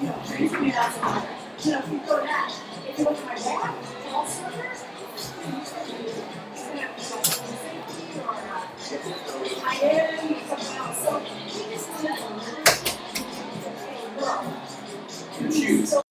You know, trees me that's another. You know, if you go to that, if you look at my dad, all surfers, he's gonna have to go to safety or high end or something else. So he just wanted to Shoes. So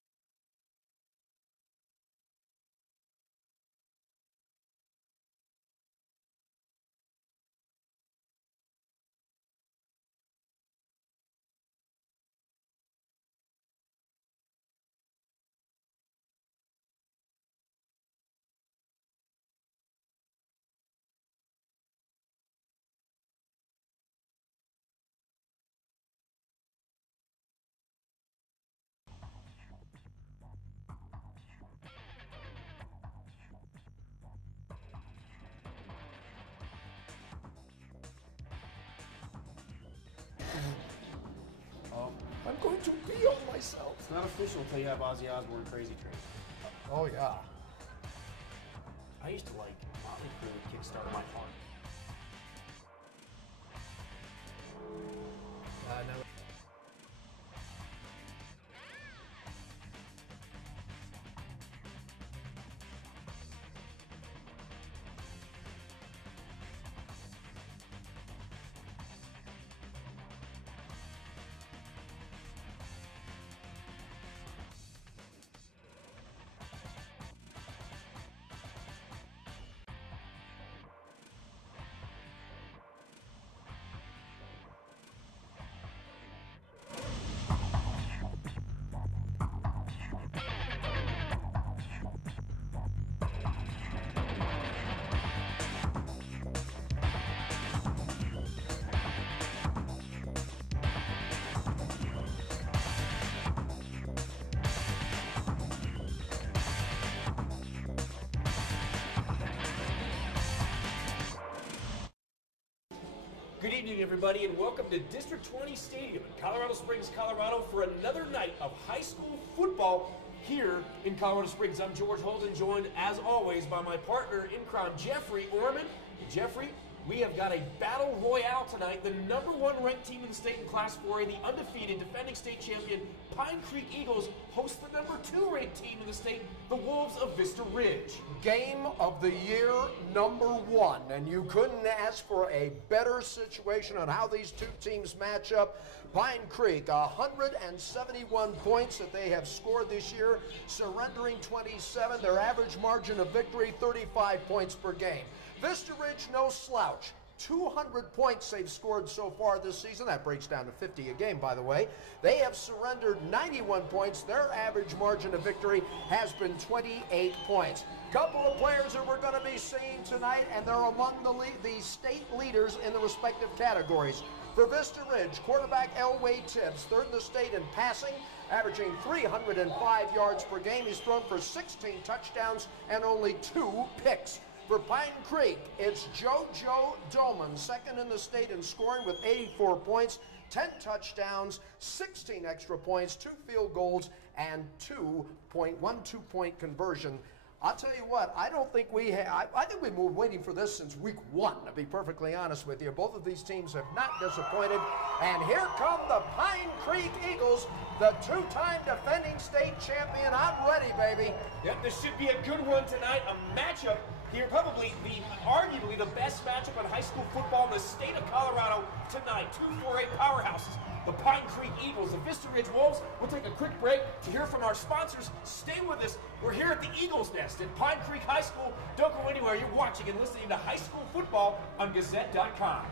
I'm going to pee on myself. It's not official until you have Ozzy Osbourne Crazy Train. Oh, yeah. I used to like Motley Crue, Kickstart My Heart. No. Good evening, everybody, and welcome to District 20 Stadium in Colorado Springs, Colorado for another night of high school football here in Colorado Springs. I'm George Holden, joined, as always, by my partner in crime, Jeffrey Orman. Jeffrey, we have got a battle royale tonight. The #1 ranked team in the state in Class 4A, the undefeated defending state champion Pine Creek Eagles, host the #2 ranked team in the state, the Wolves of Vista Ridge. Game of the year #1, and you couldn't ask for a better situation on how these two teams match up. Pine Creek, 171 points that they have scored this year, surrendering 27. Their average margin of victory, 35 points per game. Vista Ridge, no slouch. 200 points they've scored so far this season. That breaks down to 50 a game, by the way. They have surrendered 91 points. Their average margin of victory has been 28 points. Couple of players that we're going to be seeing tonight, and they're among the state leaders in the respective categories. For Vista Ridge, quarterback Elway Tibbs, third in the state in passing, averaging 305 yards per game. He's thrown for 16 touchdowns and only 2 picks. For Pine Creek, it's JoJo Doman, second in the state in scoring with 84 points, 10 touchdowns, 16 extra points, 2 field goals, and 2.12-point conversion. I'll tell you what, I don't think we have, I think we've been waiting for this since week 1, to be perfectly honest with you. Both of these teams have not disappointed. And here come the Pine Creek Eagles, the 2-time defending state champion. I'm ready, baby. Yep, this should be a good one tonight. A matchup here, probably arguably the best matchup in high school football in the state of Colorado tonight. 2 4A powerhouses, the Pine Creek Eagles, the Vista Ridge Wolves. We'll take a quick break to hear from our sponsors. Stay with us. We're here at the Eagles Nest at Pine Creek High School. Don't go anywhere. You're watching and listening to high school football on Gazette.com.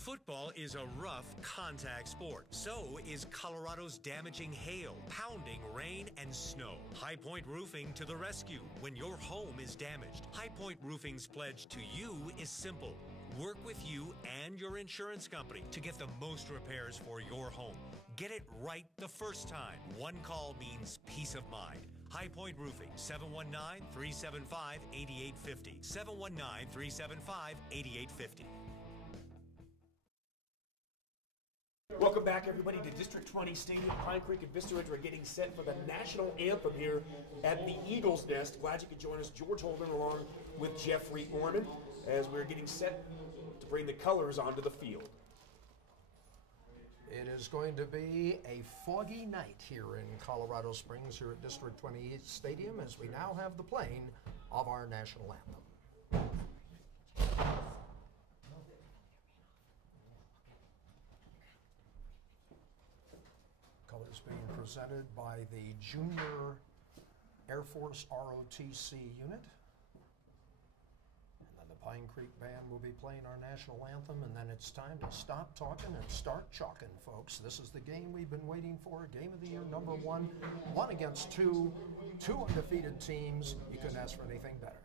Football is a rough contact sport. So is Colorado's damaging hail, pounding rain, and snow. High Point Roofing to the rescue when your home is damaged. High Point Roofing's pledge to you is simple. Work with you and your insurance company to get the most repairs for your home. Get it right the first time. One call means peace of mind. High Point Roofing, 719-375-8850. 719-375-8850. Welcome Welcome back, everybody, to District 20 Stadium. Pine Creek and Vista Ridge are getting set for the national anthem here at the Eagles Nest. Glad you could join us. George Holden along with Jeffrey Orman as we're getting set to bring the colors onto the field. It is going to be a foggy night here in Colorado Springs here at District 20 Stadium as we now have the playing of our national anthem. Colors being presented by the Junior Air Force ROTC unit. And then the Pine Creek Band will be playing our national anthem, and then it's time to stop talking and start chalking, folks. This is the game we've been waiting for, game of the year #1, 1 against 2, 2 undefeated teams. You couldn't ask for anything better.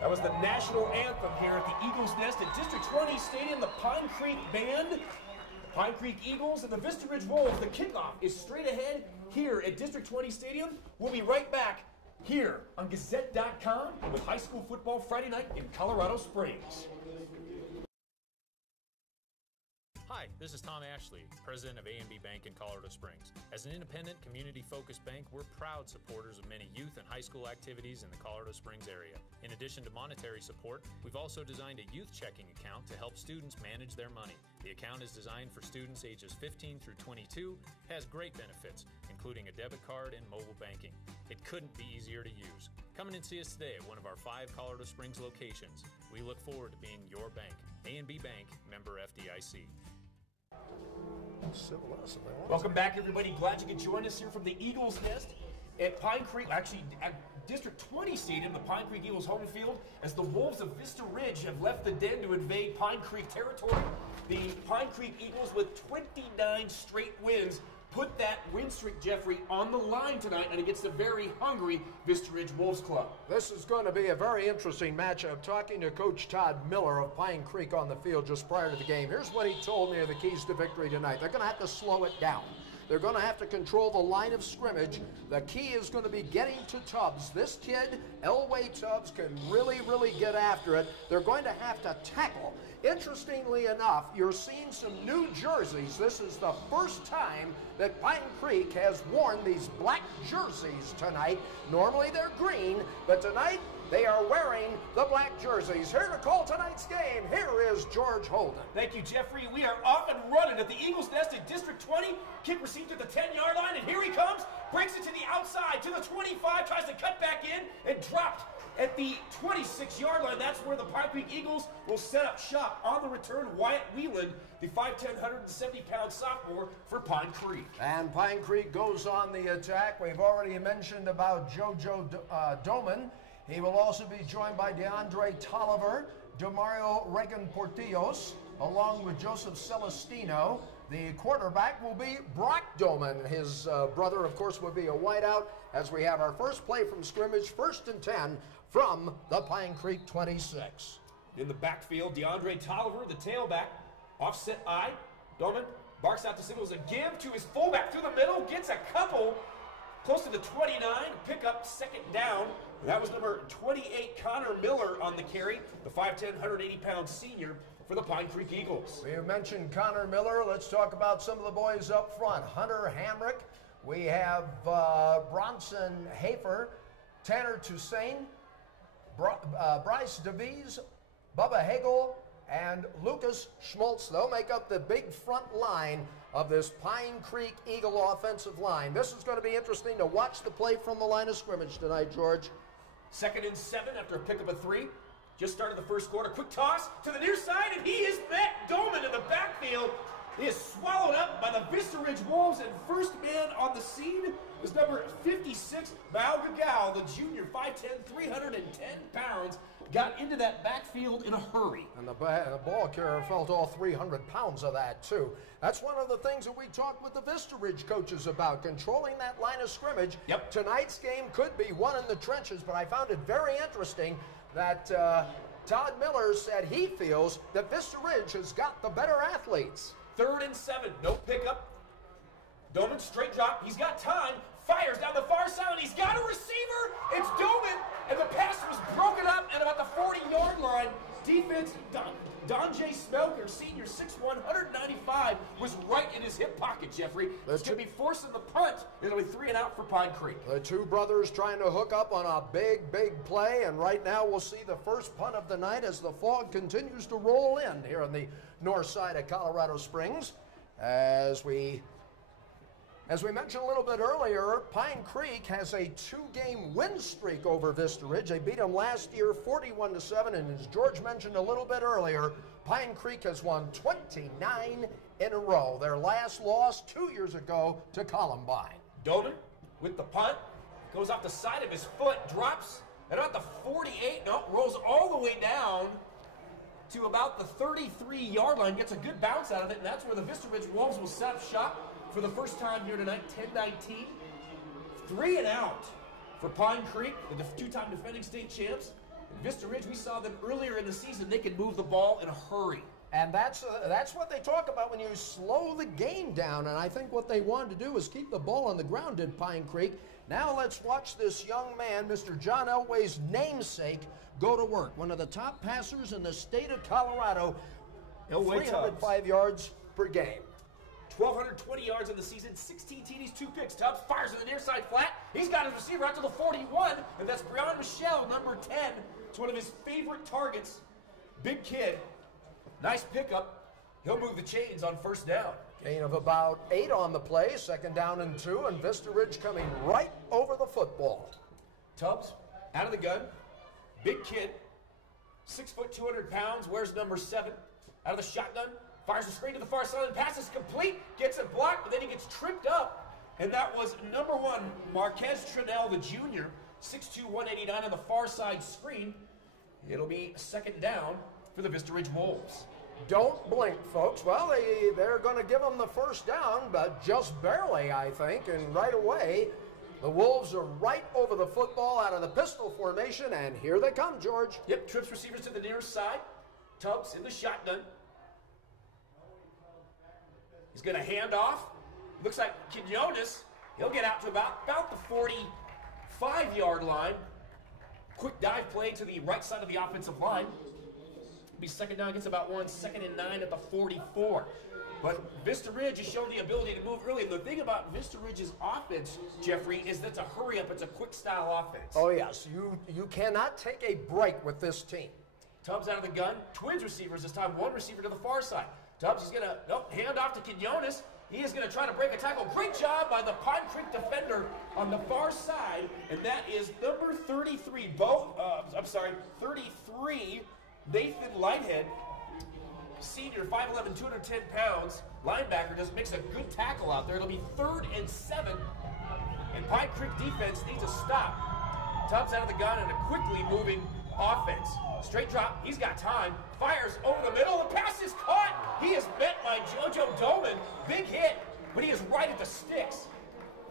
That was the national anthem here at the Eagles Nest at District 20 Stadium. The Pine Creek Band, the Pine Creek Eagles, and the Vista Ridge Wolves. The kickoff is straight ahead here at District 20 Stadium. We'll be right back here on Gazette.com with high school football Friday night in Colorado Springs. Hi, this is Tom Ashley, president of A&B Bank in Colorado Springs. As an independent, community-focused bank, we're proud supporters of many youth and high school activities in the Colorado Springs area. In addition to monetary support, we've also designed a youth checking account to help students manage their money. The account is designed for students ages 15 through 22, has great benefits, including a debit card and mobile banking. It couldn't be easier to use. Come in and see us today at one of our 5 Colorado Springs locations. We look forward to being your bank. A&B Bank, member FDIC. Welcome back, everybody. Glad you could join us here from the Eagles Nest at Pine Creek, actually at District 20 Stadium, the Pine Creek Eagles home field, as the Wolves of Vista Ridge have left the den to invade Pine Creek territory. The Pine Creek Eagles, with 29 straight wins, put that win streak, Jeffrey, on the line tonight and against the very hungry Vista Ridge Wolves Club. This is going to be a very interesting matchup. Talking to Coach Todd Miller of Pine Creek on the field just prior to the game, here's what he told me are the keys to victory tonight. They're going to have to slow it down. They're going to have to control the line of scrimmage. The key is going to be getting to Tubbs. This kid, Elway Tubbs, can really get after it. They're going to have to tackle. Interestingly enough, you're seeing some new jerseys. This is the first time that Pine Creek has worn these black jerseys tonight. Normally they're green, but tonight they are wearing the black jerseys. Here to call tonight's game, here is George Holden. Thank you, Jeffrey. We are off and running at the Eagles Nest in District 20. Kick received at the 10-yard line, and here he comes. Breaks it to the outside, to the 25, tries to cut back in, and dropped at the 26-yard line. That's where the Pine Creek Eagles will set up shop. On the return, Wyatt Wheelan, the 5'10", 170-pound sophomore for Pine Creek. And Pine Creek goes on the attack. We've already mentioned about JoJo Doman. He will also be joined by DeAndre Tolliver, DeMario Regan-Portillos, along with Joseph Celestino. The quarterback will be Brock Doman. His brother, of course, will be a wideout as we have our first play from scrimmage, 1st and 10 from the Pine Creek 26. In the backfield, DeAndre Tolliver, the tailback, offset eye. Doman barks out the signals, a give to his fullback through the middle, gets a couple, close to the 29, pick up second down. That was number 28, Connor Miller on the carry, the 5'10", 180-pound senior for the Pine Creek Eagles. We mentioned Connor Miller. Let's talk about some of the boys up front. Hunter Hamrick. We have Bronson Hafer, Tanner Toussaint, Bryce DeVries, Bubba Hagel, and Lucas Schmaltz. They'll make up the big front line of this Pine Creek Eagle offensive line. This is going to be interesting to watch the play from the line of scrimmage tonight, George. 2nd and 7 after a pickup of 3. Just started the first quarter. Quick toss to the near side, and he is met. Doman in the backfield. He is swallowed up by the Vista Ridge Wolves, and first man on the scene was number 56, Bao Gagal, the junior, 5'10", 310 pounds. Got into that backfield in a hurry. And the ball carrier felt all 300 pounds of that, too. That's one of the things that we talked with the Vista Ridge coaches about, controlling that line of scrimmage. Yep. Tonight's game could be won in the trenches, but I found it very interesting that Todd Miller said he feels that Vista Ridge has got the better athletes. 3rd and 7, no pickup. Doman, straight drop. He's got time. Fires down the far side, and he's got a receiver. It's Doman, and the pass was broken up at about the 40-yard line. Defense, Don J. Smelker, senior, 6'1", 195, was right in his hip pocket, Jeffrey. He's going to be forcing the punt. It'll be 3 and out for Pine Creek. The two brothers trying to hook up on a big, big play, and right now we'll see the first punt of the night as the fog continues to roll in here on the north side of Colorado Springs. As we mentioned a little bit earlier, Pine Creek has a 2-game win streak over Vista Ridge. They beat them last year 41-7, and as George mentioned a little bit earlier, Pine Creek has won 29 in a row. Their last loss 2 years ago to Columbine. Doman with the punt, goes off the side of his foot, drops at about the 48, rolls all the way down to about the 33-yard line, gets a good bounce out of it, and that's where the Vista Ridge Wolves will set up shop for the first time here tonight, 10-19. 3 and out for Pine Creek, the two-time defending state champs. In Vista Ridge, we saw them earlier in the season. They could move the ball in a hurry. And that's what they talk about when you slow the game down. And I think what they wanted to do is keep the ball on the ground, did Pine Creek. Now let's watch this young man, Mr. John Elway's namesake, go to work. One of the top passers in the state of Colorado, 305 yards per game. 1,220 yards in the season, 16 TDs, 2 picks. Tubbs fires to the near side flat. He's got his receiver out to the 41, and that's Brian Michelle, number 10. It's one of his favorite targets. Big kid. Nice pickup. He'll move the chains on first down. Gain of about 8 on the play, 2nd down and 2, and Vista Ridge coming right over the football. Tubbs out of the gun. Big kid. 6 foot, 200 pounds, wears number 7. Out of the shotgun. Fires a screen to the far side, pass is complete, gets it blocked, but then he gets tripped up. And that was number 1, Marquez Trinell, the junior, 6'2", 189 on the far side screen. It'll be 2nd down for the Vista Ridge Wolves. Don't blink, folks. Well, they're going to give them the first down, but just barely, I think. And right away, the Wolves are right over the football out of the pistol formation, and here they come, George. Yep, trips receivers to the near side. Tubbs in the shotgun. He's going to hand off. Looks like Quinones. He'll get out to about the 45-yard line. Quick dive play to the right side of the offensive line. It'll be 2nd down, gets about 1, 2nd and 9 at the 44. But Vista Ridge has shown the ability to move early. And the thing about Vista Ridge's offense, Jeffrey, is that's a hurry-up. It's a quick-style offense. Oh, yes. You cannot take a break with this team. Tubbs out of the gun. Twins receivers this time. 1 receiver to the far side. Tubbs is going to hand off to Quinones. He is going to try to break a tackle. Great job by the Pine Creek defender on the far side, and that is number 33, 33, Nathan Lighthead, senior, 5'11", 210 pounds, linebacker, makes a good tackle out there. It'll be 3rd and 7, and Pine Creek defense needs a stop. Tubbs out of the gun and a quickly moving offense. Straight drop, he's got time, fires over the middle, the pass is caught. He is met by JoJo Doman. Big hit, but he is right at the sticks.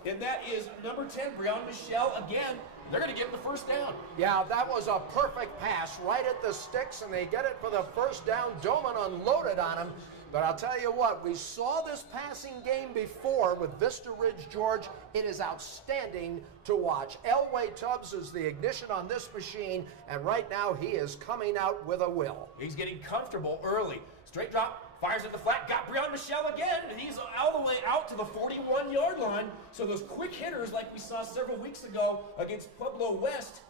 And that is number 10, Brian Michelle. Again, they're going to get him the first down. Yeah, that was a perfect pass right at the sticks, and they get it for the first down. Doman unloaded on him. But I'll tell you what, we saw this passing game before with Vista Ridge, George. It is outstanding to watch. Elway Tubbs is the ignition on this machine, and right now he is coming out with a will. He's getting comfortable early. Straight drop, fires at the flat, got Breon Michelle again, and he's all the way out to the 41-yard line. So those quick hitters, like we saw several weeks ago against Pueblo West,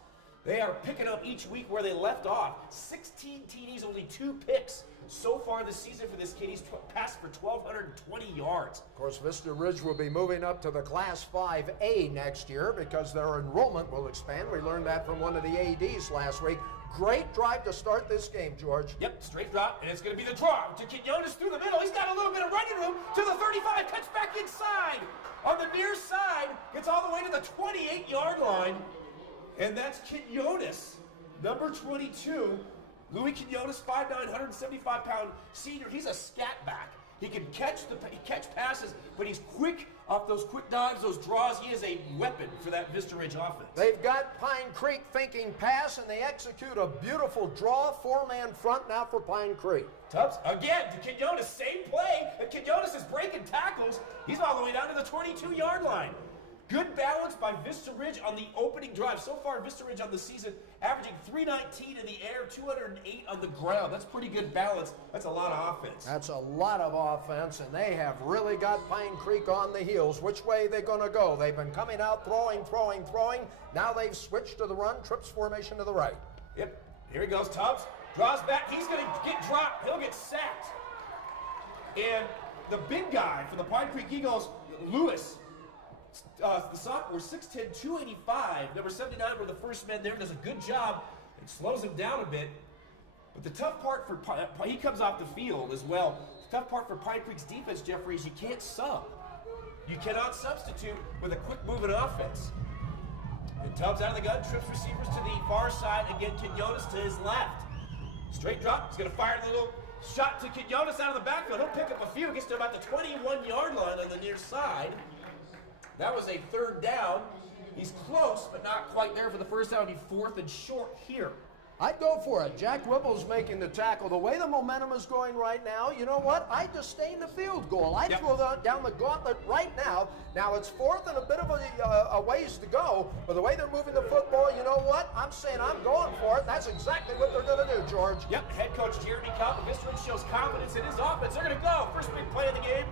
they are picking up each week where they left off. 16 TDs, only 2 picks so far this season for this kid. He's passed for 1,220 yards. Of course, Vista Ridge will be moving up to the Class 5A next year because their enrollment will expand. We learned that from one of the ADs last week. Great drive to start this game, George. Yep, straight drop, and it's going to be the draw to Quinones through the middle. He's got a little bit of running room to the 35, cuts back inside. On the near side, gets all the way to the 28-yard line, and that's Quinones, number 22. Louis Quinones, 5'9", 175-pound senior. He's a scat back. He can catch passes, but he's quick off those quick dives, those draws. He is a weapon for that Vista Ridge offense. They've got Pine Creek thinking pass, and they execute a beautiful draw, 4-man front now for Pine Creek. Tubbs, again, to Quinones, same play, and Quinones is breaking tackles. He's all the way down to the 22-yard line. Good balance by Vista Ridge on the opening drive. So far, Vista Ridge on the season averaging 319 in the air, 208 on the ground. That's pretty good balance. That's a lot of offense. That's a lot of offense, and they have really got Pine Creek on the heels. Which way are they going to go? They've been coming out, throwing. Now they've switched to the run, trips formation to the right. Yep, here he goes, Tubbs. Draws back. He's going to get dropped. He'll get sacked. And the big guy for the Pine Creek Eagles, Lewis, the sophomore, 6'10", 285, number 79 were the first men there, does a good job. It slows him down a bit. But the tough part for he comes off the field as well. The tough part for Pine Creek's defense, Jeffrey, is you can't sub. You cannot substitute with a quick-moving offense. And Tubbs out of the gun, trips receivers to the far side. Again, Quinones to his left. Straight drop. He's going to fire a little shot to Quinones out of the backfield. He'll pick up a few. Gets to about the 21-yard line on the near side. That was a 3rd down. He's close, but not quite there for the first down. It'll be 4th and short here. I'd go for it. Jack Whipple's making the tackle. The way the momentum is going right now, you know what? I'd just stay in the field goal. I'd throw down the gauntlet right now. Now, it's 4th and a bit of a ways to go, but the way they're moving the football, you know what? I'm saying I'm going for it. That's exactly what they're going to do, George. Yep, head coach Jeremy Cobb of Vista Ridge shows confidence in his offense. They're going to go. First big play of the game,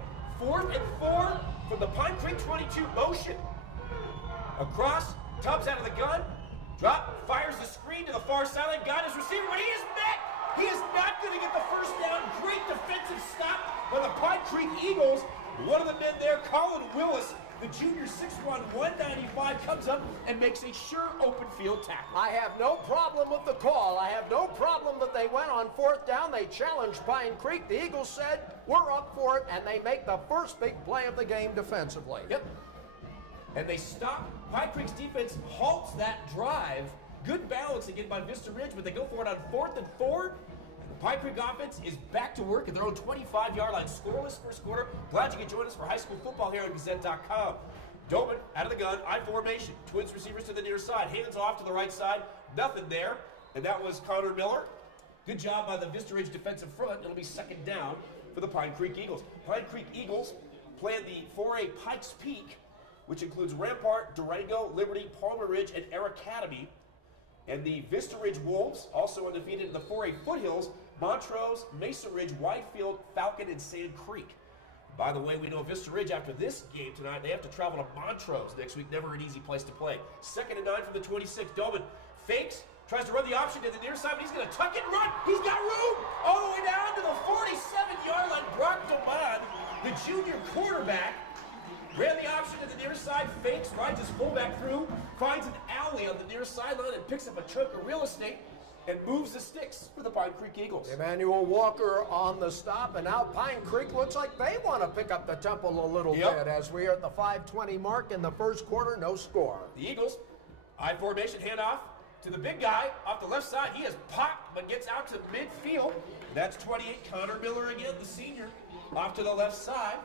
4th and 4 from the Pine Creek 22 motion. Across, Tubbs out of the gun. Drop, fires the screen to the far sideline, got his receiver, but he is met. He is not going to get the first down. Great defensive stop by the Pine Creek Eagles. One of the men there, Colin Willis, the junior 6'1", 195, comes up and makes a sure open field tackle. I have no problem with the call. I have no problem that they went on 4th down. They challenged Pine Creek. The Eagles said, we're up for it, and they make the first big play of the game defensively. Yep. And they stop. Pine Creek's defense halts that drive. Good balance again by Vista Ridge, but they go for it on 4th and 4. The Pine Creek offense is back to work at their own 25-yard line. Scoreless first quarter. Glad you could join us for high school football here on Gazette.com. Doman out of the gun, I formation. Twins receivers to the near side. Hands off to the right side. Nothing there. And that was Connor Miller. Good job by the Vista Ridge defensive front. It'll be 2nd down for the Pine Creek Eagles. Pine Creek Eagles play the 4A Pikes Peak, which includes Rampart, Durango, Liberty, Palmer Ridge, and Air Academy. And the Vista Ridge Wolves, also undefeated in the 4A Foothills, Montrose, Mesa Ridge, Whitefield, Falcon, and Sand Creek. By the way, we know Vista Ridge, after this game tonight, they have to travel to Montrose next week. Never an easy place to play. 2nd and 9 from the 26. Doman fakes, tries to run the option to the near side, but he's going to tuck it and run. He's got room all the way down to the 47-yard line. Brock Doman, the junior quarterback, ran the option to the near side, fakes, rides his fullback through, finds an alley on the near sideline and picks up a chunk of real estate and moves the sticks for the Pine Creek Eagles. Emmanuel Walker on the stop, and now Pine Creek looks like they want to pick up the tempo a little bit as we are at the 5:20 mark in the first quarter, no score. The Eagles, I formation handoff to the big guy off the left side. He is popped, but gets out to midfield. That's 28, Connor Miller again, the senior, off to the left side.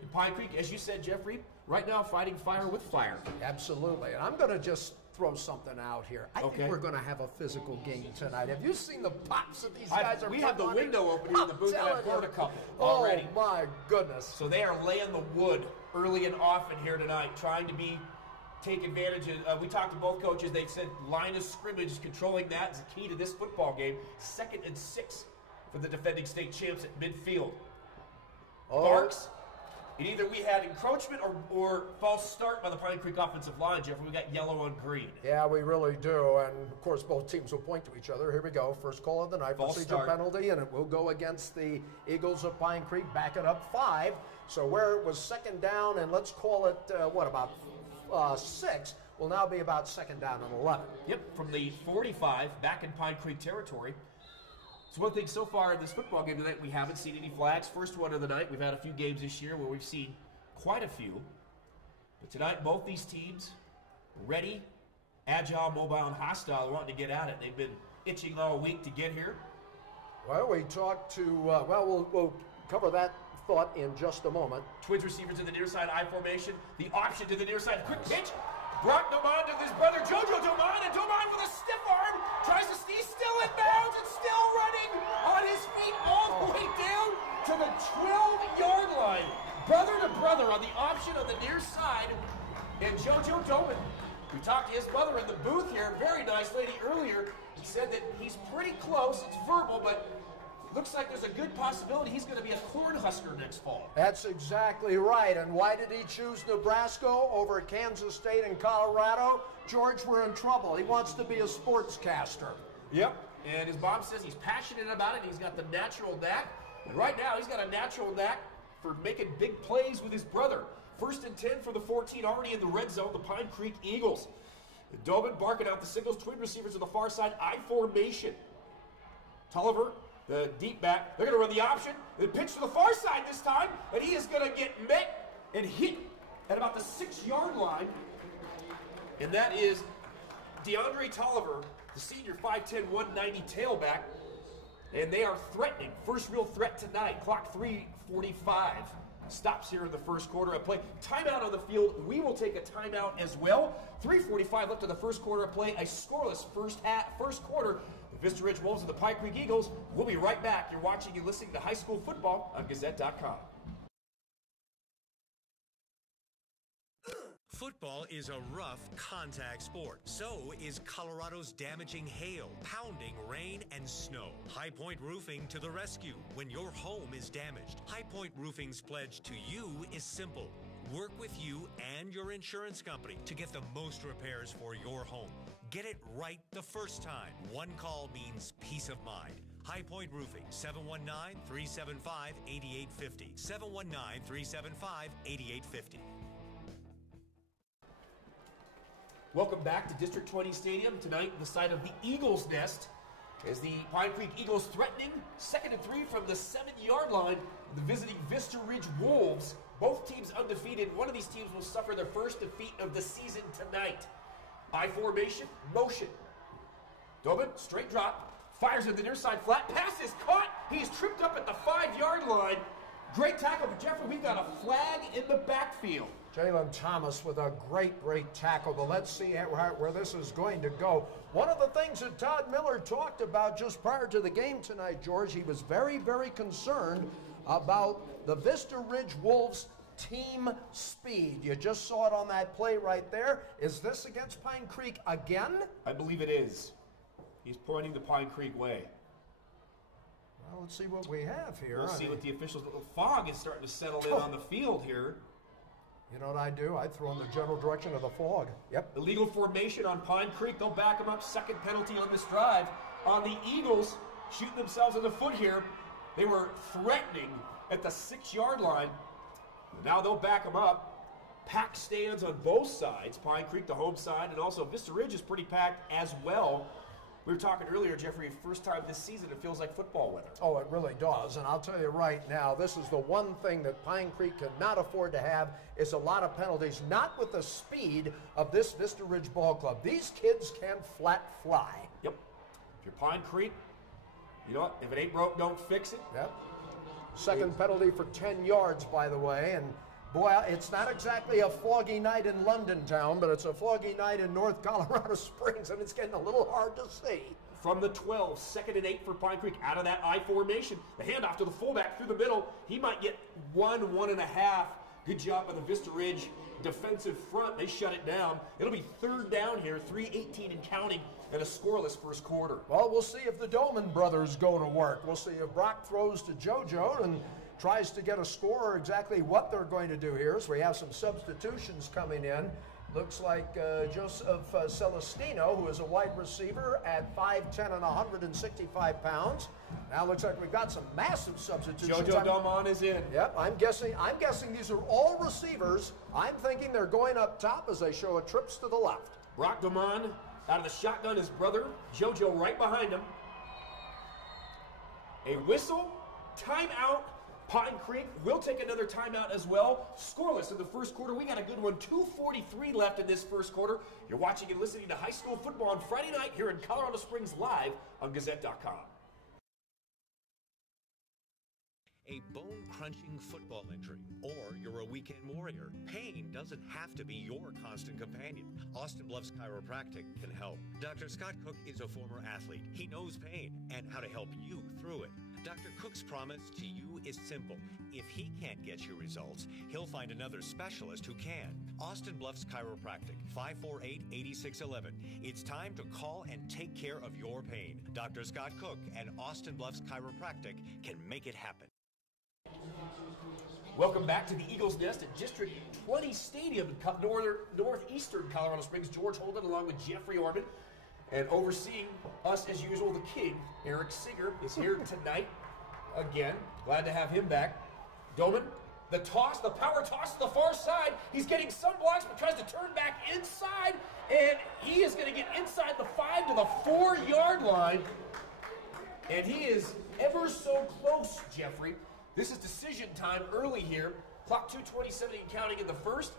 And Pine Creek, as you said, Jeffrey, right now fighting fire with fire. Absolutely. And I'm going to just throw something out here. I Okay. think we're going to have a physical game tonight. Have you seen the pops that these guys are We have the putting on window open here in the booth, and I've scored a couple Oh, already. my goodness. So they are laying the wood early and often here tonight, trying to take advantage of, we talked to both coaches, they said line of scrimmage, controlling that is the key to this football game. 2nd and 6 for the defending state champs at midfield. Barks, and either we had encroachment or false start by the Pine Creek offensive line, Jeffrey. We got yellow on green. Yeah, we really do. And, of course, both teams will point to each other. Here we go. First call of the night. False Procedure start. penalty, and it will go against the Eagles of Pine Creek. Back it up 5. So where it was 2nd down, and let's call it, about 6, will now be about 2nd down and 11. Yep, from the 45, back in Pine Creek territory. So one thing so far in this football game tonight, we haven't seen any flags. First one of the night. We've had a few games this year where we've seen quite a few. But tonight, both these teams ready, agile, mobile, and hostile, wanting to get at it. They've been itching all week to get here. Well, we talked to, we'll cover that thought in just a moment. Twins receivers to the near side, I formation. The option to the near side, quick pitch. Brock Doman to his brother Jojo Doman, and Doman with a stiff arm tries to he's still in bounds and still running on his feet all the way down to the 12-yard line. Brother to brother on the option on the near side, and Jojo Doman. We talked to his mother in the booth here, very nice lady earlier. He said that he's pretty close. It's verbal, but looks like there's a good possibility he's going to be a Cornhusker next fall. That's exactly right. And why did he choose Nebraska over Kansas State and Colorado? George, we're in trouble. He wants to be a sportscaster. Yep. And his mom says he's passionate about it. He's got the natural knack. And right now, he's got a natural knack for making big plays with his brother. 1st and 10 for the 14, already in the red zone, the Pine Creek Eagles. Doman barking out the signals. Twin receivers on the far side, I formation. Tolliver, the deep back, they're going to run the option. The pitch to the far side this time, and he is going to get met and hit at about the 6-yard line. And that is DeAndre Tolliver, the senior 5'10", 190 tailback. And they are threatening. First real threat tonight. Clock 3:45. Stops here in the first quarter of play. Timeout on the field. We will take a timeout as well. 3:45 left in the first quarter of play. A scoreless first quarter. The Vista Ridge Wolves and the Pine Creek Eagles. We'll be right back. You're watching and listening to High School Football on Gazette.com. Football is a rough contact sport. So is Colorado's damaging hail, pounding rain, and snow. High Point Roofing to the rescue when your home is damaged. High Point Roofing's pledge to you is simple. Work with you and your insurance company to get the most repairs for your home. Get it right the first time. One call means peace of mind. High Point Roofing, 719-375-8850. 719-375-8850. Welcome back to District 20 Stadium. Tonight, the site of the Eagles' Nest, as the Pine Creek Eagles threatening 2nd and 3 from the 7-yard line. The visiting Vista Ridge Wolves. Both teams undefeated. One of these teams will suffer their first defeat of the season tonight. I formation, motion. Doman, straight drop, fires in the near side flat. Pass is caught. He's tripped up at the 5-yard line. Great tackle, but Jeffrey, we've got a flag in the backfield. Jalen Thomas with a great tackle, but let's see where this is going to go. One of the things that Todd Miller talked about just prior to the game tonight, George, he was very, very concerned about the Vista Ridge Wolves' team speed. You just saw it on that play right there. Is this against Pine Creek again? I believe it is. He's pointing the Pine Creek way. Well, let's see what we have here. We'll see what the officials... The fog is starting to settle in on the field here. You know what I do? I throw in the general direction of the fog. Yep. Illegal formation on Pine Creek. They'll back them up. Second penalty on this drive. On the Eagles, shooting themselves in the foot here. They were threatening at the 6-yard line. Now they'll back them up. Packed stands on both sides. Pine Creek, the home side, and also Vista Ridge is pretty packed as well. We were talking earlier, Jeffrey, first time this season it feels like football weather. Oh, it really does. And I'll tell you right now, this is the one thing that Pine Creek cannot afford to have is a lot of penalties, not with the speed of this Vista Ridge Ball Club. These kids can flat fly. Yep. If you're Pine Creek, you know what? If it ain't broke, don't fix it. Yep. Second penalty for 10 yards, by the way, and Boy, it's not exactly a foggy night in London town, but it's a foggy night in North Colorado Springs, and it's getting a little hard to see. From the 12, 2nd and 8 for Pine Creek out of that I formation. The handoff to the fullback through the middle. He might get 1.5. Good job by the Vista Ridge defensive front. They shut it down. It'll be 3rd down here, 3:18 and counting, and a scoreless first quarter. Well, we'll see if the Doman brothers go to work. We'll see if Brock throws to JoJo and tries to get a score, or exactly what they're going to do here. So we have some substitutions coming in. Looks like Joseph Celestino, who is a wide receiver at 5'10" and 165 pounds. Now looks like we've got some massive substitutions. JoJo Dalman is in. Yep, I'm guessing these are all receivers. I'm thinking they're going up top as they show a trips to the left. Brock Dalman out of the shotgun, his brother, JoJo right behind him. A whistle, timeout. Pine Creek will take another timeout as well. Scoreless in the first quarter. We got a good one. 2:43 left in this first quarter. You're watching and listening to high school football on Friday night here in Colorado Springs live on Gazette.com. A bone-crunching football injury, or you're a weekend warrior. Pain doesn't have to be your constant companion. Austin Bluffs Chiropractic can help. Dr. Scott Cook is a former athlete. He knows pain and how to help you through it. Dr. Cook's promise to you is simple. If he can't get you results, he'll find another specialist who can. Austin Bluffs Chiropractic, 548-8611. It's time to call and take care of your pain. Dr. Scott Cook and Austin Bluffs Chiropractic can make it happen. Welcome back to the Eagles Nest at District 20 Stadium in northeastern Colorado Springs. George Holden along with Jeffrey Orman. And overseeing us, as usual, the king, Eric Singer, is here tonight again. Glad to have him back. Doman, the toss, the power toss to the far side. He's getting some blocks, but tries to turn back inside. And he is going to get inside the 5 to the 4-yard line. And he is ever so close, Jeffrey. This is decision time early here. Clock 2:27 and counting in the first.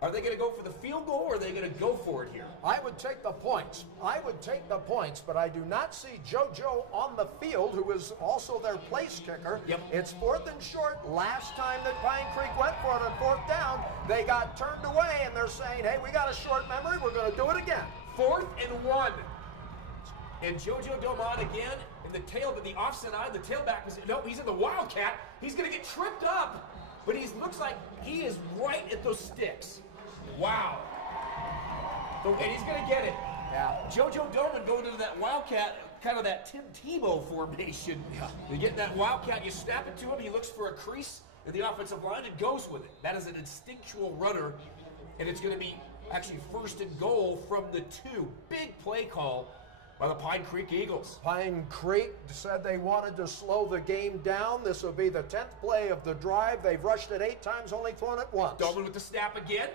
Are they going to go for the field goal, or are they going to go for it here? I would take the points. But I do not see JoJo on the field, who is also their place kicker. Yep. It's 4th and short. Last time that Pine Creek went for it on 4th down, they got turned away, and they're saying, hey, we got a short memory. We're going to do it again. 4th and 1. And JoJo Dalman again in the tail, but the offset eye, the tailback is, no, he's in the Wildcat. He's going to get tripped up, but he looks like he is right at those sticks. Wow. And he's going to get it. Yeah. JoJo Dalman going into that Wildcat, kind of that Tim Tebow formation. Yeah. You get that Wildcat, you snap it to him, he looks for a crease in the offensive line and goes with it. That is an instinctual runner, and it's going to be actually 1st and goal from the 2. Big play call by the Pine Creek Eagles. Pine Creek said they wanted to slow the game down. This will be the 10th play of the drive. They've rushed it 8 times, only thrown it once. Dalman with the snap again,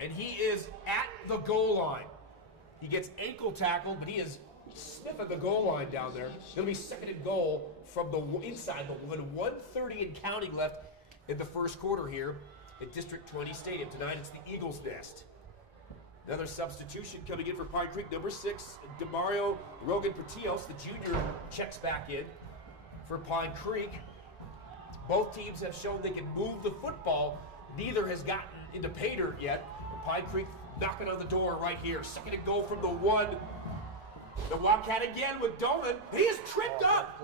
and he is at the goal line. He gets ankle tackled, but he is sniffing the goal line down there. It'll be 2nd and goal from the inside, the 1:30 and counting left in the first quarter here at District 20 Stadium. Tonight it's the Eagles Nest. Another substitution coming in for Pine Creek. Number 6, Demario Rogan Patios, the junior, checks back in for Pine Creek. Both teams have shown they can move the football. Neither has gotten into pay dirt yet. And Pine Creek knocking on the door right here. 2nd and goal from the 1. The Wildcat again with Doman. He is tripped up.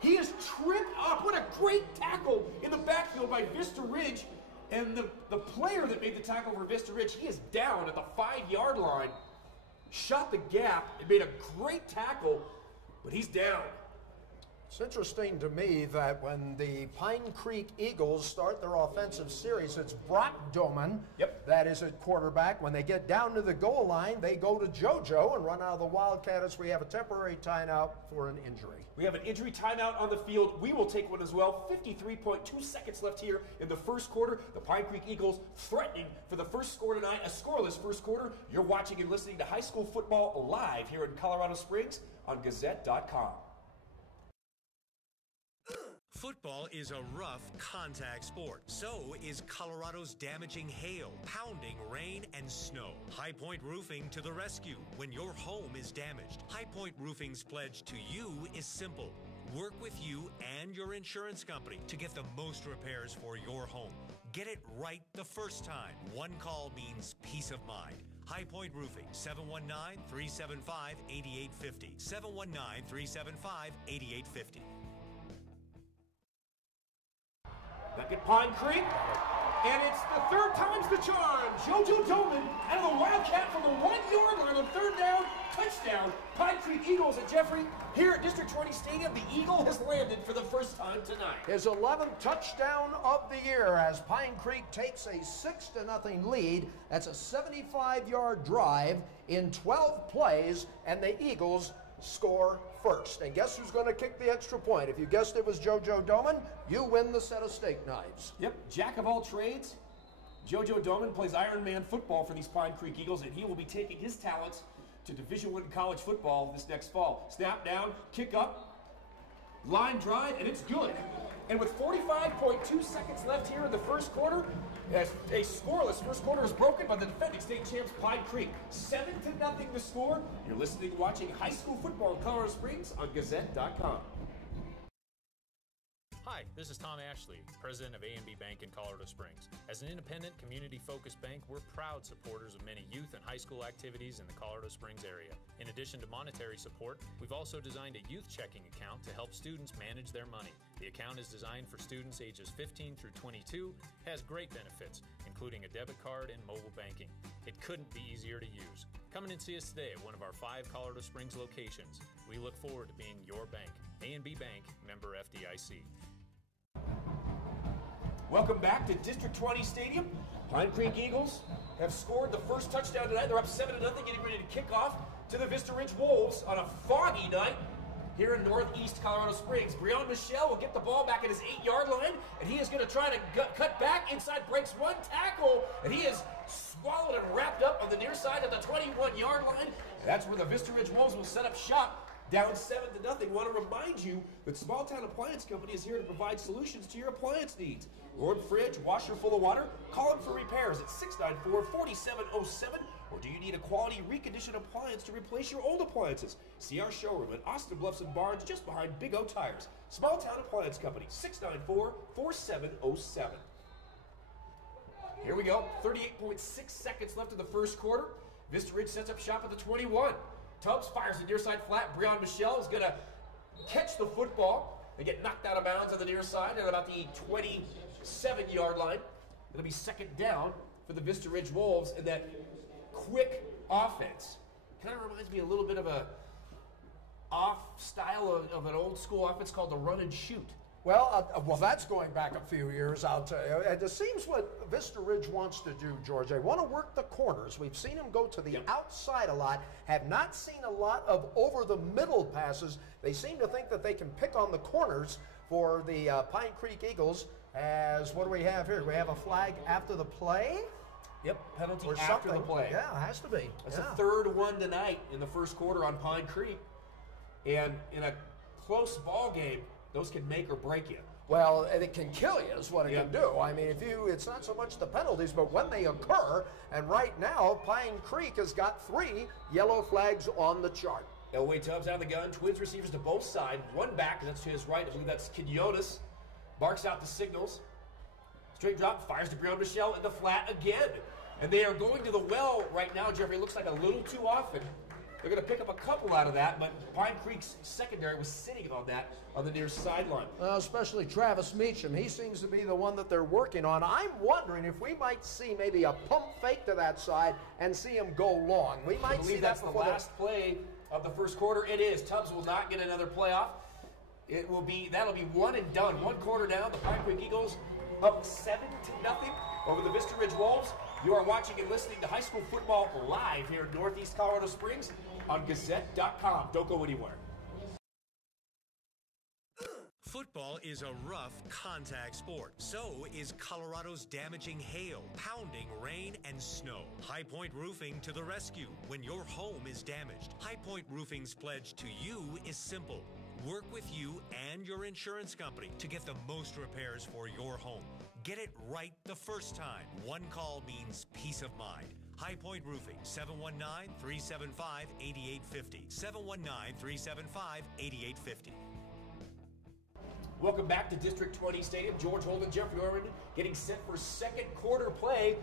He is tripped up. What a great tackle in the backfield by Vista Ridge. And the player that made the tackle for Vista Ridge, he is down at the 5-yard line. Shot the gap and made a great tackle, but he's down. It's interesting to me that when the Pine Creek Eagles start their offensive series, it's Brock Doman that is at quarterback. When they get down to the goal line, they go to JoJo and run out of the Wildcat as we have a temporary timeout for an injury. We have an injury timeout on the field. We will take one as well. 53.2 seconds left here in the first quarter. The Pine Creek Eagles threatening for the first score tonight, a scoreless first quarter. You're watching and listening to high school football live here in Colorado Springs on Gazette.com. Football is a rough contact sport. So is Colorado's damaging hail, pounding rain, and snow. High Point Roofing to the rescue when your home is damaged. High Point Roofing's pledge to you is simple. Work with you and your insurance company to get the most repairs for your home. Get it right the first time. One call means peace of mind. High Point Roofing, 719-375-8850. 719-375-8850. Back at Pine Creek, and it's the third time's the charm. JoJo Doman out of the Wildcat from the 1-yard line on third down, touchdown. Pine Creek Eagles at Jeffrey. Here at District 20 Stadium, the Eagle has landed for the first time tonight. His 11th touchdown of the year as Pine Creek takes a 6-0 lead. That's a 75-yard drive in 12 plays, and the Eagles score first. And guess who's going to kick the extra point? If you guessed it was JoJo Doman, you win the set of steak knives. Yep, jack of all trades. JoJo Doman plays Iron Man football for these Pine Creek Eagles, and he will be taking his talents to Division I college football this next fall. Snap down, kick up, line drive, and it's good. And with 45.2 seconds left here in the first quarter, as a scoreless first quarter is broken by the defending state champs Pine Creek. 7-0 the score. You're listening and watching high school football in Colorado Springs on Gazette.com. Hi, this is Tom Ashley, president of A&B Bank in Colorado Springs. As an independent, community-focused bank, we're proud supporters of many youth and high school activities in the Colorado Springs area. In addition to monetary support, we've also designed a youth checking account to help students manage their money. The account is designed for students ages 15 through 22, has great benefits, including a debit card and mobile banking. It couldn't be easier to use. Come in and see us today at one of our 5 Colorado Springs locations. We look forward to being your bank. A&B Bank, member FDIC. Welcome back to District 20 Stadium. Pine Creek Eagles have scored the first touchdown tonight. They're up 7-0, getting ready to kick off to the Vista Ridge Wolves on a foggy night here in northeast Colorado Springs. Breon Michelle will get the ball back at his 8-yard line, and he is going to try to cut back inside, breaks one tackle, and he is swallowed and wrapped up on the near side of the 21-yard line. And that's where the Vista Ridge Wolves will set up shop. Down 7-0. Want to remind you that Small Town Appliance Company is here to provide solutions to your appliance needs. Warm fridge, washer full of water? Call them for repairs at 694-4707. Or do you need a quality reconditioned appliance to replace your old appliances? See our showroom at Austin Bluffs and Barnes just behind Big O Tires. Small Town Appliance Company, 694-4707. Here we go. 38.6 seconds left in the first quarter. Vista Ridge sets up shop at the 21. Tubbs fires the near side flat. Breon Michelle is going to catch the football. They get knocked out of bounds on the near side at about the 27-yard line. It'll be second down for the Vista Ridge Wolves in that quick offense. Kind of reminds me a little bit of a off style of an old school offense called the run and shoot. Well, that's going back a few years, I'll tell you. It seems what Vista Ridge wants to do, George. They want to work the corners. We've seen them go to the outside a lot, have not seen a lot of over-the-middle passes. They seem to think that they can pick on the corners for the Pine Creek Eagles. As, what do we have here? Do we have a flag after the play? Yep, penalty or after something. the play. Yeah, it has to be. That's the third one tonight in the first quarter on Pine Creek. And in a close ball game, those can make or break you. Well, and it can kill you is what it can do. I mean, it's not so much the penalties, but when they occur, and right now, Pine Creek has got 3 yellow flags on the chart. Elway Tubbs out of the gun, twins receivers to both sides, one back, that's to his right, I believe that's Quinones, barks out the signals, straight drop, fires to Breon Michelle in the flat again. And they are going to the well right now, Jeffrey. It looks like a little too often. They're going to pick up a couple out of that, but Pine Creek's secondary was sitting on that on the near sideline. Especially Travis Meacham. He seems to be the one that they're working on. I'm wondering if we might see maybe a pump fake to that side and see him go long. We might see that's the last play of the first quarter. It is. Tubbs will not get another playoff. That'll be one and done. One quarter down. The Pine Creek Eagles up 7-0 over the Vista Ridge Wolves. You are watching and listening to high school football live here in Northeast Colorado Springs on Gazette.com. Don't go anywhere. Football is a rough contact sport. So is Colorado's damaging hail, pounding rain, and snow. High Point Roofing to the rescue when your home is damaged. High Point Roofing's pledge to you is simple. Work with you and your insurance company to get the most repairs for your home. Get it right the first time. One call means peace of mind. High Point Roofing, 719-375-8850. 719-375-8850. Welcome back to District 20 Stadium. George Holden, Jeffrey Orman getting set for second quarter play.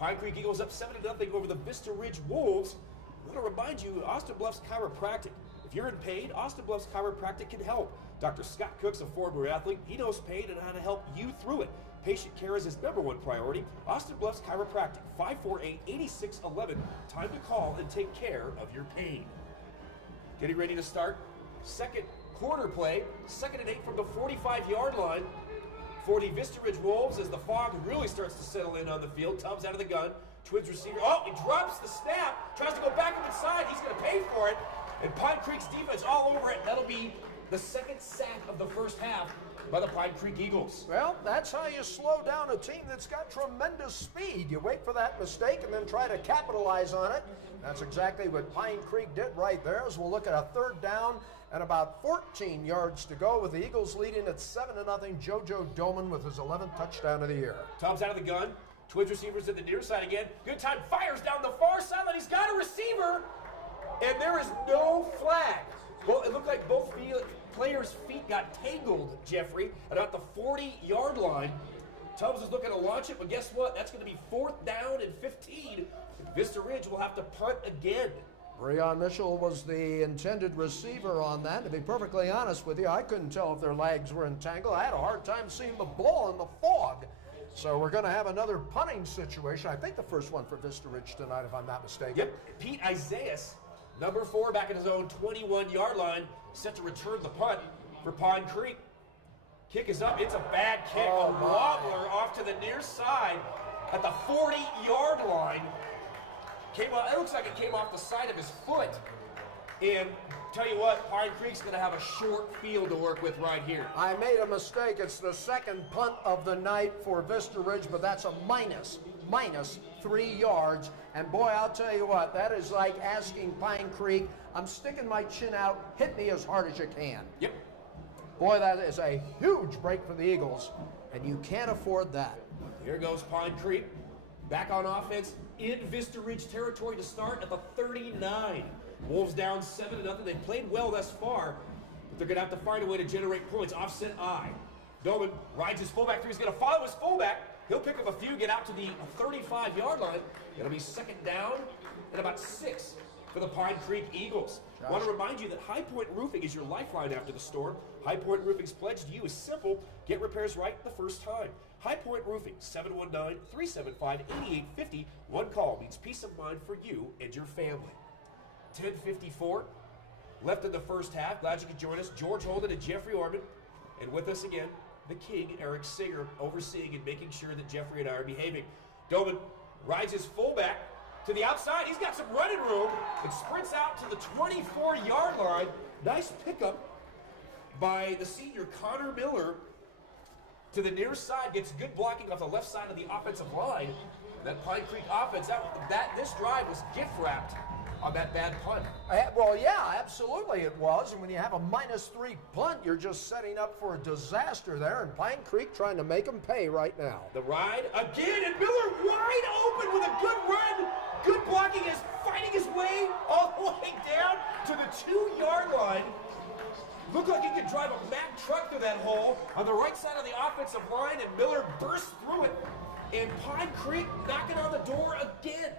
Pine Creek Eagles up 7-0 over the Vista Ridge Wolves. I want to remind you, Austin Bluffs Chiropractic. If you're in pain, Austin Bluffs Chiropractic can help. Dr. Scott Cook's a former athlete. He knows pain and how to help you through it. Patient care is his #1 priority. Austin Bluffs Chiropractic, 548-8611. Time to call and take care of your pain. Getting ready to start second quarter play. 2nd and 8 from the 45-yard line for the Vista Ridge Wolves as the fog really starts to settle in on the field. Tubbs out of the gun. Twins receiver. Oh, he drops the snap. Tries to go back up inside. He's going to pay for it. And Pine Creek's defense all over it. That'll be the second sack of the first half by the Pine Creek Eagles. Well, that's how you slow down a team that's got tremendous speed. You wait for that mistake and then try to capitalize on it. That's exactly what Pine Creek did right there, as we'll look at a 3rd down and about 14 yards to go with the Eagles leading at 7-0. JoJo Doman with his 11th touchdown of the year. Tubbs out of the gun. Twins receivers at the near side again. Good time. Fires down the far sideline. He's got a receiver. And there is no flag. Well, it looked like both players' feet got tangled, Jeffrey, about the 40-yard line. Tubbs is looking to launch it, but guess what? That's going to be 4th down and 15. Vista Ridge will have to punt again. Breon Mitchell was the intended receiver on that. To be perfectly honest with you, I couldn't tell if their legs were entangled. I had a hard time seeing the ball in the fog. So we're going to have another punting situation. I think the first one for Vista Ridge tonight, if I'm not mistaken. Yep, Pete Isaias, #4, back at his own 21-yard line, set to return the punt for Pine Creek. Kick is up. It's a bad kick. A wobbler off to the near side at the 40-yard line. It looks like it came off the side of his foot. And tell you what, Pine Creek's going to have a short field to work with right here. I made a mistake. It's the second punt of the night for Vista Ridge, but that's a minus 3 yards. And boy, I'll tell you what, that is like asking Pine Creek, I'm sticking my chin out, hit me as hard as you can. Yep. Boy, that is a huge break for the Eagles, and you can't afford that. Here goes Pine Creek, back on offense in Vista Ridge territory to start at the 39. Wolves down 7-0. They've played well thus far, but they're going to have to find a way to generate points. Offset I. Doman rides his fullback through. He's going to follow his fullback. He'll pick up a few, get out to the 35-yard line. It'll be 2nd down and about 6 for the Pine Creek Eagles. I want to remind you that High Point Roofing is your lifeline after the storm. High Point Roofing's pledge to you is simple. Get repairs right the first time. High Point Roofing, 719-375-8850. One call means peace of mind for you and your family. 10:54 left in the first half. Glad you could join us. George Holden and Jeffrey Orman. And with us again, the king, Eric Singer, overseeing and making sure that Jeffrey and I are behaving. Doman rides his fullback to the outside. He's got some running room and sprints out to the 24-yard line. Nice pickup by the senior Connor Miller to the near side. Gets good blocking off the left side of the offensive line. That Pine Creek offense, this drive was gift wrapped on that bad punt. Well, yeah, absolutely it was. And when you have a -3 punt, you're just setting up for a disaster there. And Pine Creek trying to make them pay right now. The ride again, and Miller wide open with a good run. Good blocking, is fighting his way all the way down to the 2-yard line. Looked like he could drive a Mack truck through that hole on the right side of the offensive line, and Miller burst through it. And Pine Creek knocking on the door again.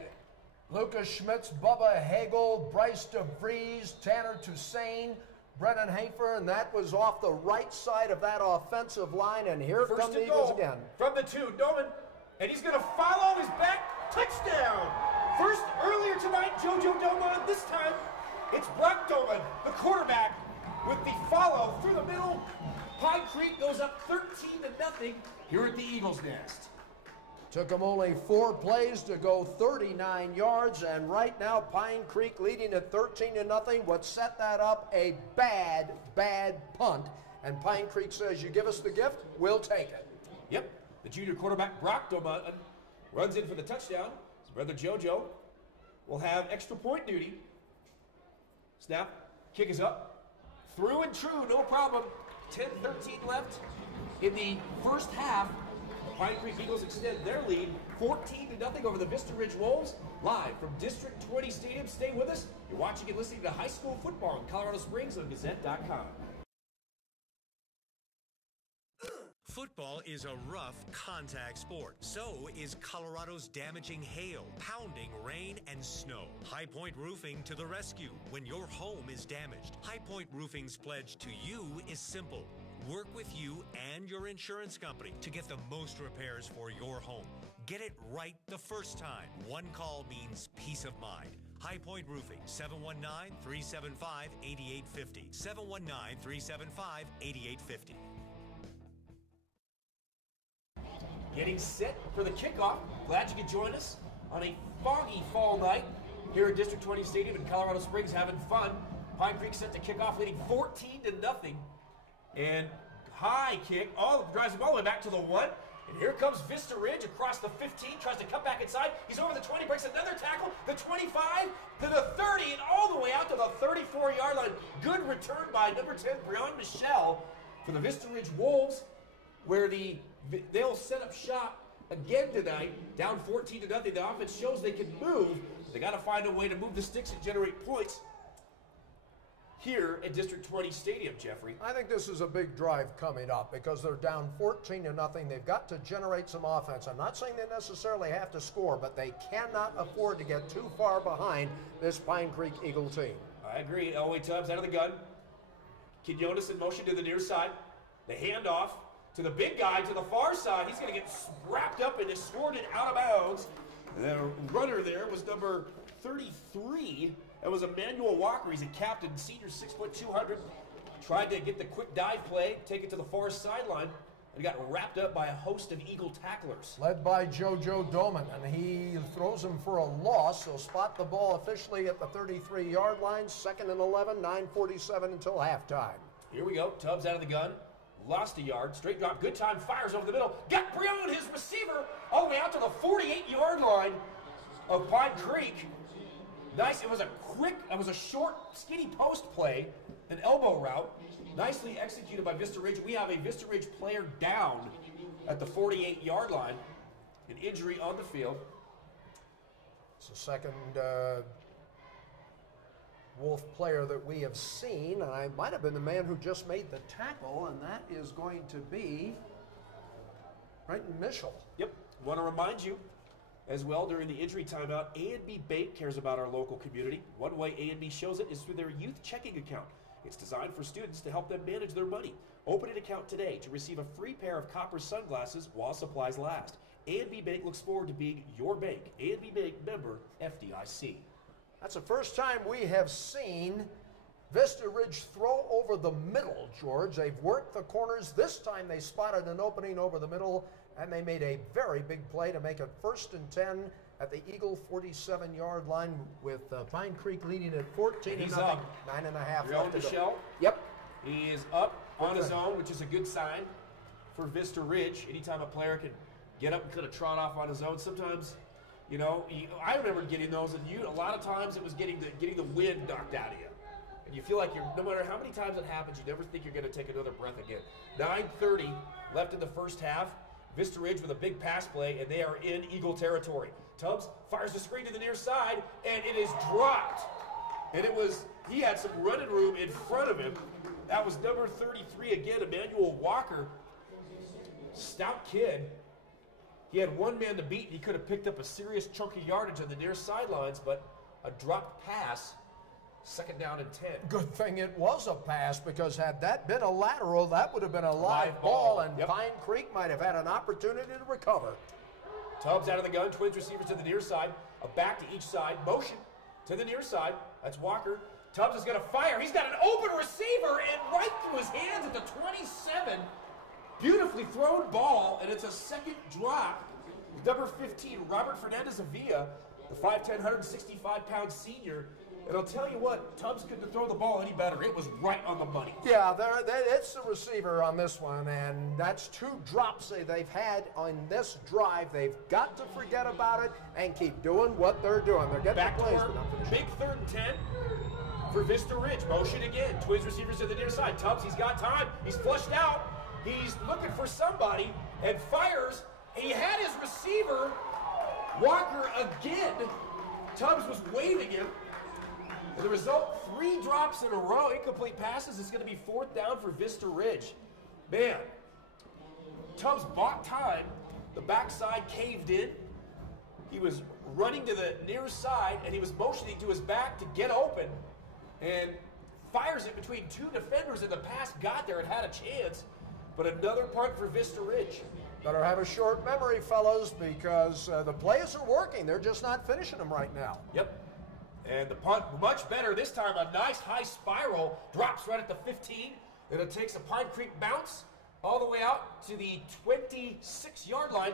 Lucas Schmitz, Bubba Hagel, Bryce DeVries, Tanner Toussaint, Brennan Hafer, and that was off the right side of that offensive line, and here come the Eagles again. From the 2, Doman, and he's going to follow his back, touchdown! First, earlier tonight, JoJo Doman, this time, it's Brock Doman, the quarterback, with the follow through the middle. Pine Creek goes up 13-0 here at the Eagles' Nest. Took them only 4 plays to go 39 yards, and right now Pine Creek leading at 13-0. What set that up? A bad punt. And Pine Creek says, you give us the gift, we'll take it. Yep. The junior quarterback, Brock Doman, runs in for the touchdown. His brother JoJo will have extra point duty. Snap. Kick is up. Through and true, no problem. 10-13 left in the first half. Pine Creek Eagles extend their lead 14-0 over the Vista Ridge Wolves. Live from District 20 Stadium. Stay with us. You're watching and listening to high school football in Colorado Springs on Gazette.com. Football is a rough contact sport. So is Colorado's damaging hail, pounding rain, and snow. High Point Roofing to the rescue when your home is damaged. High Point Roofing's pledge to you is simple. Work with you and your insurance company to get the most repairs for your home. Get it right the first time. One call means peace of mind. High Point Roofing, 719-375-8850. 719-375-8850. Getting set for the kickoff. Glad you could join us on a foggy fall night here at District 20 Stadium in Colorado Springs, having fun. Pine Creek set to kick off, leading 14-0. And high kick, drives him all the way back to the 1. And here comes Vista Ridge across the 15, tries to cut back inside. He's over the 20, breaks another tackle, the 25 to the 30, and all the way out to the 34-yard line. Good return by number 10, Breon Michelle, for the Vista Ridge Wolves, where they'll set up shop again tonight, down 14-0. The offense shows they can move. They got to find a way to move the sticks and generate points here at District 20 Stadium, Jeffrey. I think this is a big drive coming up because they're down 14-0. They've got to generate some offense. I'm not saying they necessarily have to score, but they cannot afford to get too far behind this Pine Creek Eagle team. I agree. Elway Tubbs out of the gun. Quinones in motion to the near side. The handoff to the big guy to the far side. He's going to get wrapped up and escorted out of bounds. The runner there was number 33. That was Emmanuel Walker. He's a captain, senior, 6'2", 200. Tried to get the quick dive play, take it to the far sideline, and got wrapped up by a host of Eagle tacklers. Led by JoJo Doman, and he throws him for a loss. So spot the ball officially at the 33-yard line. 2nd and 11, 9:47 until halftime. Here we go. Tubbs out of the gun. Lost a yard. Straight drop. Good time. Fires over the middle. Got Breon, his receiver, all the way out to the 48-yard line of Pine Creek. Nice. It was a short, skinny post play, an elbow route. Nicely executed by Vista Ridge. We have a Vista Ridge player down at the 48-yard line. An injury on the field. It's the second Wolf player that we have seen, and I might have been the man who just made the tackle, and that is going to be Brenton Mischel. Yep. Want to remind you as well, during the injury timeout, A&B Bank cares about our local community. One way A&B shows it is through their youth checking account. It's designed for students to help them manage their money. Open an account today to receive a free pair of copper sunglasses while supplies last. A&B Bank looks forward to being your bank. A&B Bank, member FDIC. That's the first time we have seen Vista Ridge throw over the middle, George. They've worked the corners. This time they spotted an opening over the middle, and they made a very big play to make it 1st and 10 at the Eagle 47-yard line with Pine Creek leading at 14-0. He's up. 9.5 Breon Michelle. Yep. He is up on his own, which is a good sign for Vista Ridge. Anytime a player can get up and kind of trot off on his own, sometimes, you know, I remember getting those, and a lot of times it was getting the wind knocked out of you. And you feel like no matter how many times it happens, you never think you're going to take another breath again. 9:30 left in the first half. Vista Ridge with a big pass play, and they are in Eagle territory. Tubbs fires the screen to the near side, and it is dropped. And he had some running room in front of him. That was number 33 again, Emmanuel Walker. Stout kid. He had one man to beat, and he could have picked up a serious chunk of yardage on the near sidelines, but a dropped pass. 2nd down and 10. Good thing it was a pass, because had that been a lateral, that would have been a live ball, and Pine Creek might have had an opportunity to recover. Tubbs out of the gun, twins receivers to the near side, a back to each side, motion to the near side. That's Walker. Tubbs is going to fire. He's got an open receiver, and right through his hands at the 27. Beautifully thrown ball, and it's a second drop. Number 15, Robert Fernandez-Avilla, the 5'10", 165-pound senior. And I'll tell you what, Tubbs couldn't throw the ball any better. It was right on the money. Yeah, it's the receiver on this one, and that's 2 drops they've had on this drive. They've got to forget about it and keep doing what they're doing. They're getting back the plays, to work. Big 3rd and 10 for Vista Ridge. Motion again. Twins receivers to the near side. Tubbs, he's got time. He's flushed out. He's looking for somebody and fires. He had his receiver, Walker, again. Tubbs was waving him. And the result, 3 drops in a row, incomplete passes. It's going to be 4th down for Vista Ridge. Man, Tubbs bought time. The backside caved in. He was running to the near side, and he was motioning to his back to get open, and fires it between two defenders, and the pass got there and had a chance, but another punt for Vista Ridge. Better have a short memory, fellas, because the plays are working. They're just not finishing them right now. Yep. And the punt, much better this time. A nice high spiral, drops right at the 15. Then it takes a Pine Creek bounce all the way out to the 26-yard line.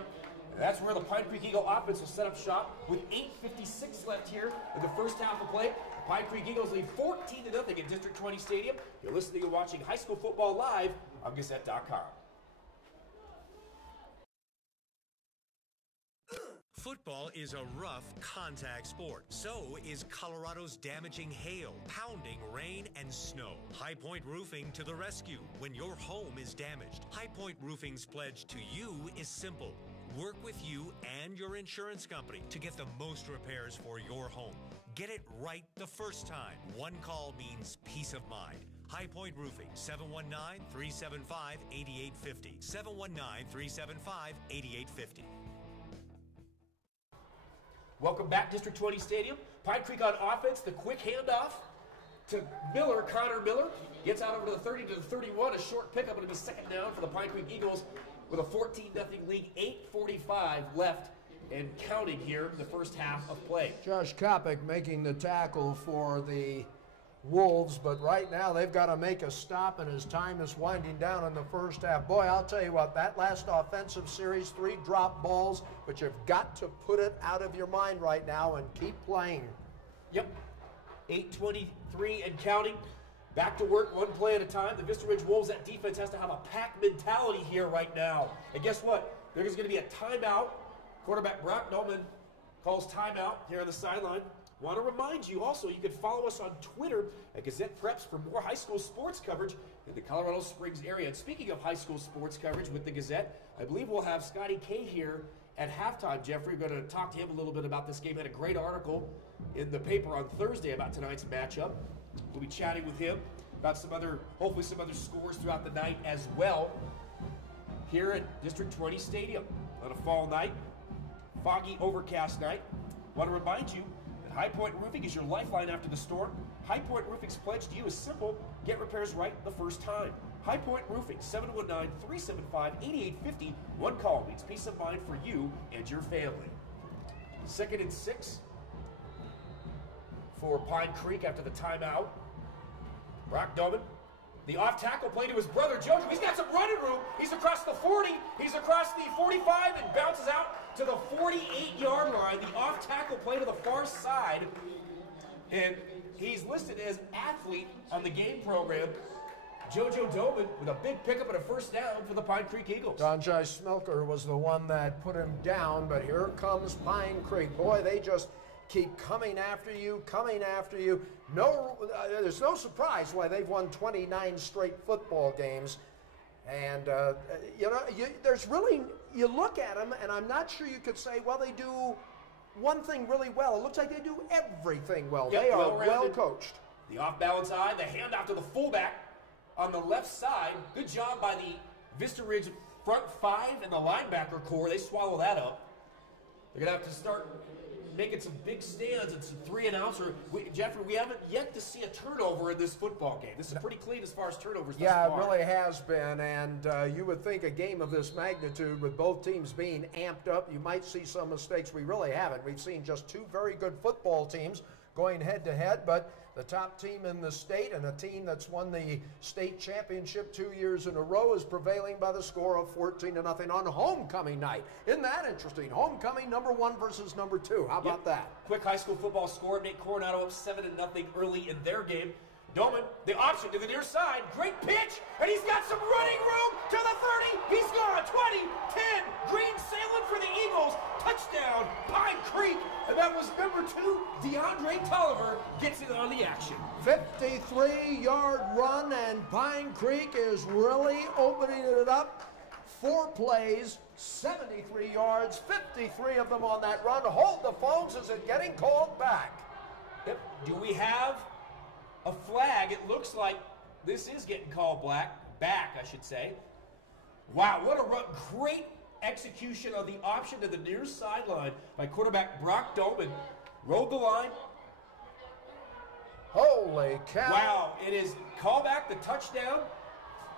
And that's where the Pine Creek Eagle offense will set up shop with 8:56 left here in the first half of play. Pine Creek Eagles lead 14-0 at District 20 Stadium. You're listening and watching high school football live on Gazette.com. Football is a rough contact sport. So is Colorado's damaging hail, pounding rain, and snow. High Point Roofing to the rescue when your home is damaged. High Point Roofing's pledge to you is simple. Work with you and your insurance company to get the most repairs for your home. Get it right the first time. One call means peace of mind. High Point Roofing, 719-375-8850. 719-375-8850. Welcome back, District 20 Stadium. Pine Creek on offense, the quick handoff to Miller, Connor Miller. Gets out over to the 30 to the 31, a short pickup. It'll be second down for the Pine Creek Eagles with a 14-0 lead, 8:45 left and counting here in the first half of play. Josh Kopic making the tackle for the Wolves, but right now they've got to make a stop, and his time is winding down in the first half. Boy, I'll tell you what, that last offensive series, 3 drop balls, but you've got to put it out of your mind right now and keep playing. Yep, 8:23 and counting. Back to work, one play at a time. The Vista Ridge Wolves, that defense has to have a pack mentality here right now. And guess what? There's going to be a timeout. Quarterback Brock Dolman calls timeout here on the sideline. Want to remind you also, you can follow us on Twitter at Gazette Preps for more high school sports coverage in the Colorado Springs area. And speaking of high school sports coverage with the Gazette, I believe we'll have Scotty K here at halftime. Jeffrey, we're going to talk to him a little bit about this game. Had a great article in the paper on Thursday about tonight's matchup. We'll be chatting with him about hopefully some other scores throughout the night as well here at District 20 Stadium on a fall night, foggy, overcast night. Want to remind you that High Point Roofing is your lifeline after the storm. High Point Roofing's pledge to you is simple: get repairs right the first time. High Point Roofing, 719-375-8850. One call means peace of mind for you and your family. 2nd and 6 for Pine Creek after the timeout. Brock Dolman, the off tackle play to his brother Jojo. He's got some running room. He's across the 40. He's across the 45 and bounces out to the 48-yard line. The off tackle play to the far side. And he's listed as athlete on the game program. Jojo Dolman with a big pickup and a first down for the Pine Creek Eagles. Donjai Smelker was the one that put him down, but here comes Pine Creek. Boy, they just keep coming after you, coming after you. No, there's no surprise why they've won 29 straight football games. And, there's really, you look at them, and I'm not sure you could say, well, they do one thing really well. It looks like they do everything well. Yep, they are well coached. The off-balance eye, the handoff to the fullback on the left side. Good job by the Vista Ridge front 5 and the linebacker core. They swallow that up. They're going to have to start making some big stands and some 3-and-outs. Jeffrey, we haven't yet to see a turnover in this football game. This is pretty clean as far as turnovers thus far. Yeah, it really has been, and you would think a game of this magnitude with both teams being amped up, you might see some mistakes. We really haven't. We've seen just 2 very good football teams going head-to-head, but the top team in the state and a team that's won the state championship 2 years in a row is prevailing by the score of 14-0 on homecoming night. Isn't that interesting? Homecoming, number 1 versus number 2. How about that? Quick high school football score. Nate Coronado up 7-0 early in their game. Dolman, the option to the near side. Great pitch, and he's got some running room to the 30. He's gone. 20, 10. Green sailing for the Eagles. Touchdown, Pine Creek. And that was number 2, DeAndre Tolliver, gets in on the action. 53-yard run, and Pine Creek is really opening it up. 4 plays, 73 yards, 53 of them on that run. Hold the phones. Is it getting called back? Yep. Do we have a flag? It looks like this is getting called back, I should say. Wow, what a run. Great execution on the option to the near sideline by quarterback Brock Dolman. Rode the line. Holy cow. Wow, it is call back the touchdown.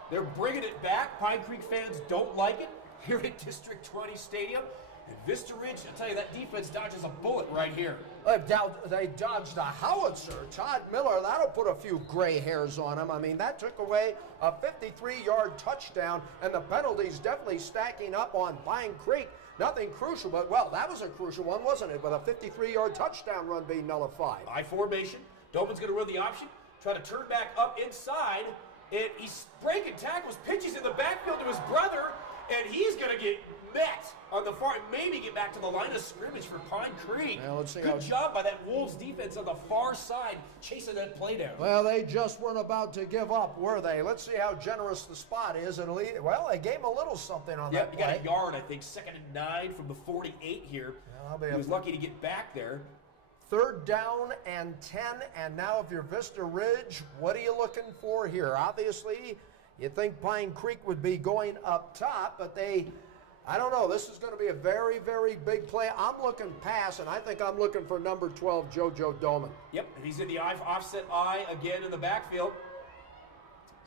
They're bringing it back. Pine Creek fans don't like it here at District 20 Stadium. And Vista Ridge, I'll tell you, that defense dodges a bullet right here. They dodged a howitzer. Todd Miller, that'll put a few gray hairs on him. I mean, that took away a 53-yard touchdown, and the penalties definitely stacking up on Pine Creek. Nothing crucial, but, well, that was a crucial one, wasn't it? With a 53-yard touchdown run being nullified. I formation. Dolman's going to run the option, try to turn back up inside, and he's breaking tackles, pitches in the backfield to his brother, and he's going to get met on the far, maybe get back to the line of scrimmage for Pine Creek. Well, let's see. Good job by that Wolves defense on the far side, chasing that play down. Well, they just weren't about to give up, were they? Let's see how generous the spot is. And well, they gave him a little something on that you play. got a yard, I think, 2nd and 9 from the 48 here. Well, he was lucky to get back there. 3rd down and 10, and now if you're Vista Ridge, what are you looking for here? Obviously, you think Pine Creek would be going up top, but I don't know, this is going to be a very, very big play. I'm looking pass, and I think I'm looking for number 12, JoJo Dolman. Yep, he's in the offset eye again in the backfield.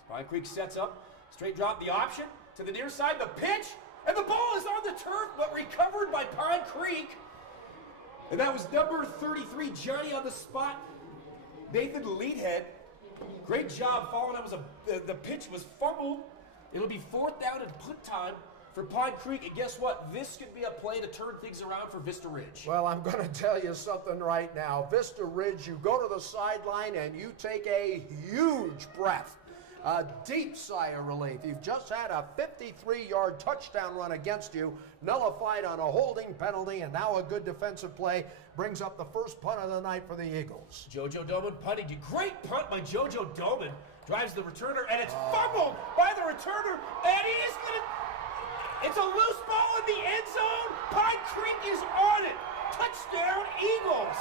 Pine Creek sets up, straight drop the option to the near side, the pitch, and the ball is on the turf, but recovered by Pine Creek. And that was number 33, Johnny on the spot, Nathan Leadhead. Great job following. The pitch was fumbled. It'll be 4th down and punt time for Pine Creek. And guess what? This could be a play to turn things around for Vista Ridge. Well, I'm going to tell you something right now. Vista Ridge, you go to the sideline and you take a huge breath. A deep sigh of relief. You've just had a 53-yard touchdown run against you, nullified on a holding penalty, and now a good defensive play brings up the first punt of the night for the Eagles. JoJo Dolman punting. Great punt by JoJo Dolman. Drives the returner, and it's fumbled by the returner, and he is going to... It's a loose ball in the end zone. Pine Creek is on it. Touchdown, Eagles.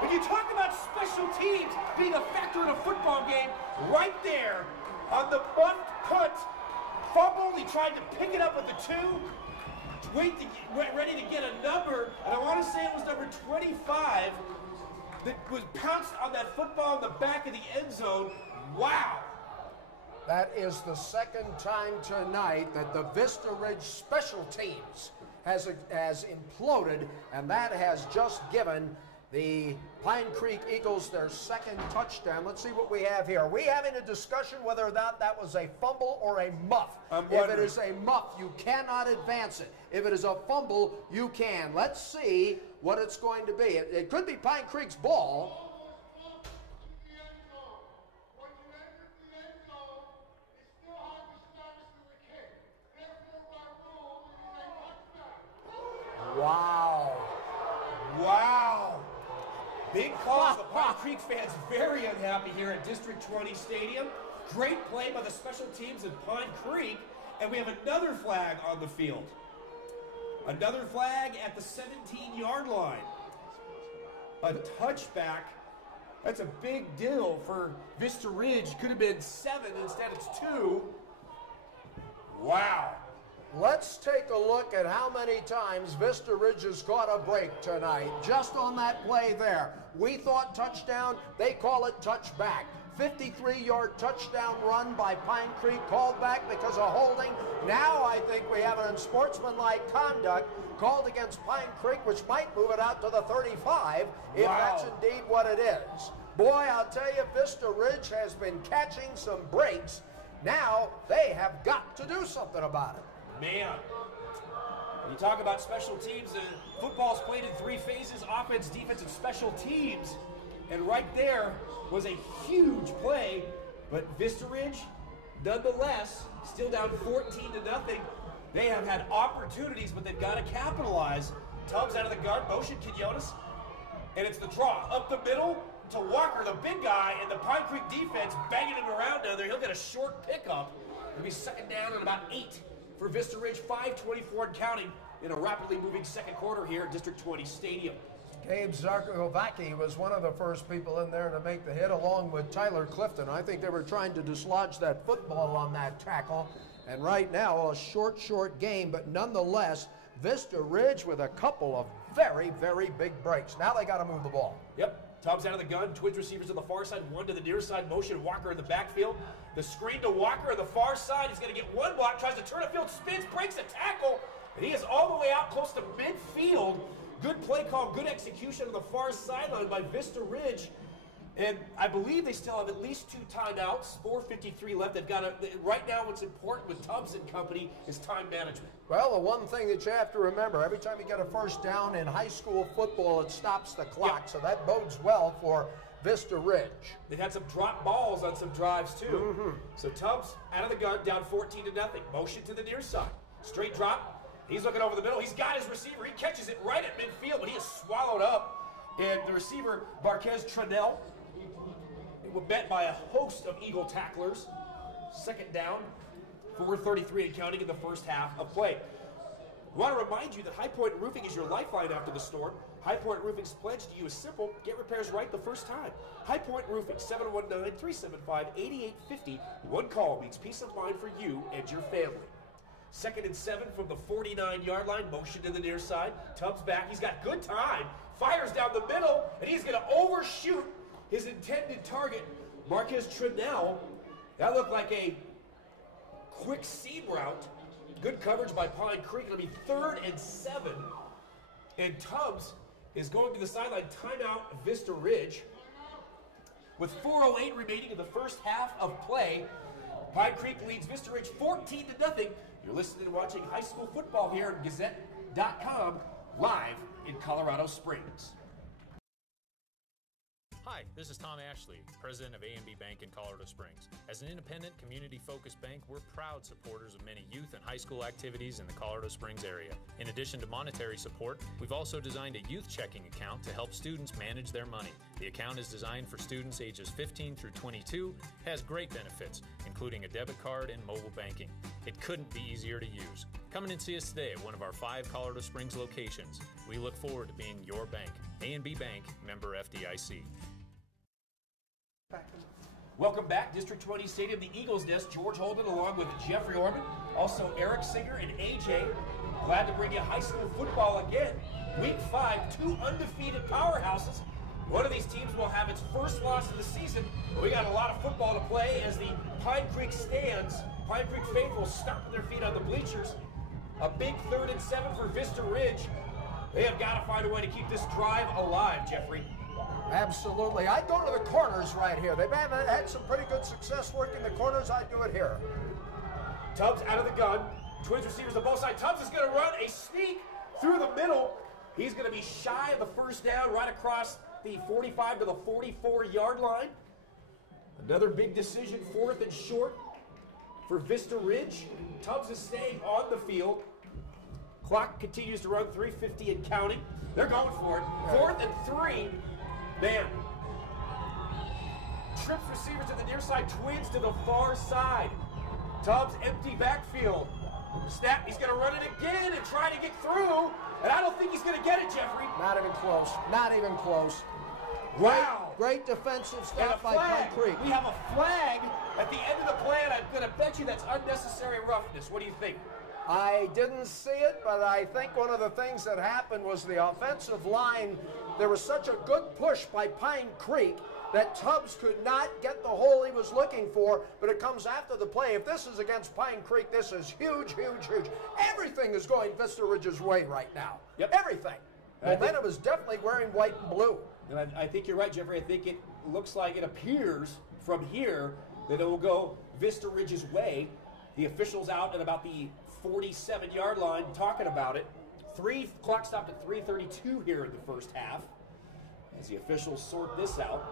When you talk about special teams being a factor in a football game, right there, on the bunt punt, fumbled, he tried to pick it up at the 2, ready to get a number, and I want to say it was number 25 that was pounced on that football in the back of the end zone. Wow. That is the 2nd time tonight that the Vista Ridge special teams has imploded, and that has just given the Pine Creek Eagles their 2nd touchdown. Let's see what we have here. Are we having a discussion whether or not that was a fumble or a muff? If it is a muff, you cannot advance it. If it is a fumble, you can. Let's see what it's going to be. It could be Pine Creek's ball. Wow. Wow. Big calls. The Pine Creek fans very unhappy here at District 20 Stadium. Great play by the special teams in Pine Creek. And we have another flag on the field. Another flag at the 17-yard line. A touchback. That's a big deal for Vista Ridge. Could have been 7, instead it's 2. Wow. Let's take a look at how many times Vista Ridge has caught a break tonight. Just on that play there. We thought touchdown, they call it touchback. 53-yard touchdown run by Pine Creek, called back because of holding. Now I think we have an unsportsmanlike conduct called against Pine Creek, which might move it out to the 35, if that's indeed what it is. Boy, I'll tell you, Vista Ridge has been catching some breaks. Now they have got to do something about it. Man, when you talk about special teams, football's played in 3 phases: offense, defense, and special teams. And right there was a huge play, but Vista Ridge, nonetheless, still down 14-0. They have had opportunities, but they've got to capitalize. Tubbs out of the gun, motion Quinones, and it's the draw up the middle to Walker, the big guy, and the Pine Creek defense banging him around down there. He'll get a short pickup. It'll be 2nd down and about 8 for Vista Ridge, 5:24 and counting in a rapidly moving 2nd quarter here at District 20 Stadium. Gabe Zarkovacki was one of the first people in there to make the hit, along with Tyler Clifton. I think they were trying to dislodge that football on that tackle, And right now, a short game, but nonetheless, Vista Ridge with a couple of very, very big breaks. Now they got to move the ball. Yep. Tubbs out of the gun. Twins receivers to the far side, one to the near side. Motion Walker in the backfield. The screen to Walker on the far side. He's going to get one block, tries to turn a field, spins, breaks a tackle, and he is all the way out close to midfield. Good play call, good execution on the far sideline by Vista Ridge. And I believe they still have at least 2 timeouts, 4:53 left. They've got right now what's important with Tubbs and company is time management. Well, the one thing that you have to remember, every time you get a first down in high school football, it stops the clock. Yep. So that bodes well for Vista Ridge. They've had some drop balls on some drives too. So Tubbs out of the gun, down 14-0. Motion to the near side. Straight drop. He's looking over the middle. He's got his receiver. He catches it right at midfield, but he is swallowed up. And the receiver, Marquez Tranell, was met by a host of Eagle tacklers. Second down, 4:33 and counting in the first half of play. I want to remind you that High Point Roofing is your lifeline after the storm. High Point Roofing's pledge to you is simple: get repairs right the first time. High Point Roofing, 719-375-8850. One call means peace of mind for you and your family. 2nd and 7 from the 49-yard line. Motion to the near side. Tubbs back. He's got good time. Fires down the middle, and he's going to overshoot his intended target, Marquez Tranell. That looked like a quick seam route. Good coverage by Pine Creek. It'll be 3rd and 7. And Tubbs is going to the sideline. Timeout, Vista Ridge. With 4:08 remaining in the first half of play, Pine Creek leads Vista Ridge 14-0. You're listening and watching high school football here at Gazette.com, live in Colorado Springs. Hi, this is Tom Ashley, president of A&B Bank in Colorado Springs. As an independent, community-focused bank, we're proud supporters of many youth and high school activities in the Colorado Springs area. In addition to monetary support, we've also designed a youth checking account to help students manage their money. The account is designed for students ages 15 through 22, has great benefits, including a debit card and mobile banking. It couldn't be easier to use. Come in and see us today at one of our 5 Colorado Springs locations. We look forward to being your bank. A&B Bank, member FDIC. Welcome back, District 20 Stadium, the Eagles Nest. George Holden along with Jeffrey Orman, also Eric Singer and AJ. Glad to bring you high school football again. Week 5, 2 undefeated powerhouses. One of these teams will have its first loss of the season, but we got a lot of football to play as the Pine Creek faithful stomping their feet on the bleachers. A big 3rd and 7 for Vista Ridge. They have got to find a way to keep this drive alive, Jeffrey. Absolutely. I'd go to the corners right here. They've had some pretty good success working the corners. I'd do it here. Tubbs out of the gun. Twins receivers on both sides. Tubbs is going to run a sneak through the middle. He's going to be shy of the first down right across the 45 to the 44-yard line. Another big decision, 4th and short for Vista Ridge. Tubbs is staying on the field. Clock continues to run, 3:50 and counting. They're going for it. 4th and 3. Man. Trips receiver to the near side, Twins to the far side. Tubbs empty backfield. Snap, he's going to run it again and try to get through. And I don't think he's going to get it, Jeffrey. Not even close. Not even close. Wow. Great defensive stop by Pine Creek. We have a flag at the end of the play, and I'm going to bet you that's unnecessary roughness. What do you think? I didn't see it, but I think one of the things that happened was the offensive line. There was such a good push by Pine Creek that Tubbs could not get the hole he was looking for, but it comes after the play. If this is against Pine Creek, this is huge, huge, huge. Everything is going Vista Ridge's way right now. Yep. Everything. Momentum is definitely wearing white and blue. And I think you're right, Jeffrey. I think it looks like it appears from here that it will go Vista Ridge's way. The officials out at about the 47-yard line talking about it. Clock stopped at 3:32 here in the first half as the officials sort this out.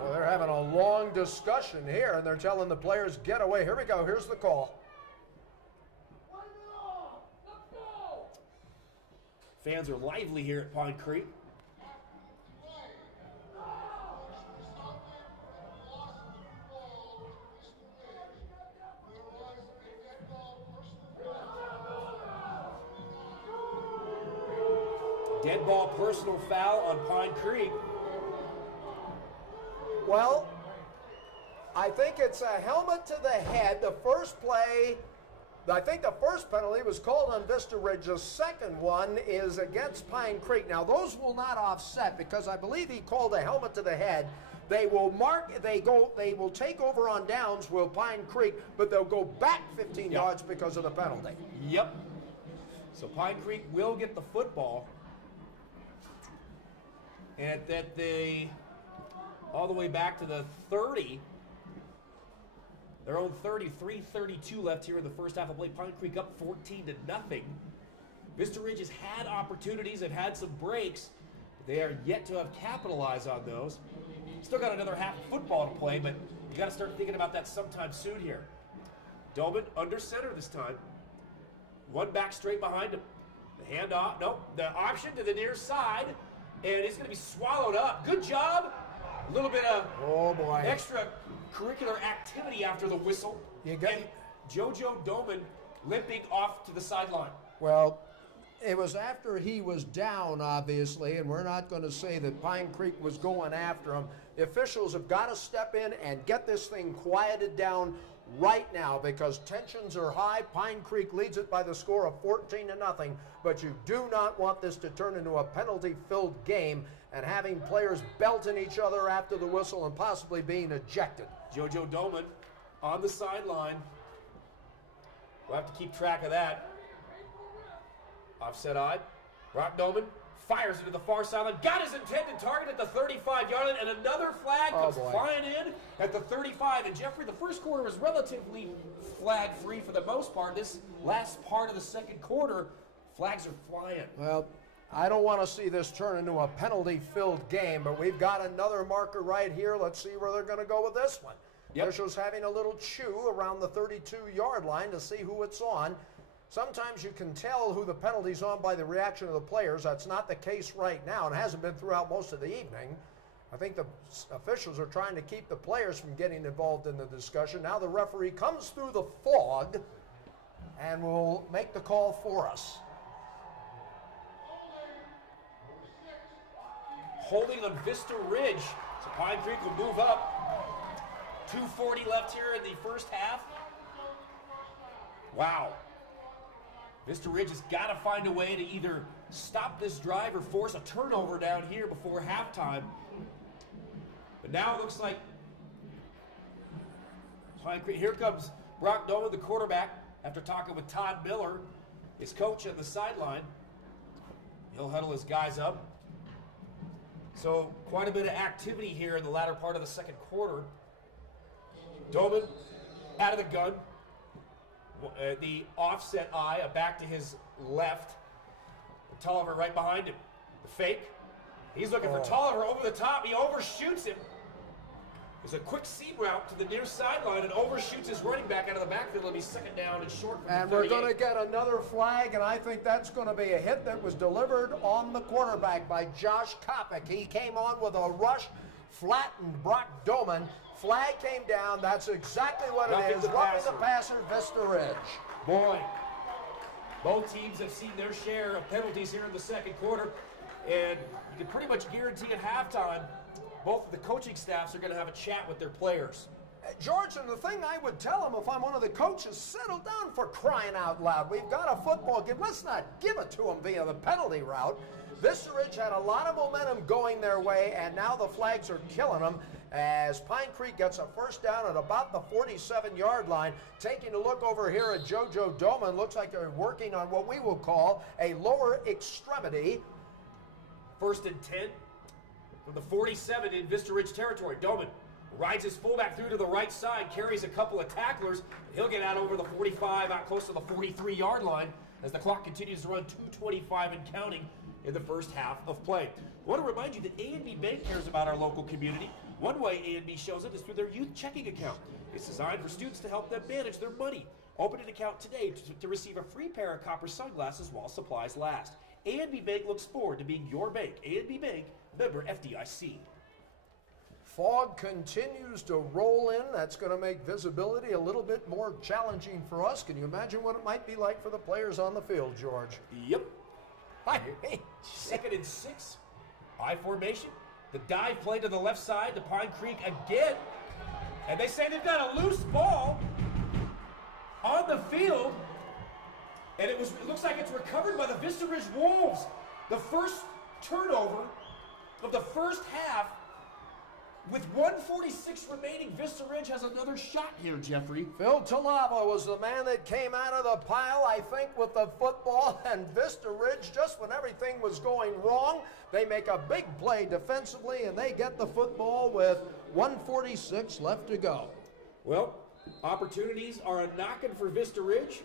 Well, they're having a long discussion here, and they're telling the players, get away. Here we go. Here's the call. Fans are lively here at Pine Creek. Dead ball personal foul on Pine Creek. Well, I think it's a helmet to the head. The first play, I think the first penalty was called on Vista Ridge. The second one is against Pine Creek. Now, those will not offset because I believe he called a helmet to the head. They will they will take over on downs with Pine Creek, but they'll go back 15 yards because of the penalty. Yep. So Pine Creek will get the football. And that they, all the way back to the 30, their own 33-32 left here in the first half of play. Pine Creek up 14-0. Vista Ridge has had opportunities, they've had some breaks, but they are yet to have capitalized on those. Still got another half of football to play, but you got to start thinking about that sometime soon here. Doman under center this time. One back straight behind him. The handoff, nope, the option to the near side, and he's going to be swallowed up. Good job. A little bit of extracurricular activity after the whistle. And JoJo Doman limping off to the sideline. Well, it was after he was down, obviously, and we're not going to say that Pine Creek was going after him. The officials have got to step in and get this thing quieted down right now because tensions are high. Pine Creek leads it by the score of 14-0, but you do not want this to turn into a penalty-filled game and having players belting each other after the whistle and possibly being ejected. JoJo Doman on the sideline. We'll have to keep track of that. Offset eye. Brock Doman fires into the far sideline. Got his intended target at the 35-yard line, and another flag comes flying in at the 35. And Jeffrey, the first quarter was relatively flag-free for the most part. This last part of the second quarter, flags are flying. Well, I don't want to see this turn into a penalty-filled game, but we've got another marker right here. Let's see where they're going to go with this one. Officials having a little chew around the 32-yard line to see who it's on. Sometimes you can tell who the penalty's on by the reaction of the players. That's not the case right now, and it hasn't been throughout most of the evening. I think the officials are trying to keep the players from getting involved in the discussion. Now the referee comes through the fog and will make the call for us. Holding on Vista Ridge. So Pine Creek will move up. 2:40 left here in the first half. Wow. Vista Ridge has got to find a way to either stop this drive or force a turnover down here before halftime. But now it looks like Pine Creek. Here comes Brock Doman, the quarterback, after talking with Todd Miller, his coach at the sideline. He'll huddle his guys up. So quite a bit of activity here in the latter part of the second quarter. Doman out of the gun. The offset eye, back to his left. Tolliver right behind him. The fake. He's looking for Tolliver over the top. He overshoots him. There's a quick seam route to the near sideline and overshoots his running back out of the backfield. It'll be second down and short from and the 38. We're going to get another flag, and I think that's going to be a hit that was delivered on the quarterback by Josh Kopic. He came on with a rush, flattened Brock Doman. Flag came down. That's exactly what it is. Roughing the passer, Vista Ridge. Boy, both teams have seen their share of penalties here in the second quarter, and you can pretty much guarantee at halftime both of the coaching staffs are going to have a chat with their players. George, and the thing I would tell them if I'm one of the coaches, settle down for crying out loud. We've got a football game. Let's not give it to them via the penalty route. Vista Ridge had a lot of momentum going their way, and now the flags are killing them as Pine Creek gets a first down at about the 47-yard line. Taking a look over here at JoJo Doman, looks like they're working on what we will call a lower extremity. First and 10 from the 47 in Vista Ridge territory. Doman rides his fullback through to the right side, carries a couple of tacklers. He'll get out over the 45, out close to the 43-yard line as the clock continues to run 2:25 and counting in the first half of play. I want to remind you that A&B Bank cares about our local community. One way A&B shows it is through their youth checking account. It's designed for students to help them manage their money. Open an account today to receive a free pair of copper sunglasses while supplies last. A&B Bank looks forward to being your bank. A&B Bank, member FDIC. Fog continues to roll in. That's going to make visibility a little bit more challenging for us. Can you imagine what it might be like for the players on the field, George? Yep. Second and 6. I formation. The dive play to the left side to Pine Creek again. And they say they've got a loose ball on the field. And it looks like it's recovered by the Vista Ridge Wolves. The first turnover of the first half. With 1:46 remaining, Vista Ridge has another shot here, Jeffrey. Phil Talava was the man that came out of the pile, I think, with the football. And Vista Ridge, just when everything was going wrong, they make a big play defensively, and they get the football with 1:46 left to go. Well, opportunities are a-knocking for Vista Ridge.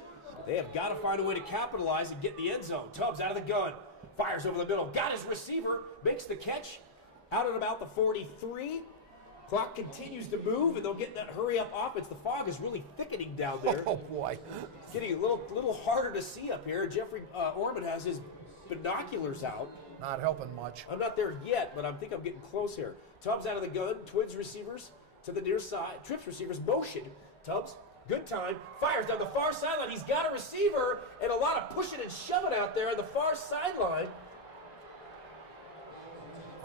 They have got to find a way to capitalize and get in the end zone. Tubbs out of the gun, fires over the middle, got his receiver, makes the catch. Out at about the 43. Clock continues to move, and they'll get in that hurry-up offense. The fog is really thickening down there. Oh, boy. It's getting a little harder to see up here. Jeffrey Orman has his binoculars out. Not helping much. I'm not there yet, but I think I'm getting close here. Tubbs out of the gun. Twins receivers to the near side. Trips receivers motion. Tubbs, good time. Fires down the far sideline. He's got a receiver, and a lot of pushing and shoving out there on the far sideline.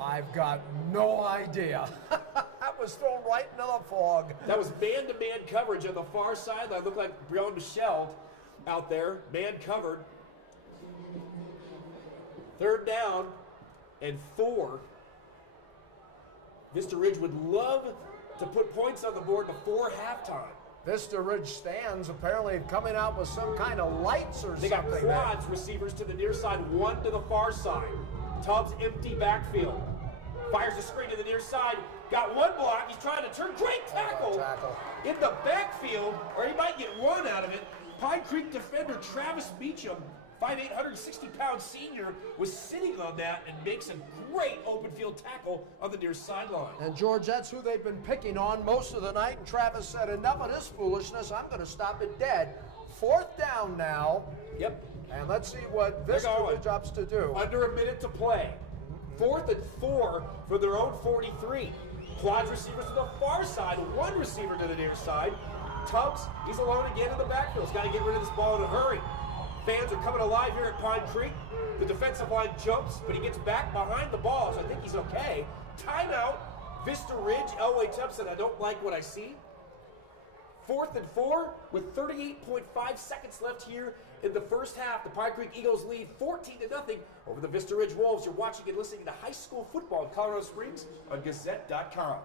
I've got no idea. That was thrown right into the fog. That was man-to-man coverage on the far sideline. Looked like Brian Michelle out there, man covered. 3rd down and 4. Vista Ridge would love to put points on the board before halftime. Vista Ridge stands apparently coming out with some kind of lights or they something. They got quads receivers to the near side, 1 to the far side. Tubbs empty backfield. Fires a screen to the near side. Got 1 block. He's trying to turn. Great tackle in the backfield, or he might get 1 out of it. Pine Creek defender Travis Beecham, 5'8", 160-pound senior, was sitting on that and makes a great open field tackle on the near sideline. And George, that's who they've been picking on most of the night. And Travis said, enough of this foolishness. I'm going to stop it dead. 4th down now. Yep. And let's see what Vista Ridge opts to do. Under a minute to play. 4th and 4 for their own 43. Quads receivers to the far side. 1 receiver to the near side. Tubbs, he's alone again in the backfield. He's got to get rid of this ball in a hurry. Fans are coming alive here at Pine Creek. The defensive line jumps, but he gets back behind the ball, so I think he's okay. Timeout. Vista Ridge. Elway Tubbs said, I don't like what I see. 4th and 4 with 38.5 seconds left here in the first half. The Pine Creek Eagles lead 14-0 over the Vista Ridge Wolves. You're watching and listening to high school football in Colorado Springs on Gazette.com.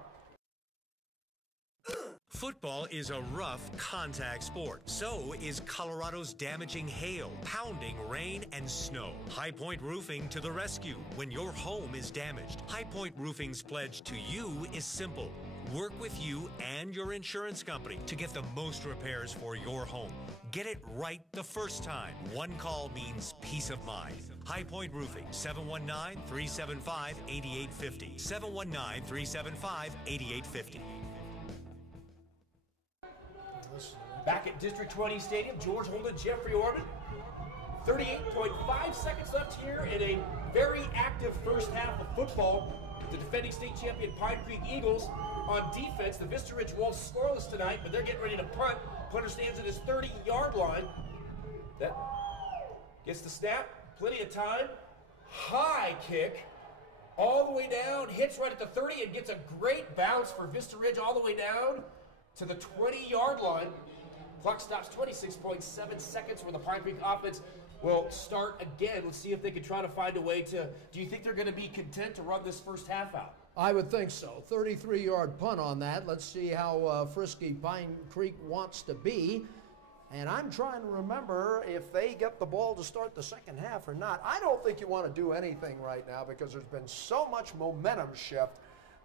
Football is a rough contact sport. So is Colorado's damaging hail, pounding rain, and snow. High Point Roofing to the rescue when your home is damaged. High Point Roofing's pledge to you is simple. Work with you and your insurance company to get the most repairs for your home. Get it right the first time. One call means peace of mind. High Point Roofing, 719-375-8850. 719-375-8850. Back at District 20 Stadium, George Holden, Jeffrey Orman. 38.5 seconds left here in a very active first half of football. The defending state champion Pine Creek Eagles on defense. The Vista Ridge Wolves scoreless tonight, but they're getting ready to punt. Punter stands at his 30-yard line. That gets the snap. Plenty of time. High kick. All the way down. Hits right at the 30 and gets a great bounce for Vista Ridge all the way down to the 20-yard line. Clock stops 26.7 seconds where the Pine Creek offense will start again. Let's see if they can try to find a way to. Do you think they're going to be content to run this first half out? I would think so. 33-yard punt on that. Let's see how frisky Pine Creek wants to be. And I'm trying to remember if they get the ball to start the second half or not. I don't think you want to do anything right now because there's been so much momentum shift.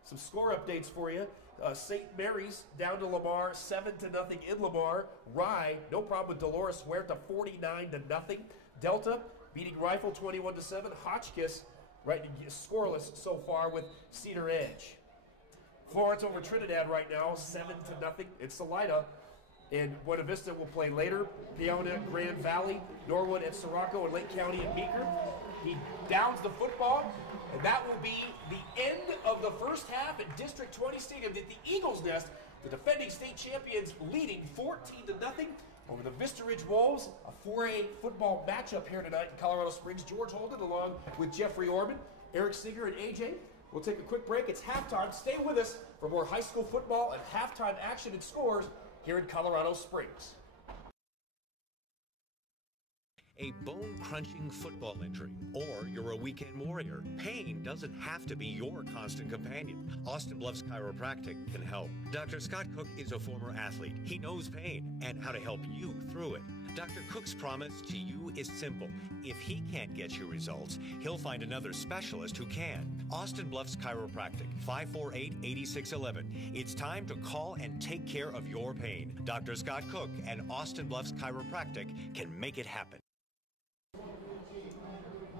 Some score updates for you. St. Mary's down to Lamar, 7-0 in Lamar. Rye, no problem with Dolores Huerta, 49-0. Delta beating Rifle 21-7. Hotchkiss, right, scoreless so far with Cedar Edge. Florence over Trinidad right now, 7-0 in Salida. And Buena Vista will play later. Peona, Grand Valley, Norwood at Sirocco, and Lake County and Meeker. He downs the football, and that will be the end of the first half at District 20 Stadium at the Eagles Nest. The defending state champions leading 14-0 over the Vista Ridge Wolves. A 4A football matchup here tonight in Colorado Springs. George Holden along with Jeffrey Orman, Eric Singer, and AJ. We'll take a quick break. It's halftime. Stay with us for more high school football and halftime action and scores here in Colorado Springs. A bone-crunching football injury, or you're a weekend warrior. Pain doesn't have to be your constant companion. Austin Bluffs Chiropractic can help. Dr. Scott Cook is a former athlete. He knows pain and how to help you through it. Dr. Cook's promise to you is simple. If he can't get you results, he'll find another specialist who can. Austin Bluffs Chiropractic, 548-8611. It's time to call and take care of your pain. Dr. Scott Cook and Austin Bluffs Chiropractic can make it happen.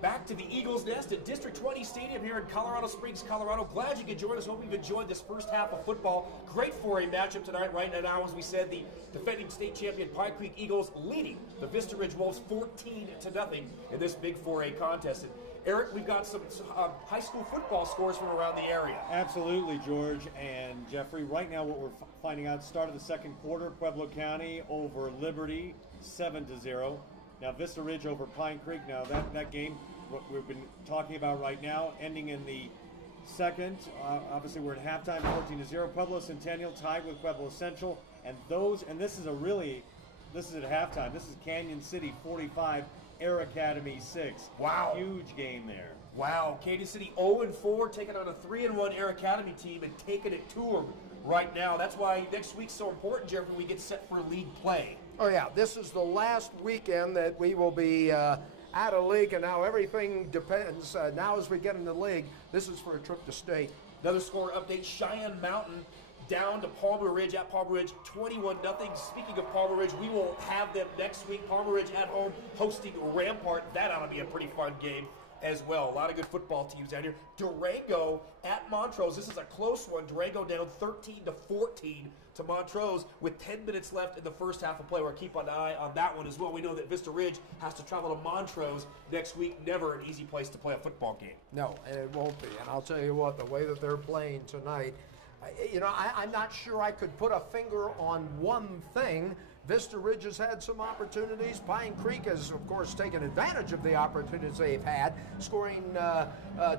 Back to the Eagles Nest at District 20 Stadium here in Colorado Springs, Colorado. Glad you could join us. Hope you've enjoyed this first half of football. Great 4A matchup tonight. Right now, as we said, the defending state champion Pine Creek Eagles leading the Vista Ridge Wolves 14-0 in this big 4A contest. And Eric, we've got some high school football scores from around the area. Absolutely, George and Jeffrey. Right now, what we're finding out, start of the second quarter, Pueblo County over Liberty, 7-0. Now, Vista Ridge over Pine Creek. Now, that game, what we've been talking about right now, ending in the second. Obviously, we're in halftime, 14-0. Pueblo Centennial tied with Pueblo Central. And this is at halftime. This is Canyon City 45, Air Academy 6. Wow. Huge game there. Wow. Canyon City 0-4, taking on a 3-1 Air Academy team and taking it to them right now. That's why next week's so important, Jeffrey. We get set for league play. Oh, yeah, this is the last weekend that we will be out of league, and now everything depends. Now as we get in the league, this is for a trip to state. Another score update, Cheyenne Mountain down to Palmer Ridge at Palmer Ridge, 21-0. Speaking of Palmer Ridge, we will have them next week. Palmer Ridge at home hosting Rampart. That ought to be a pretty fun game as well. A lot of good football teams down here. Durango at Montrose. This is a close one. Durango down 13-14 to Montrose with 10 minutes left in the first half of play. We'll keep an eye on that one as well. We know that Vista Ridge has to travel to Montrose next week. Never an easy place to play a football game. No, and it won't be. And I'll tell you what, the way that they're playing tonight, I'm not sure I could put a finger on one thing. Vista Ridge has had some opportunities. Pine Creek has, of course, taken advantage of the opportunities they've had, scoring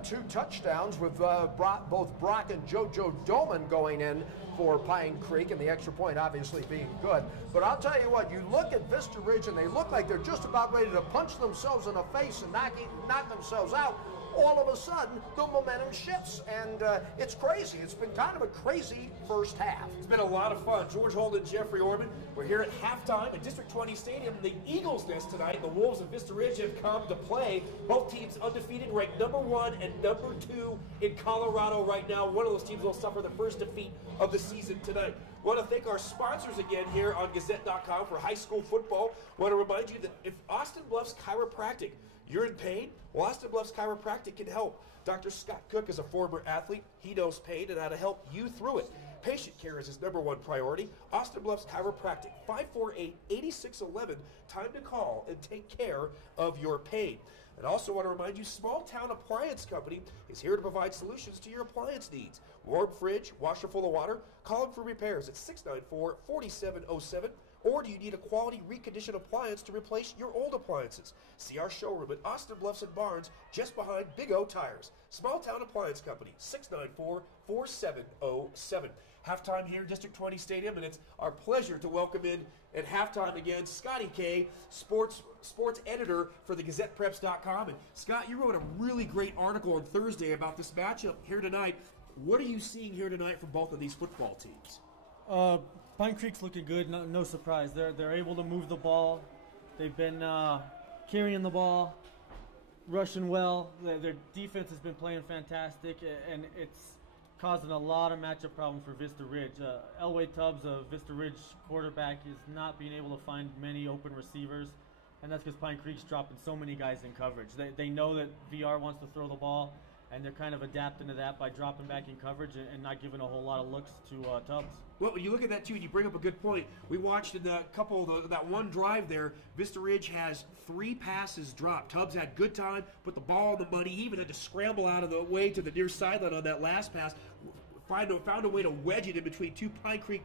2 touchdowns with both Brock and JoJo Doman going in for Pine Creek, and the extra point obviously being good. But I'll tell you what, you look at Vista Ridge and they look like they're just about ready to punch themselves in the face and knock themselves out. All of a sudden, the momentum shifts, and it's crazy. It's been kind of a crazy first half. It's been a lot of fun. George Holden, Jeffrey Orman. We're here at halftime at District 20 Stadium. The Eagles Nest tonight. The Wolves of Vista Ridge have come to play. Both teams undefeated, ranked number 1 and number 2 in Colorado right now. One of those teams will suffer the first defeat of the season tonight. I want to thank our sponsors again here on Gazette.com for high school football. I want to remind you that if Austin Bluffs Chiropractic, you're in pain? Well, Austin Bluffs Chiropractic can help. Dr. Scott Cook is a former athlete. He knows pain and how to help you through it. Patient care is his #1 priority. Austin Bluffs Chiropractic, 548-8611. Time to call and take care of your pain. And also want to remind you, Small Town Appliance Company is here to provide solutions to your appliance needs. Warm fridge, washer full of water. Call them for repairs at 694-4707. Or do you need a quality reconditioned appliance to replace your old appliances? See our showroom at Austin Bluffs and Barnes, just behind Big O Tires. Small Town Appliance Company, 694-4707. Halftime here, District 20 Stadium, and it's our pleasure to welcome in at halftime again, Scotty K, sports editor for the GazettePreps.com. And Scott, you wrote a really great article on Thursday about this matchup here tonight. What are you seeing here tonight from both of these football teams? Pine Creek's looking good, no surprise. They're able to move the ball. They've been carrying the ball, rushing well. Their defense has been playing fantastic, and it's causing a lot of matchup problems for Vista Ridge. Elway Tubbs, a Vista Ridge quarterback, is not being able to find many open receivers, and that's because Pine Creek's dropping so many guys in coverage. They know that VR wants to throw the ball, and they're kind of adapting to that by dropping back in coverage and not giving a whole lot of looks to Tubbs. Well, when you look at that, too, and you bring up a good point. We watched in that one drive there, Vista Ridge has 3 passes dropped. Tubbs had good time, put the ball on the money. He even had to scramble out of the way to the near sideline on that last pass. Found a way to wedge it in between 2 Pine Creek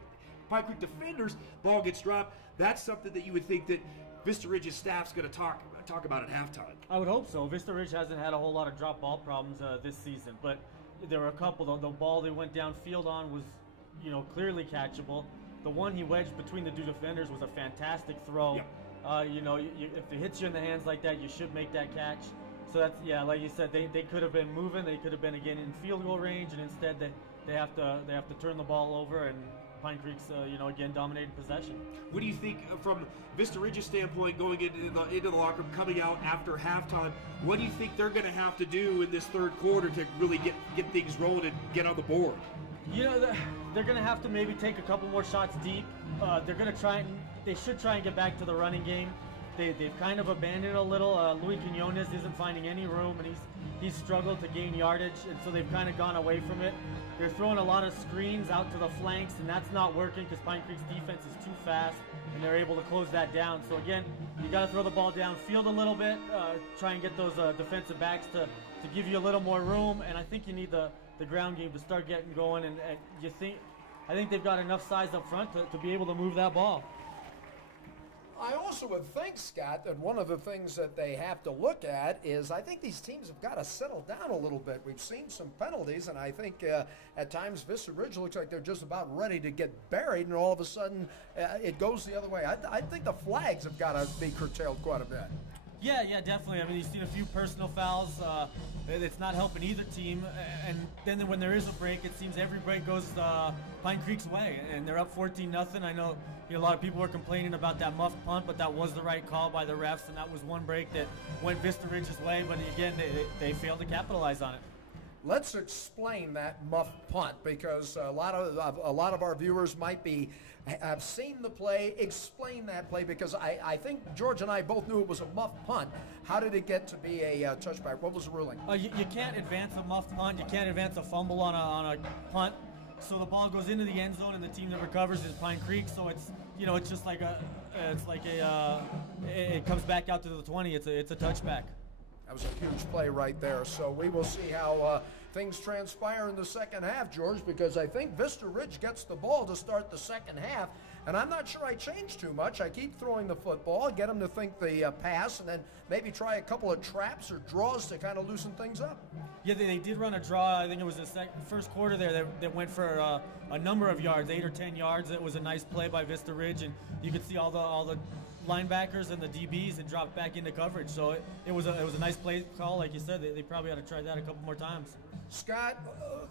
defenders. Ball gets dropped. That's something that you would think that Vista Ridge's staff's going to talk about at halftime. I would hope so. Vista Ridge hasn't had a whole lot of drop ball problems this season, but there were a couple. The ball they went downfield on was, clearly catchable. The one he wedged between the two defenders was a fantastic throw. Yeah. If it hits you in the hands like that, you should make that catch. So that's, like you said, they could have been moving. They could have been again in field goal range, and instead they have to turn the ball over, and Pine Creek's again dominating possession. What do you think from Vista Ridge's standpoint going into the locker room, coming out after halftime? What do you think they're going to have to do in this third quarter to really get things rolling and get on the board? They're going to have to maybe take a couple more shots deep. They're going to they should try and get back to the running game. They've kind of abandoned a little. Luis Quinones isn't finding any room, and he's struggled to gain yardage, and so they've kind of gone away from it. They're throwing a lot of screens out to the flanks, and that's not working because Pine Creek's defense is too fast, and they're able to close that down. So again, you got to throw the ball downfield a little bit, try and get those defensive backs to give you a little more room, and I think you need the ground game to start getting going. And I think they've got enough size up front to be able to move that ball. I also would think, Scott, that one of the things that they have to look at is I think these teams have got to settle down a little bit. We've seen some penalties, and I think at times Vista Ridge looks like they're just about ready to get buried, and all of a sudden it goes the other way. I think the flags have got to be curtailed quite a bit. Yeah, definitely. I mean, you've seen a few personal fouls. It's not helping either team. And then when there is a break, it seems every break goes Pine Creek's way, and they're up 14-0. I know a lot of people were complaining about that muffed punt, but that was the right call by the refs, and that was one break that went Vista Ridge's way. But again, they failed to capitalize on it. Let's explain that muffed punt, because a lot of our viewers might have seen the play. Explain that play, because I think George and I both knew it was a muffed punt. How did it get to be a touchback? What was the ruling? You can't advance a muffed punt. You can't advance a fumble on a punt. So the ball goes into the end zone, and the team that recovers is Pine Creek. So it's just like it comes back out to the 20. It's a touchback. That was a huge play right there. So we will see how things transpire in the second half, George, because I think Vista Ridge gets the ball to start the second half, and I'm not sure I changed too much. I keep throwing the football, get them to think the pass, and then maybe try a couple of traps or draws to kind of loosen things up. Yeah, they did run a draw. I think it was the first quarter there that went for a number of yards, 8 or 10 yards. It was a nice play by Vista Ridge, and you could see all the linebackers and the DBs and dropped back into coverage. So it was a nice play call, like you said. They probably ought to try that a couple more times. Scott,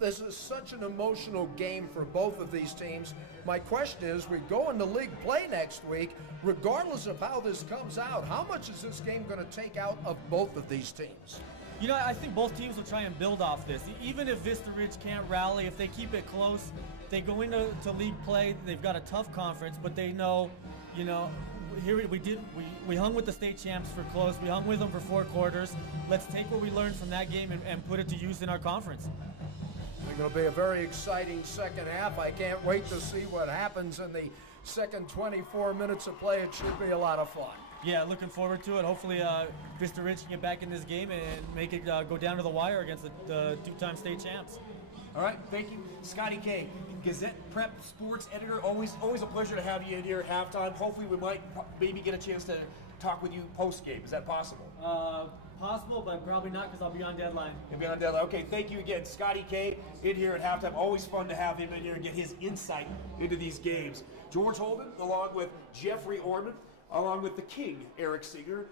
this is such an emotional game for both of these teams. My question is, we go into league play next week. Regardless of how this comes out, how much is this game going to take out of both of these teams? I think both teams will try and build off this. Even if Vista Ridge can't rally, if they keep it close, they go into league play. They've got a tough conference, but they know, here we hung with the state champs for close. We hung with them for 4 quarters. Let's take what we learned from that game and put it to use in our conference. It's going to be a very exciting second half. I can't wait to see what happens in the second 24 minutes of play. It should be a lot of fun. Yeah, looking forward to it. Hopefully Vista Ridge can get back in this game and make it go down to the wire against the 2-time state champs. All right, thank you, Scotty K, Gazette Prep Sports Editor. Always a pleasure to have you in here at halftime. Hopefully we might maybe get a chance to talk with you post-game. Is that possible? Possible, but probably not, because I'll be on deadline. You'll be on deadline. Okay, thank you again, Scotty K, in here at halftime. Always fun to have him in here and get his insight into these games. George Holden, along with Jeffrey Orman, along with the king, Eric Singer,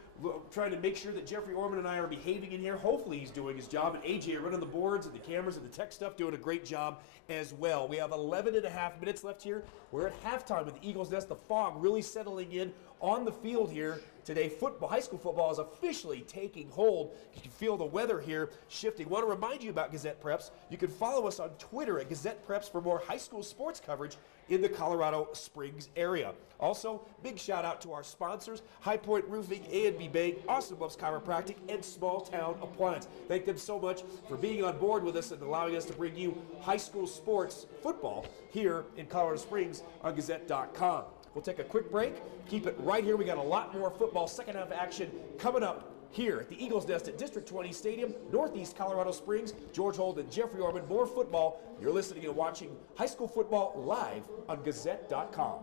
trying to make sure that Jeffrey Orman and I are behaving in here. Hopefully he's doing his job. And AJ running the boards and the cameras and the tech stuff, doing a great job as well. We have 11 and a half minutes left here. We're at halftime with the Eagles Nest. The fog really settling in on the field here today. High school football is officially taking hold. You can feel the weather here shifting. Want to remind you about Gazette Preps. You can follow us on Twitter at Gazette Preps for more high school sports coverage in the Colorado Springs area. Also, big shout out to our sponsors, High Point Roofing, A&B Bank, Austin Bluffs Chiropractic, and Small Town Appliance. Thank them so much for being on board with us and allowing us to bring you high school sports football here in Colorado Springs on Gazette.com. We'll take a quick break. Keep it right here. We got a lot more football second half action coming up here at the Eagles Nest at District 20 Stadium, Northeast Colorado Springs. George Holden, Jeffrey Orman, more football. You're listening and watching high school football live on Gazette.com.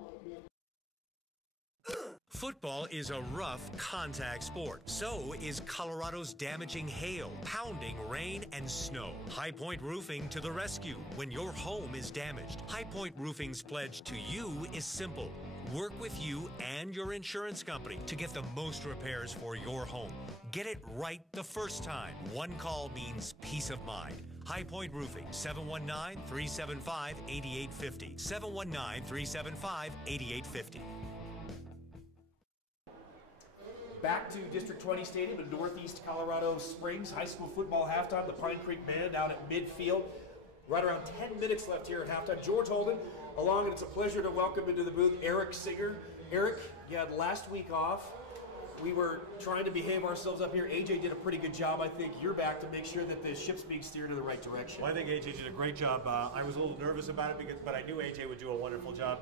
Football is a rough contact sport. So is Colorado's damaging hail, pounding rain, and snow. High Point Roofing to the rescue when your home is damaged. High Point Roofing's pledge to you is simple. Work with you and your insurance company to get the most repairs for your home. Get it right the first time. One call means peace of mind. High Point Roofing, 719-375-8850. 719-375-8850. Back to District 20 Stadium in Northeast Colorado Springs. High school football halftime. The Pine Creek Band out at midfield. Right around 10 minutes left here at halftime. George Holden along, and it's a pleasure to welcome into the booth Eric Singer. Eric, you had last week off. We were trying to behave ourselves up here. AJ did a pretty good job. I think you're back to make sure that the ship's being steered in the right direction. Well, I think AJ did a great job. I was a little nervous about it, but I knew AJ would do a wonderful job.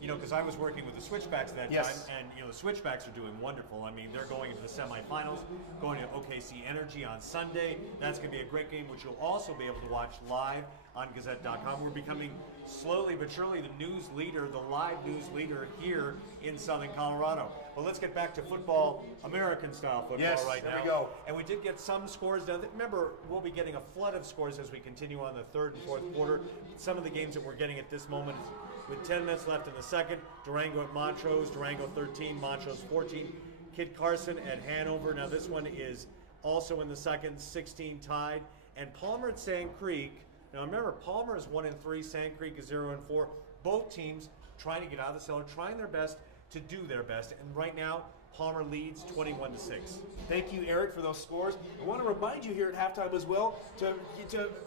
You know, because I was working with the Switchbacks at that time, and you know the Switchbacks are doing wonderful. I mean, they're going into the semifinals, going to OKC Energy on Sunday. That's going to be a great game, which you'll also be able to watch live on Gazette.com. We're becoming slowly but surely the news leader, the live news leader here in Southern Colorado. But let's get back to football, American-style football right now. There we go. And we did get some scores done. Remember, we'll be getting a flood of scores as we continue on the third and fourth quarter. Some of the games that we're getting at this moment is with 10 minutes left in the second. Durango at Montrose, Durango 13, Montrose 14. Kit Carson at Hanover. Now this one is also in the second, 16 tied. And Palmer at Sand Creek. Now remember, Palmer is 1-3, Sand Creek is 0-4. Both teams trying to get out of the cellar, trying their best to do their best. And right now, Palmer leads 21-6. Thank you, Eric, for those scores. I want to remind you here at halftime as well to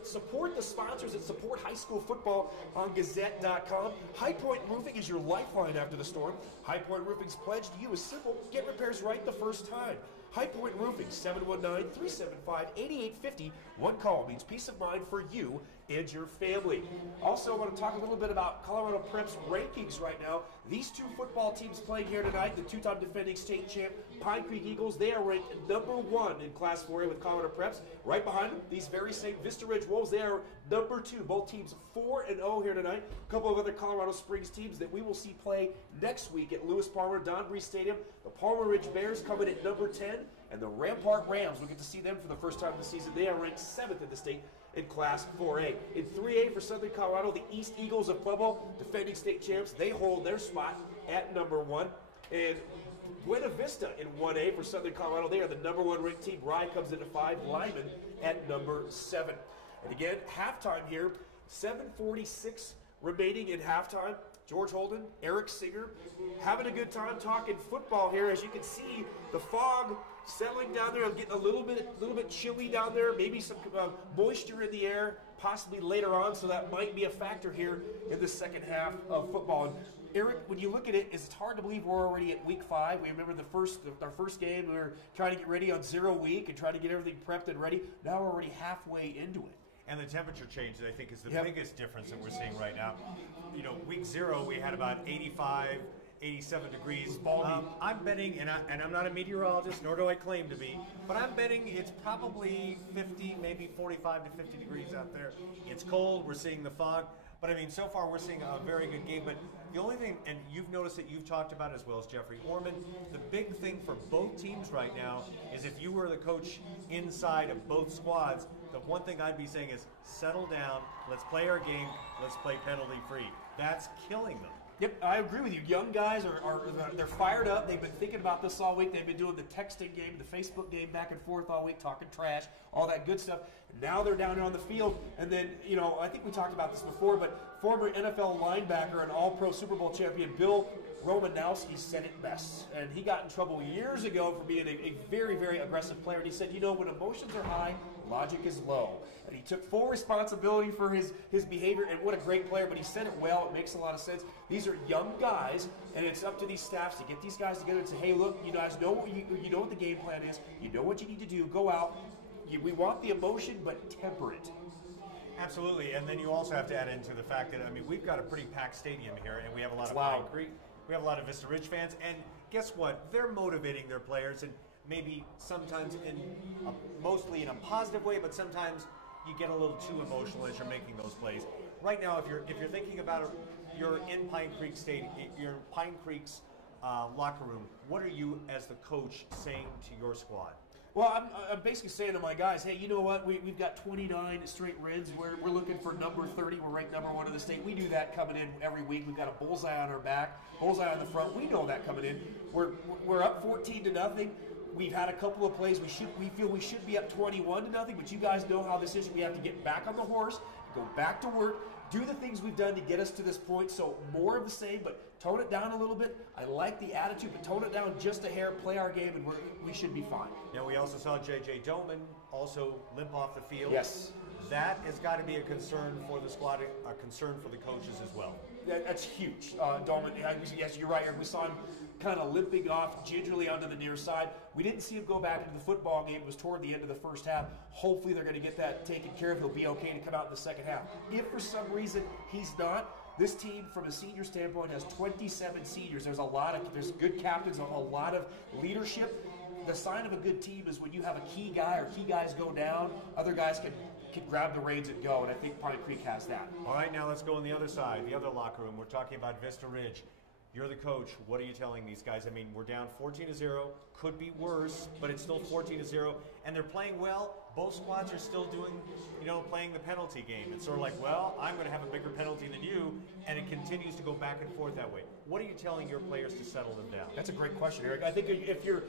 support the sponsors that support high school football on Gazette.com. High Point Roofing is your lifeline after the storm. High Point Roofing's pledge to you is simple: get repairs right the first time. High Point Roofing, 719-375-8850. One call means peace of mind for you and your family. Also, I want to talk a little bit about Colorado Prep's rankings right now. These two football teams playing here tonight, the two-time defending state champ Pine Creek Eagles, they are ranked number 1 in Class 4A with Colorado Preps. Right behind them, these very same Vista Ridge Wolves, they are number 2. Both teams 4-0 here tonight. A couple of other Colorado Springs teams that we will see play next week at Lewis Palmer Donbry Stadium. The Palmer Ridge Bears coming at number 10, and the Rampart Rams, we'll get to see them for the first time this season. They are ranked 7th in the state in Class 4A. In 3A for Southern Colorado, the East Eagles of Pueblo, defending state champs, they hold their spot at number 1. And Buena Vista in 1A for Southern Colorado, they are the number 1 ranked team. Rye comes in at 5, Lyman at number 7. And again, halftime here, 7:46 remaining in halftime. George Holden, Eric Singer, having a good time talking football here. As you can see, the fog settling down there. I'm getting a little bit chilly down there. Maybe some moisture in the air, possibly later on. So that might be a factor here in the second half of football. And Eric, when you look at it, it's hard to believe we're already at week 5. We remember our first game. We were trying to get ready on 0 week and trying to get everything prepped and ready. Now we're already halfway into it. And the temperature change, I think, is the biggest difference that we're seeing right now. You know, week 0, we had about 85, 87 degrees. I'm betting, and I'm not a meteorologist, nor do I claim to be, but I'm betting it's probably 50, maybe 45 to 50 degrees out there. It's cold. We're seeing the fog. But, I mean, so far we're seeing a very good game. But the only thing, and you've noticed it, you've talked about it as well as Jeffrey Orman, the big thing for both teams right now is if you were the coach inside of both squads, the one thing I'd be saying is settle down, let's play our game, let's play penalty-free. That's killing them. Yep, I agree with you. Young guys they're fired up. They've been thinking about this all week. They've been doing the texting game, the Facebook game back and forth all week, talking trash, all that good stuff. Now they're down on the field. And then, you know, I think we talked about this before, but former NFL linebacker and All-Pro Super Bowl champion Bill Romanowski said it best. And he got in trouble years ago for being a very, very aggressive player. And he said, you know, when emotions are high, logic is low. And he took full responsibility for his behavior, and what a great player. But he said it well. It makes a lot of sense. These are young guys, and it's up to these staffs to get these guys together and say, hey, look, you guys know what you know what the game plan is. You know what you need to do. Go out. We want the emotion, but temper it. Absolutely. And then you also have to add into the fact that, I mean, we've got a pretty packed stadium here, and we have a lot of Pine Creek. We have a lot of Vista Ridge fans, and guess what? They're motivating their players, and maybe sometimes mostly in a positive way, but sometimes you get a little too emotional as you're making those plays. Right now, if you're thinking about it, you're in Pine Creek Stadium, you're in Pine Creek's locker room, what are you as the coach saying to your squad? Well, I'm basically saying to my guys, hey, you know what? We've got 29 straight wins. We're looking for number 30. We're ranked number 1 in the state. We do that coming in every week. We've got a bullseye on our back, bullseye on the front. We know that coming in. We're up 14-0. We've had a couple of plays. We feel we should be up 21-0, but you guys know how this is. We have to get back on the horse, go back to work, do the things we've done to get us to this point. So more of the same, but tone it down a little bit. I like the attitude, but tone it down just a hair, play our game, and we should be fine. Now, we also saw J.J. Doman also limp off the field. Yes. That has got to be a concern for the squad, a concern for the coaches as well. That's huge. Doman, yes, you're right. We saw him kind of limping off gingerly onto the near side. We didn't see him go back into the football game. It was toward the end of the first half. Hopefully they're going to get that taken care of. He'll be okay to come out in the second half. If for some reason he's not, this team from a senior standpoint has 27 seniors. There's good captains, a lot of leadership. The sign of a good team is when you have a key guy or key guys go down, other guys can grab the reins and go, and I think Pine Creek has that. All right, now let's go on the other side, the other locker room. We're talking about Vista Ridge. You're the coach. What are you telling these guys? I mean, we're down 14-0. Could be worse, but it's still 14-0. And they're playing well. Both squads are still doing, playing the penalty game. It's sort of like, well, I'm going to have a bigger penalty than you, and it continues to go back and forth that way. What are you telling your players to settle them down? That's a great question, Eric. I think if you're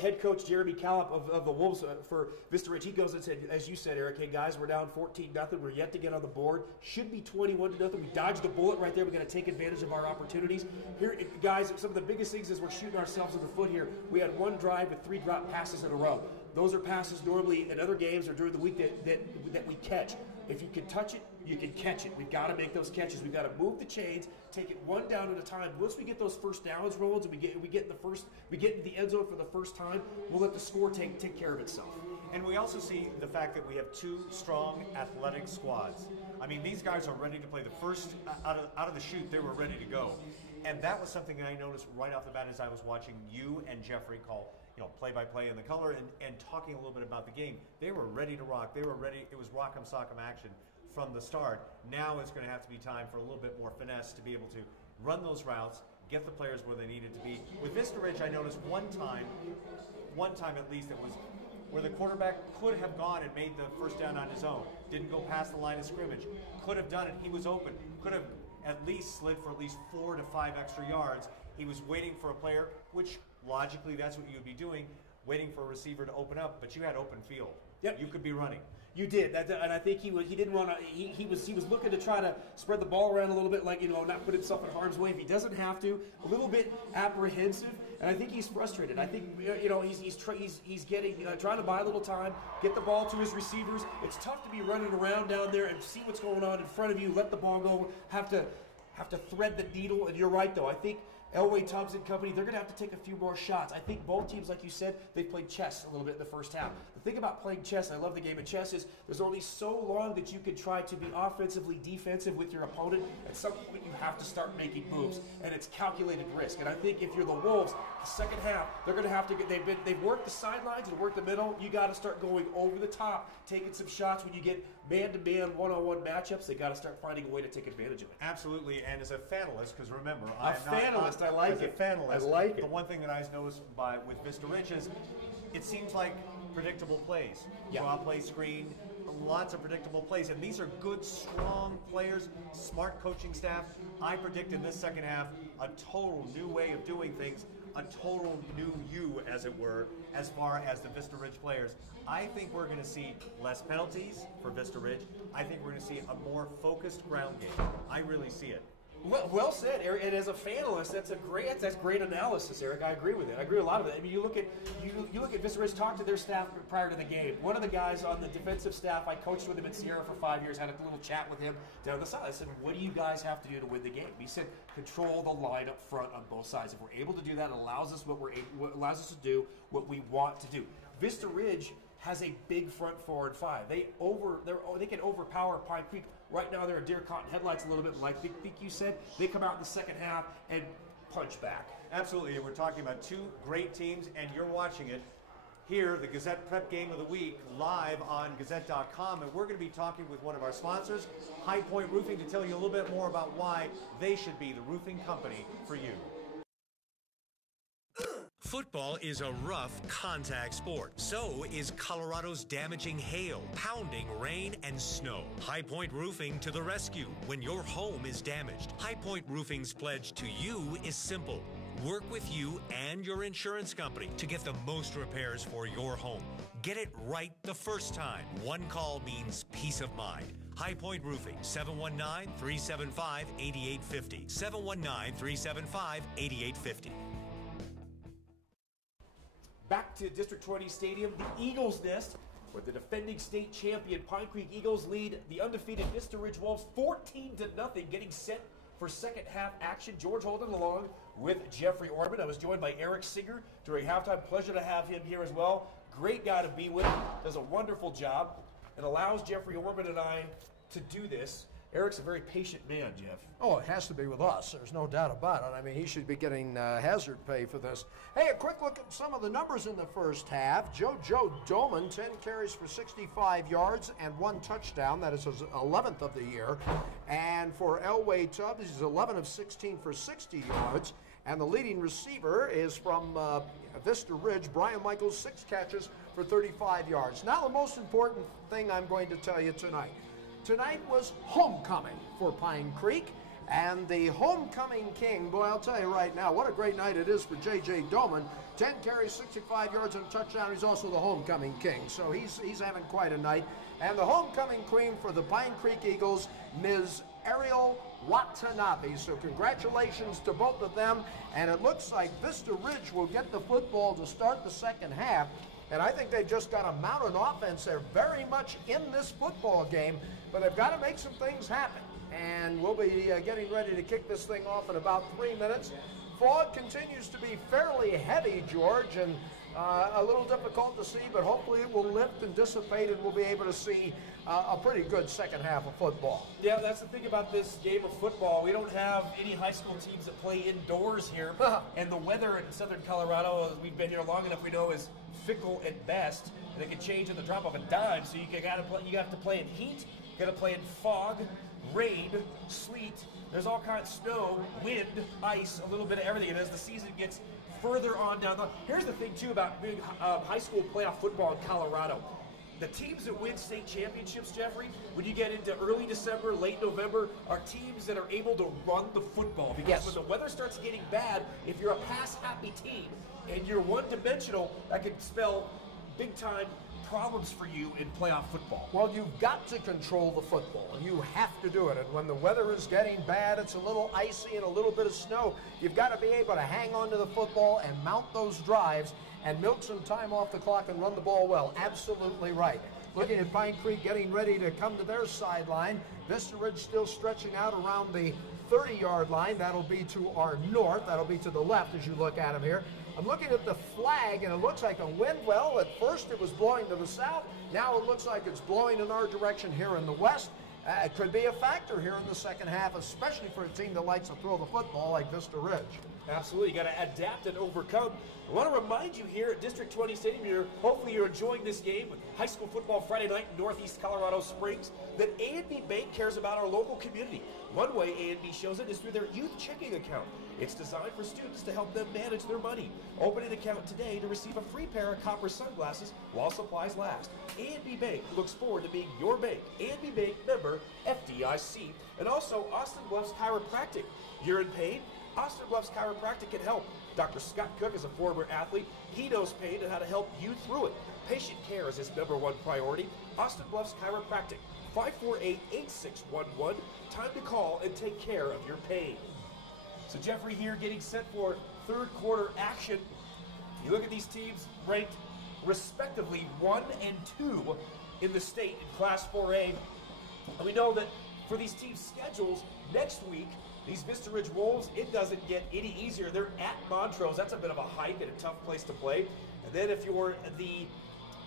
head coach Jeremy Callop of the Wolves for Vista Ridge, he goes and said, as you said, Eric, hey, guys, we're down 14-0. We're yet to get on the board. Should be 21-0. We dodged a bullet right there. We're going to take advantage of our opportunities. Here, guys, some of the biggest things is we're shooting ourselves in the foot here. We had one drive with 3 drop passes in a row. Those are passes normally in other games or during the week that we catch. If you can touch it, you can catch it. We've got to make those catches. We've got to move the chains, take it one down at a time. Once we get those first downs rolled and we get in the end zone for the first time, we'll let the score take care of itself. And we also see the fact that we have 2 strong athletic squads. I mean, these guys are ready to play. The first out of the chute, they were ready to go. And that was something that I noticed right off the bat as I was watching you and Jeffrey call play-by-play in the color and talking a little bit about the game. They were ready to rock. They were ready. It was rock'em sock'em action from the start. Now it's going to have to be time for a little bit more finesse to be able to run those routes, get the players where they needed to be. With Vista Ridge, I noticed one time at least, it was where the quarterback could have gone and made the first down on his own. Didn't go past the line of scrimmage. Could have done it. He was open. Could have at least slid for at least 4 to 5 extra yards. He was waiting for a player, which logically that's what you would be doing, waiting for a receiver to open up, but you had open field. Yep. You could be running. You did, and I think he didn't want to. He was looking to try to spread the ball around a little bit, like not put himself in harm's way if he doesn't have to. A little bit apprehensive, and I think he's frustrated. I think he's getting trying to buy a little time, get the ball to his receivers. It's tough to be running around down there and see what's going on in front of you. Let the ball go. Have to thread the needle. And you're right, though. I think Elway Tubbs and company, they're going to have to take a few more shots. I think both teams, like you said, they played chess a little bit in the first half. The thing about playing chess, and I love the game of chess, is there's only so long that you can try to be offensively defensive with your opponent. At some point, you have to start making moves, and it's calculated risk. And I think if you're the Wolves, the second half, they're going to have to get. They've worked the sidelines and worked the middle. You got to start going over the top, taking some shots. When you get man-to-man, one-on-one matchups, they got to start finding a way to take advantage of it. Absolutely, and as a fanalist, because remember, I like it. Fanalist, I like it. The one thing that I've noticed with Vista Ridge is it seems like predictable plays. Yeah. Draw play, screen, lots of predictable plays. And these are good, strong players, smart coaching staff. I predict in this second half a total new way of doing things, a total new you, as it were, as far as the Vista Ridge players. I think we're going to see less penalties for Vista Ridge. I think we're going to see a more focused ground game. I really see it. Well said, Eric. And as a fanalist, that's great analysis, Eric. I agree with it. I agree with a lot of it. I mean, you look at Vista Ridge, talk to their staff prior to the game. One of the guys on the defensive staff, I coached with him at Sierra for 5 years, had a little chat with him down the side. I said, "What do you guys have to do to win the game?" He said, "Control the line up front on both sides. If we're able to do that, it allows us to do what we want to do." Vista Ridge has a big front 4 and 5. They can overpower Pine Creek. Right now, they're a deer caught in headlights a little bit, like you said. They come out in the second half and punch back. Absolutely, and we're talking about 2 great teams, and you're watching it here, the Gazette Prep Game of the Week, live on Gazette.com, and we're going to be talking with one of our sponsors, High Point Roofing, to tell you a little bit more about why they should be the roofing company for you. Football is a rough contact sport. So is Colorado's damaging hail, pounding rain, and snow. High Point Roofing to the rescue when your home is damaged. High Point Roofing's pledge to you is simple. Work with you and your insurance company to get the most repairs for your home. Get it right the first time. One call means peace of mind. High Point Roofing, 719-375-8850. 719-375-8850. Back to District 20 Stadium, the Eagles Nest, where the defending state champion Pine Creek Eagles lead the undefeated Vista Ridge Wolves 14-0, getting set for second half action. George Holden along with Jeffrey Orman. I was joined by Eric Singer during halftime. Pleasure to have him here as well. Great guy to be with. Does a wonderful job and allows Jeffrey Orman and I to do this. Eric's a very patient man, Jeff. Oh, it has to be with us. There's no doubt about it. I mean, he should be getting hazard pay for this. Hey, a quick look at some of the numbers in the first half. Joe Doman, 10 carries for 65 yards and 1 touchdown. That is his 11th of the year. And for Elway Tubbs, he's 11 of 16 for 60 yards. And the leading receiver is from Vista Ridge, Brian Michaels, 6 catches for 35 yards. Now, the most important thing I'm going to tell you tonight. Tonight was homecoming for Pine Creek, and the homecoming king, boy, I'll tell you right now, what a great night it is for J.J. Doman. 10 carries, 65 yards, and a touchdown. He's also the homecoming king, so he's having quite a night. And the homecoming queen for the Pine Creek Eagles, Ms. Ariel Watanabe. So congratulations to both of them, and it looks like Vista Ridge will get the football to start the second half. And I think they've just got to mount an offense. They're very much in this football game, but they've got to make some things happen. And we'll be getting ready to kick this thing off in about 3 minutes. Fog continues to be fairly heavy, George, and a little difficult to see, but hopefully it will lift and dissipate, and we'll be able to see a pretty good second half of football. Yeah, that's the thing about this game of football. We don't have any high school teams that play indoors here, and the weather in southern Colorado, as we've been here long enough, we know is fickle at best, and it can change at the drop of a dime. So you have to play in heat, you got to play in fog, rain, sleet. There's all kinds of snow, wind, ice, a little bit of everything. And as the season gets further on down here's the thing too about big high school playoff football in Colorado. The teams that win state championships, Jeffrey, when you get into early December, late November, are teams that are able to run the football. Because when the weather starts getting bad, if you're a pass-happy team and you're one-dimensional, that could spell big-time problems for you in playoff football. Well, you've got to control the football. You have to do it. And when the weather is getting bad, it's a little icy and a little bit of snow, you've got to be able to hang on to the football and mount those drives and milk some time off the clock and run the ball well. Absolutely right. Looking at Pine Creek getting ready to come to their sideline. Vista Ridge still stretching out around the 30-yard line. That'll be to our north. That'll be to the left as you look at them here. I'm looking at the flag, and it looks like a wind. Well, at first it was blowing to the south. Now it looks like it's blowing in our direction here in the west. It could be a factor here in the second half, especially for a team that likes to throw the football like Vista Ridge. Absolutely. You got to adapt and overcome. I want to remind you here at District 20 Stadium, hopefully you're enjoying this game with high school football Friday night in Northeast Colorado Springs, that A&B Bank cares about our local community. One way A&B shows it is through their youth checking account. It's designed for students to help them manage their money. Open an account today to receive a free pair of copper sunglasses while supplies last. A&B Bank looks forward to being your bank. A&B Bank member FDIC. And also Austin Bluffs Chiropractic. You're in pain? Austin Bluffs Chiropractic can help. Dr. Scott Cook is a former athlete. He knows pain and how to help you through it. Patient care is his #1 priority. Austin Bluffs Chiropractic, 548-8611. Time to call and take care of your pain. So Jeffrey here getting set for third quarter action. You look at these teams ranked respectively 1 and 2 in the state in Class 4A. And we know that for these teams' schedules next week, these Vista Ridge Wolves, it doesn't get any easier. They're at Montrose. That's a bit of a hike and a tough place to play. And then if you're the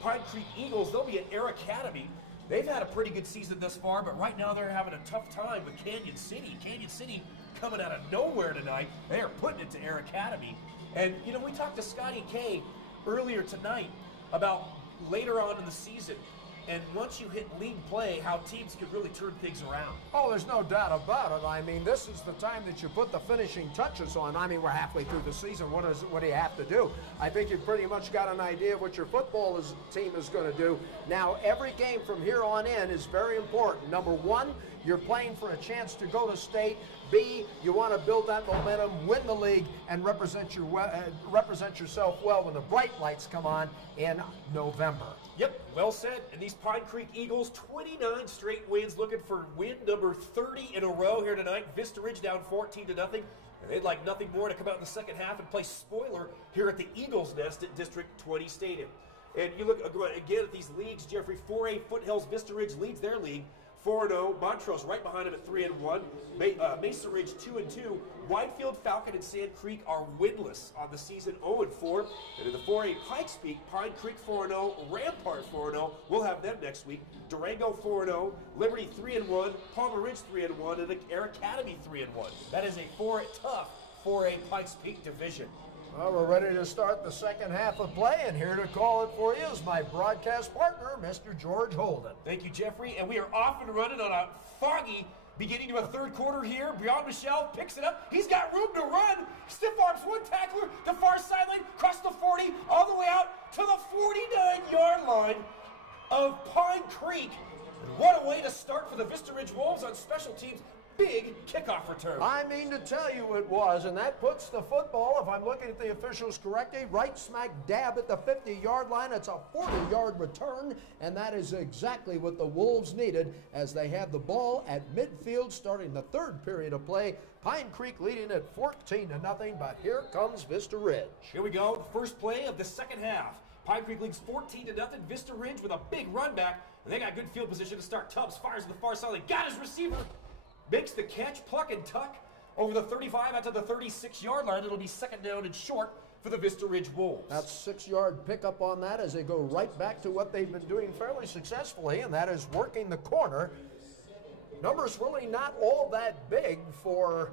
Pine Creek Eagles, they'll be at Air Academy. They've had a pretty good season thus far, but right now they're having a tough time with Canyon City. Canyon City coming out of nowhere tonight. They are putting it to Air Academy. And, you know, we talked to Scotty K earlier tonight about later on in the season and once you hit league play, how teams can really turn things around. Oh, there's no doubt about it. I mean, this is the time that you put the finishing touches on. I mean, we're halfway through the season. What do you have to do? I think you've pretty much got an idea of what your football team is going to do. Now, every game from here on in is very important. Number one, you're playing for a chance to go to state. B, you want to build that momentum, win the league, and represent yourself well when the bright lights come on in November. Yep, well said. And these Pine Creek Eagles, 29 straight wins, looking for win number 30 in a row here tonight. Vista Ridge down 14-0. And they'd like nothing more to come out in the second half and play spoiler here at the Eagles Nest at District 20 Stadium. And you look again at these leagues, Jeffrey. 4A Foothills, Vista Ridge leads their league 4-0. Montrose right behind them at 3-1. Mesa Ridge 2-2. Whitefield, Falcon, and Sand Creek are winless on the season, 0-4. And in the 4A Pikes Peak, Pine Creek 4-0, Rampart 4-0. We'll have them next week. Durango 4-0, Liberty 3-1, Palmer Ridge 3-1, and Air Academy 3-1. That is a tough 4A Pikes Peak division. Well, we're ready to start the second half of play, and here to call it for you is my broadcast partner, Mr. George Holden. Thank you, Jeffrey. And we are off and running on a foggy beginning of a third quarter here. Brian Michelle picks it up. He's got room to run. Stiff arms one tackler, the far sideline, across the 40, all the way out to the 49-yard line of Pine Creek. What a way to start for the Vista Ridge Wolves on special teams. Big kickoff return. I mean to tell you it was, and that puts the football, if I'm looking at the officials correctly, right smack dab at the 50-yard line. It's a 40-yard return, and that is exactly what the Wolves needed as they have the ball at midfield starting the third period of play. Pine Creek leading at 14-0, but here comes Vista Ridge. Here we go, the first play of the second half. Pine Creek leads 14-0. Vista Ridge with a big run back, and they got good field position to start. Tubbs fires to the far sideline, got his receiver. Makes the catch, pluck and tuck over the 35 out to the 36-yard line. It'll be second down and short for the Vista Ridge Wolves. That's 6-yard pickup on that as they go right back to what they've been doing fairly successfully, and that is working the corner. Numbers really not all that big for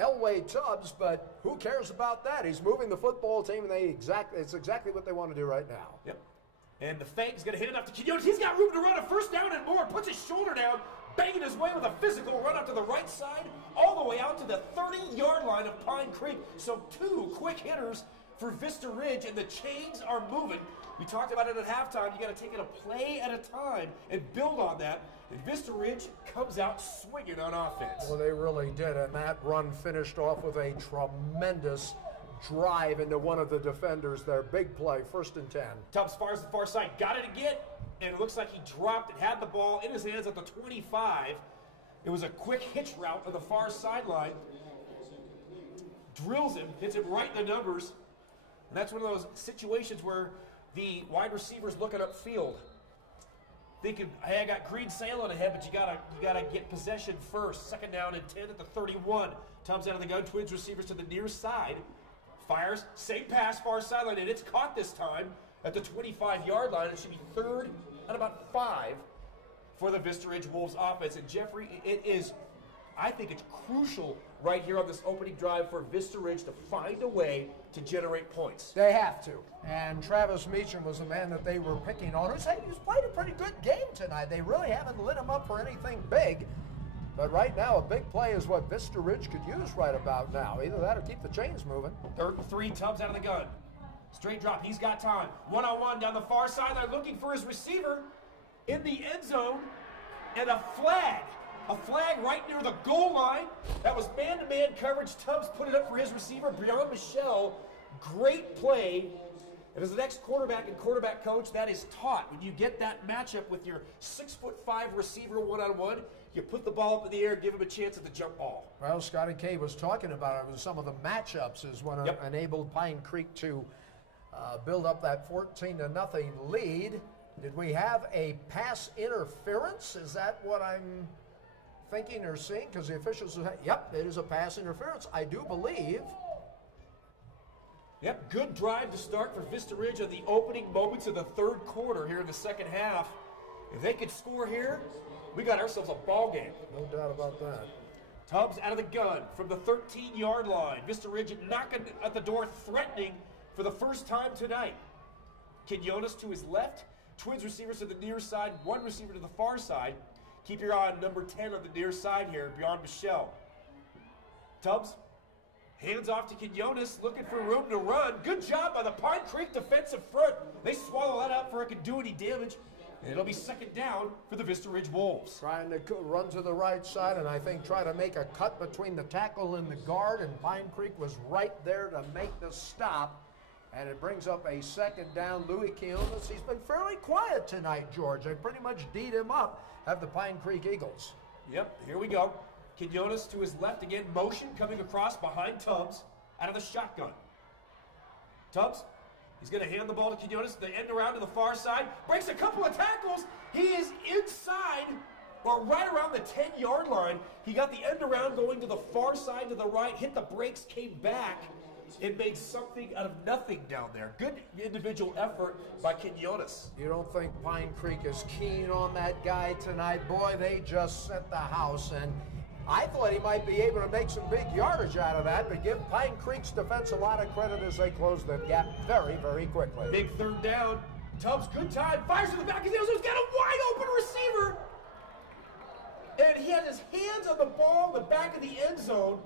Elway Tubbs, but who cares about that? He's moving the football team, and it's exactly what they want to do right now. Yep. And the fake's going to hand it off to Quinones. He's got room to run a first down and more. Puts his shoulder down, banging his way with a physical run up to the right side, all the way out to the 30-yard line of Pine Creek. So two quick hitters for Vista Ridge, and the chains are moving. We talked about it at halftime. You got to take it a play at a time and build on that. And Vista Ridge comes out swinging on offense. Well, they really did, and that run finished off with a tremendous drive into one of the defenders there. Big play, 1st and 10. Tubbs fires the far side, got it again, and it looks like he dropped it, had the ball in his hands at the 25. It was a quick hitch route on the far sideline. Drills him, hits him right in the numbers. And that's one of those situations where the wide receiver's looking upfield, thinking, hey, I got green sailing ahead, but you gotta get possession first. Second down and 10 at the 31. Tubbs out of the gun, twins receivers to the near side. Fires, same pass, far sideline, and it's caught this time at the 25-yard line. It should be third and about 5 for the Vista Ridge Wolves offense. And Jeffrey, I think it's crucial right here on this opening drive for Vista Ridge to find a way to generate points. They have to. And Travis Meacham was the man that they were picking on. He's played a pretty good game tonight. They really haven't lit him up for anything big. But right now, a big play is what Vista Ridge could use right about now. Either that or keep the chains moving. 3rd and 3, Tubbs out of the gun. Straight drop, he's got time. One-on-one down the far sideline, looking for his receiver in the end zone. And a flag. A flag right near the goal line. That was man-to-man coverage. Tubbs put it up for his receiver, Brian Michelle. Great play. And as the next quarterback and quarterback coach, that is taught. When you get that matchup with your 6'5" receiver one-on-one, you put the ball up in the air, give him a chance at the jump ball. Well, Scotty K was talking about it. Some of the matchups is what enabled Pine Creek to build up that 14-0 lead. Did we have a pass interference? Is that what I'm thinking or seeing? Because the officials have, yep, it is a pass interference, I do believe. Yep, good drive to start for Vista Ridge on the opening moments of the third quarter here in the second half. If they could score here, we got ourselves a ball game. No doubt about that. Tubbs out of the gun from the 13-yard line. Vista Ridge knocking at the door, threatening for the first time tonight. Quinones to his left. Twins receivers to the near side, one receiver to the far side. Keep your eye on number 10 on the near side here, beyond Michelle. Tubbs, hands off to Quinones, looking for room to run. Good job by the Pine Creek defensive front. They swallow that up before it can do any damage. And it'll be second down for the Vista Ridge Wolves. Trying to run to the right side and I think try to make a cut between the tackle and the guard, and Pine Creek was right there to make the stop. And it brings up a second down. Louis Quinones, he's been fairly quiet tonight, George. They pretty much D'd him up, have the Pine Creek Eagles. Yep, here we go. Quinones to his left again, motion coming across behind Tubbs out of the shotgun. Tubbs, he's going to hand the ball to Quinones, the end around to the far side, breaks a couple of tackles. He is inside, or right around the 10-yard line. He got the end around going to the far side to the right, hit the brakes, came back, and made something out of nothing down there. Good individual effort by Quinones. You don't think Pine Creek is keen on that guy tonight? Boy, they just set the house, and I thought he might be able to make some big yardage out of that, but give Pine Creek's defense a lot of credit as they close the gap very, very quickly. Big third down. Tubbs, good time, fires to the back of the end zone. He's got a wide open receiver. And he had his hands on the ball in the back of the end zone.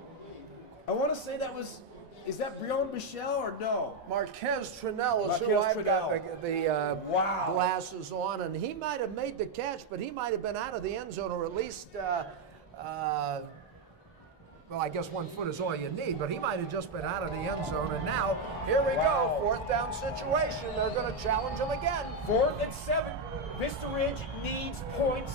I want to say that was, is that Brion Michel or no? Marquez Trinell is who Marquez I've got Trinell. the Wow. glasses on, and he might have made the catch, but he might have been out of the end zone, or at least well, I guess 1 foot is all you need, but he might have just been out of the end zone. And now, here we go, fourth down situation. They're going to challenge him again. 4th and 7. Vista Ridge needs points.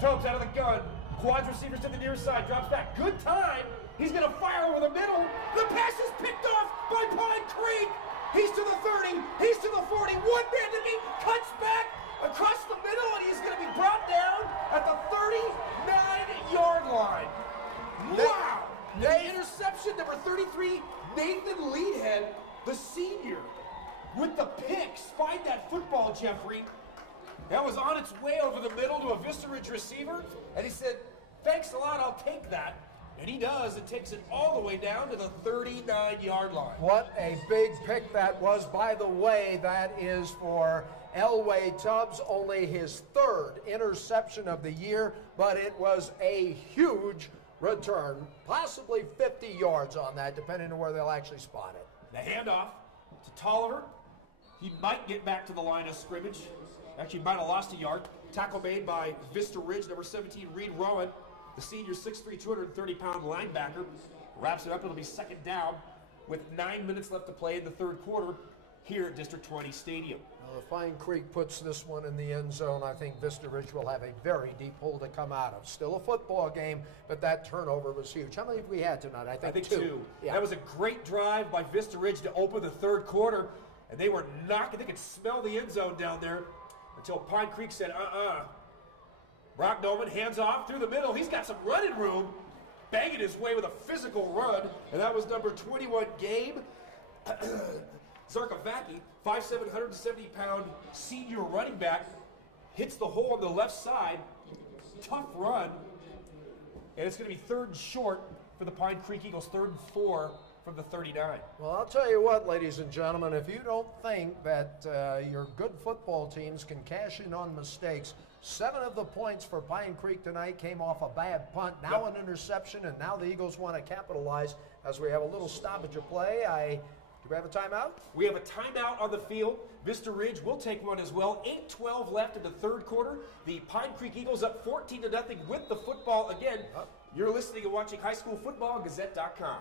Tubbs out of the gun. Quads receivers to the near side. Drops back. Good time. He's going to fire over the middle. The pass is picked off by Pine Creek. He's to the 30. He's to the 40. One man to beat. Cuts back across the middle, and he's going to be brought down at the 39-yard line. Wow! The interception, number 33, Nathan Leadhead, the senior, with the picks. Find that football, Jeffrey. That was on its way over the middle to a Vista Ridge receiver, and he said, thanks a lot, I'll take that. And he does, and takes it all the way down to the 39-yard line. What a big pick that was. By the way, that is for Elway Tubbs, only his 3rd interception of the year, but it was a huge return, possibly 50 yards on that, depending on where they'll actually spot it. The handoff to Tolliver. He might get back to the line of scrimmage. Actually, might have lost a yard. Tackle made by Vista Ridge, number 17, Reed Rowan, the senior 6'3", 230-pound linebacker. Wraps it up. It'll be second down with 9 minutes left to play in the 3rd quarter here at District 20 Stadium. Well, if Pine Creek puts this one in the end zone, I think Vista Ridge will have a very deep hole to come out of. Still a football game, but that turnover was huge. How many have we had tonight? I think two. Yeah. That was a great drive by Vista Ridge to open the 3rd quarter, and they were knocking. They could smell the end zone down there until Pine Creek said, Brock Nolan, hands off through the middle. He's got some running room, banging his way with a physical run, and that was number 21, Gabe Zarkovacki, 5'7", 170-pound senior running back, hits the hole on the left side. Tough run. And it's going to be 3rd and short for the Pine Creek Eagles, 3rd and 4 from the 39. Well, I'll tell you what, ladies and gentlemen, if you don't think that your good football teams can cash in on mistakes, 7 of the points for Pine Creek tonight came off a bad punt, now an interception, and now the Eagles want to capitalize as we have a little stoppage of play. Do we have a timeout? We have a timeout on the field. Vista Ridge will take one as well. 8:12 left in the 3rd quarter. The Pine Creek Eagles up 14-0 with the football again. You're listening and watching high school football on Gazette.com.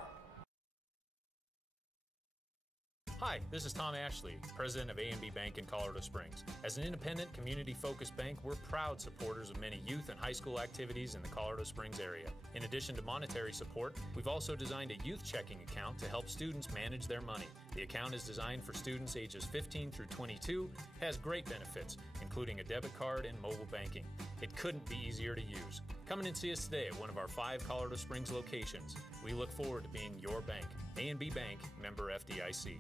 Hi, this is Tom Ashley, president of A&B Bank in Colorado Springs. As an independent, community-focused bank, we're proud supporters of many youth and high school activities in the Colorado Springs area. In addition to monetary support, we've also designed a youth checking account to help students manage their money. The account is designed for students ages 15 through 22, has great benefits, including a debit card and mobile banking. It couldn't be easier to use. Come in and see us today at one of our 5 Colorado Springs locations. We look forward to being your bank. A&B Bank, member FDIC.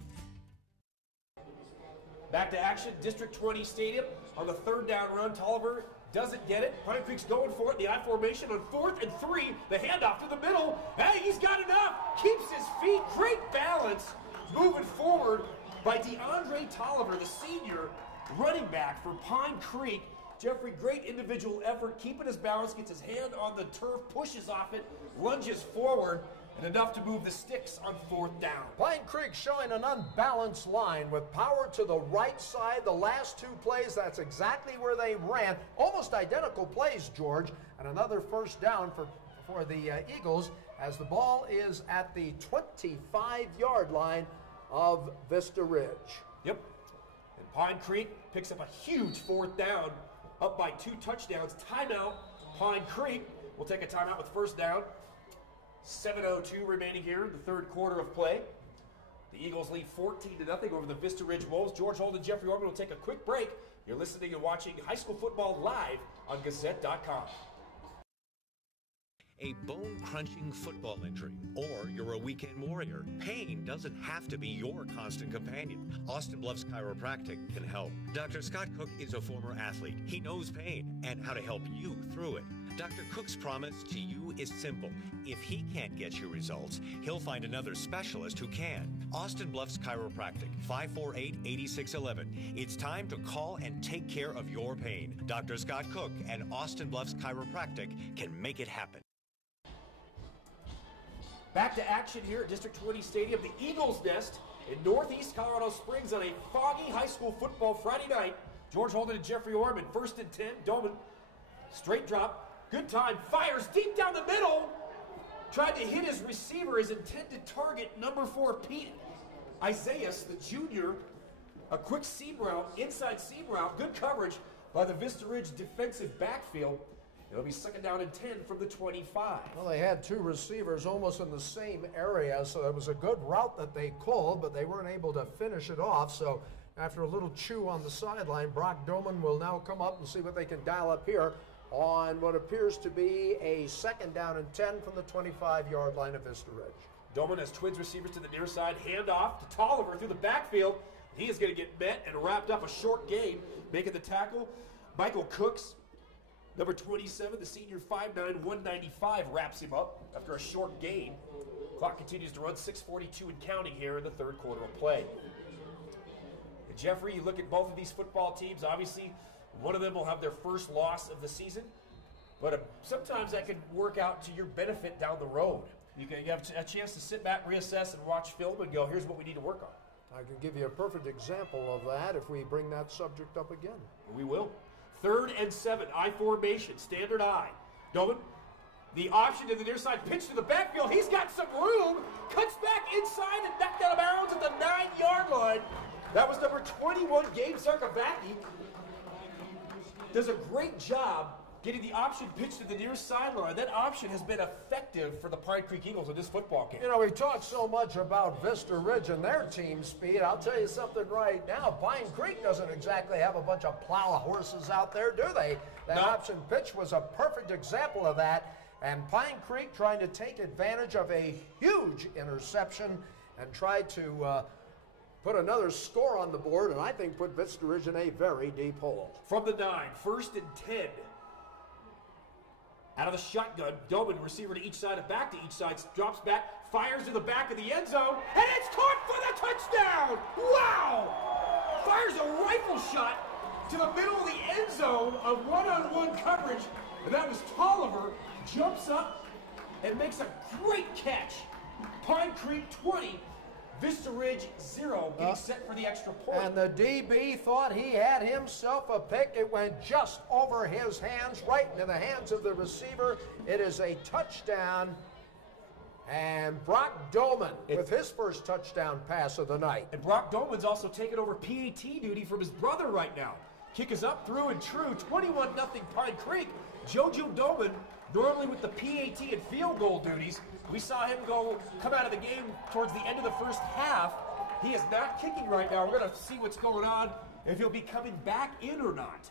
Back to action, District 20 Stadium. On the 3rd down run, Tolliver doesn't get it. Pine Creek's going for it. The I formation on 4th and 3. The handoff to the middle. Hey, he's got enough. Keeps his feet. Great balance. Moving forward. by DeAndre Tolliver, the senior running back for Pine Creek. Jeffrey, great individual effort, keeping his balance, gets his hand on the turf, pushes off it, lunges forward, and enough to move the sticks on 4th down. Pine Creek showing an unbalanced line with power to the right side. The last 2 plays, that's exactly where they ran. Almost identical plays, George, and another 1st down for the Eagles as the ball is at the 25-yard line of Vista Ridge. Yep. And Pine Creek picks up a huge 4th down, up by 2 touchdowns. Timeout. Pine Creek will take a timeout with 1st down. 7:02 remaining here in the 3rd quarter of play. The Eagles lead 14-0 over the Vista Ridge Wolves. George Holt and Jeffrey Orman will take a quick break. You're listening and watching high school football live on Gazette.com. A bone-crunching football injury, or you're a weekend warrior. Pain doesn't have to be your constant companion. Austin Bluffs Chiropractic can help. Dr. Scott Cook is a former athlete. He knows pain and how to help you through it. Dr. Cook's promise to you is simple. If he can't get you results, he'll find another specialist who can. Austin Bluffs Chiropractic, 548-8611. It's time to call and take care of your pain. Dr. Scott Cook and Austin Bluffs Chiropractic can make it happen. Back to action here at District 20 Stadium. The Eagles Nest in Northeast Colorado Springs on a foggy high school football Friday night. George Holden and Jeffrey Orman, 1st and 10. Doman, straight drop, good time, fires deep down the middle. Tried to hit his receiver, his intended target, number 4, Pete Isaias, the junior. A quick seam route, inside seam route, good coverage by the Vista Ridge defensive backfield. It'll be 2nd down and 10 from the 25. Well, they had 2 receivers almost in the same area, so it was a good route that they called, but they weren't able to finish it off. So after a little chew on the sideline, Brock Doman will now come up and see what they can dial up here on what appears to be a 2nd down and 10 from the 25-yard line of Vista Ridge. Doman has twins receivers to the near side, handoff to Tolliver through the backfield. He is going to get met and wrapped up, a short gain, making the tackle. Michael Cooks, number 27, the senior, 5'9", 195, wraps him up after a short gain. Clock continues to run, 6:42 and counting here in the 3rd quarter of play. And Jeffrey, you look at both of these football teams, obviously one of them will have their first loss of the season, but sometimes that can work out to your benefit down the road. You have a chance to sit back, reassess, and watch film and go, here's what we need to work on. I can give you a perfect example of that if we bring that subject up again. We will. 3rd and 7, I formation, standard I. Doman, the option to the near side, pitch to the backfield. He's got some room, cuts back inside and knocked out of bounds at the 9-yard line. That was number 21, Gabe Sarkovacki. Does a great job getting the option pitch to the near sideline. That option has been effective for the Pine Creek Eagles in this football game. You know, we talk so much about Vista Ridge and their team speed. I'll tell you something right now. Pine Creek doesn't exactly have a bunch of plow horses out there, do they? That option pitch was a perfect example of that. And Pine Creek trying to take advantage of a huge interception and try to put another score on the board, and I think put Vista Ridge in a very deep hole. From the 9, 1st and 10. Out of the shotgun, Doman, receiver to each side and back to each side, drops back, fires to the back of the end zone, and it's caught for the touchdown! Wow! Fires a rifle shot to the middle of the end zone of one-on-one coverage, and that was Tolliver, jumps up and makes a great catch. Pine Creek 20, Vista Ridge 0, getting set for the extra point. And the DB thought he had himself a pick. It went just over his hands, right into the hands of the receiver. It is a touchdown. And Brock Doman with his first touchdown pass of the night. And Brock Doman's also taking over PAT duty from his brother right now. Kick is up, through and true, 21-0 Pine Creek. Jojo Doman, normally with the PAT and field goal duties. We saw him come out of the game towards the end of the first half. He is not kicking right now. We're going to see what's going on, if he'll be coming back in or not.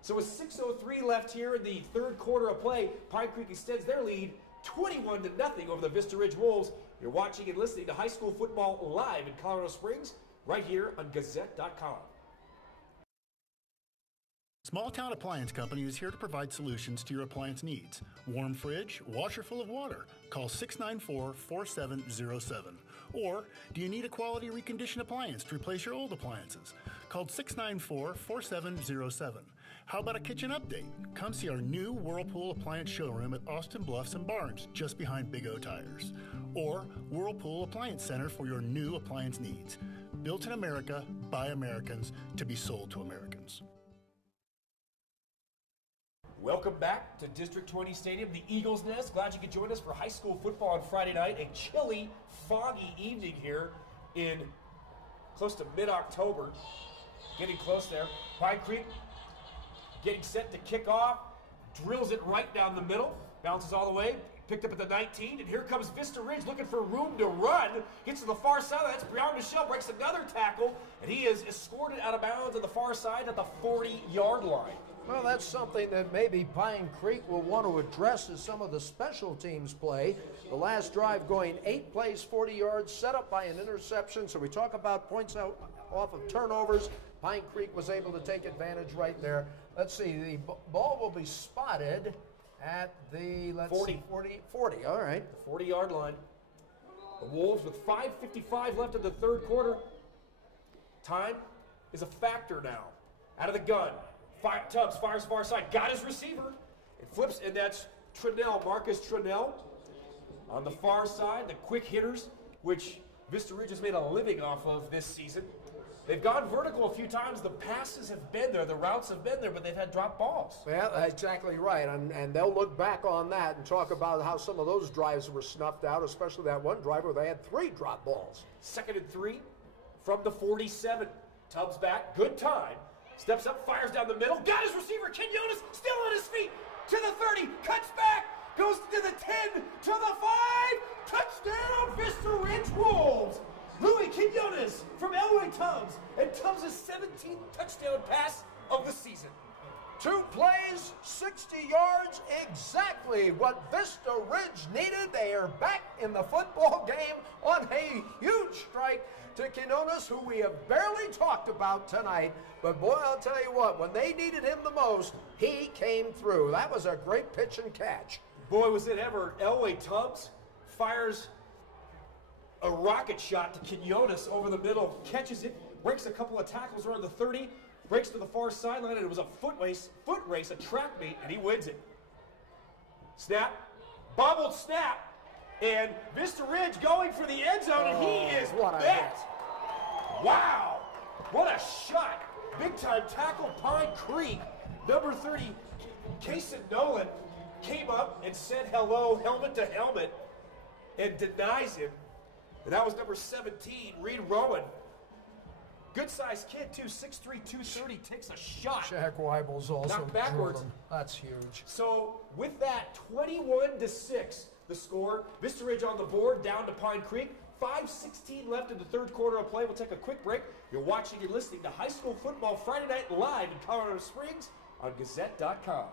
So with 6:03 left here in the 3rd quarter of play, Pine Creek extends their lead 21-0 over the Vista Ridge Wolves. You're watching and listening to high school football live in Colorado Springs, right here on Gazette.com. Small Town Appliance Company is here to provide solutions to your appliance needs. Warm fridge, washer full of water. Call 694-4707. Or, do you need a quality reconditioned appliance to replace your old appliances? Call 694-4707. How about a kitchen update? Come see our new Whirlpool appliance showroom at Austin Bluffs and Barnes, just behind Big O Tires. Or Whirlpool Appliance Center for your new appliance needs. Built in America, by Americans, to be sold to Americans. Welcome back to District 20 Stadium, the Eagles Nest. Glad you could join us for high school football on Friday night. A chilly, foggy evening here in close to mid-October. Getting close there. Pine Creek getting set to kick off. Drills it right down the middle. Bounces all the way. Picked up at the 19. And here comes Vista Ridge looking for room to run. Gets to the far side. That's Brian Michelle. Breaks another tackle. And he is escorted out of bounds on the far side at the 40-yard line. Well, that's something that maybe Pine Creek will want to address as some of the special teams play. The last drive going 8 plays, 40 yards, set up by an interception. So we talk about points out off of turnovers. Pine Creek was able to take advantage right there. Let's see, the ball will be spotted at the 40. 40, all right. The 40-yard line. The Wolves with 5:55 left in the third quarter. Time is a factor now. Out of the gun. Tubbs fires far side, got his receiver, and flips, and that's Trinnell, Marcus Trinnell. On the far side, the quick hitters, which Vista Ridge has made a living off of this season. They've gone vertical a few times. The passes have been there, the routes have been there, but they've had drop balls. Yeah, exactly right, and they'll look back on that and talk about how some of those drives were snuffed out, especially that one drive where they had 3 drop balls. 2nd and 3 from the 47. Tubbs back, good time. Steps up, fires down the middle, got his receiver, Quinones, still on his feet, to the 30, cuts back, goes to the 10, to the 5, touchdown, Vista Ridge Wolves. Louis Quinones from Elway Tubbs, and Tubbs' 17th touchdown pass of the season. 2 plays, 60 yards, exactly what Vista Ridge needed. They are back in the football game on a huge strike to Quinones, who we have barely talked about tonight. But boy, I'll tell you what, when they needed him the most, he came through. That was a great pitch and catch. Boy, was it ever. Elway Tubbs fires a rocket shot to Quinones over the middle, catches it, breaks a couple of tackles around the 30, breaks to the far sideline, and it was a foot race, a track meet, and he wins it. Snap, bobbled snap, and Vista Ridge going for the end zone, and he is bet. Wow, what a shot. Big-time tackle, Pine Creek. Number 30, Kason Nolan, came up and said hello, helmet to helmet, and denies him. And that was number 17, Reed Rowan. Good-sized kid, too, 6'3", 230, takes a shot. Jack Weibel's also knocked backwards. That's huge. So with that, 21-6, the score. Vista Ridge on the board, down to Pine Creek. 5:16 left in the third quarter of play. We'll take a quick break. You're watching and listening to High School Football Friday Night live in Colorado Springs on Gazette.com.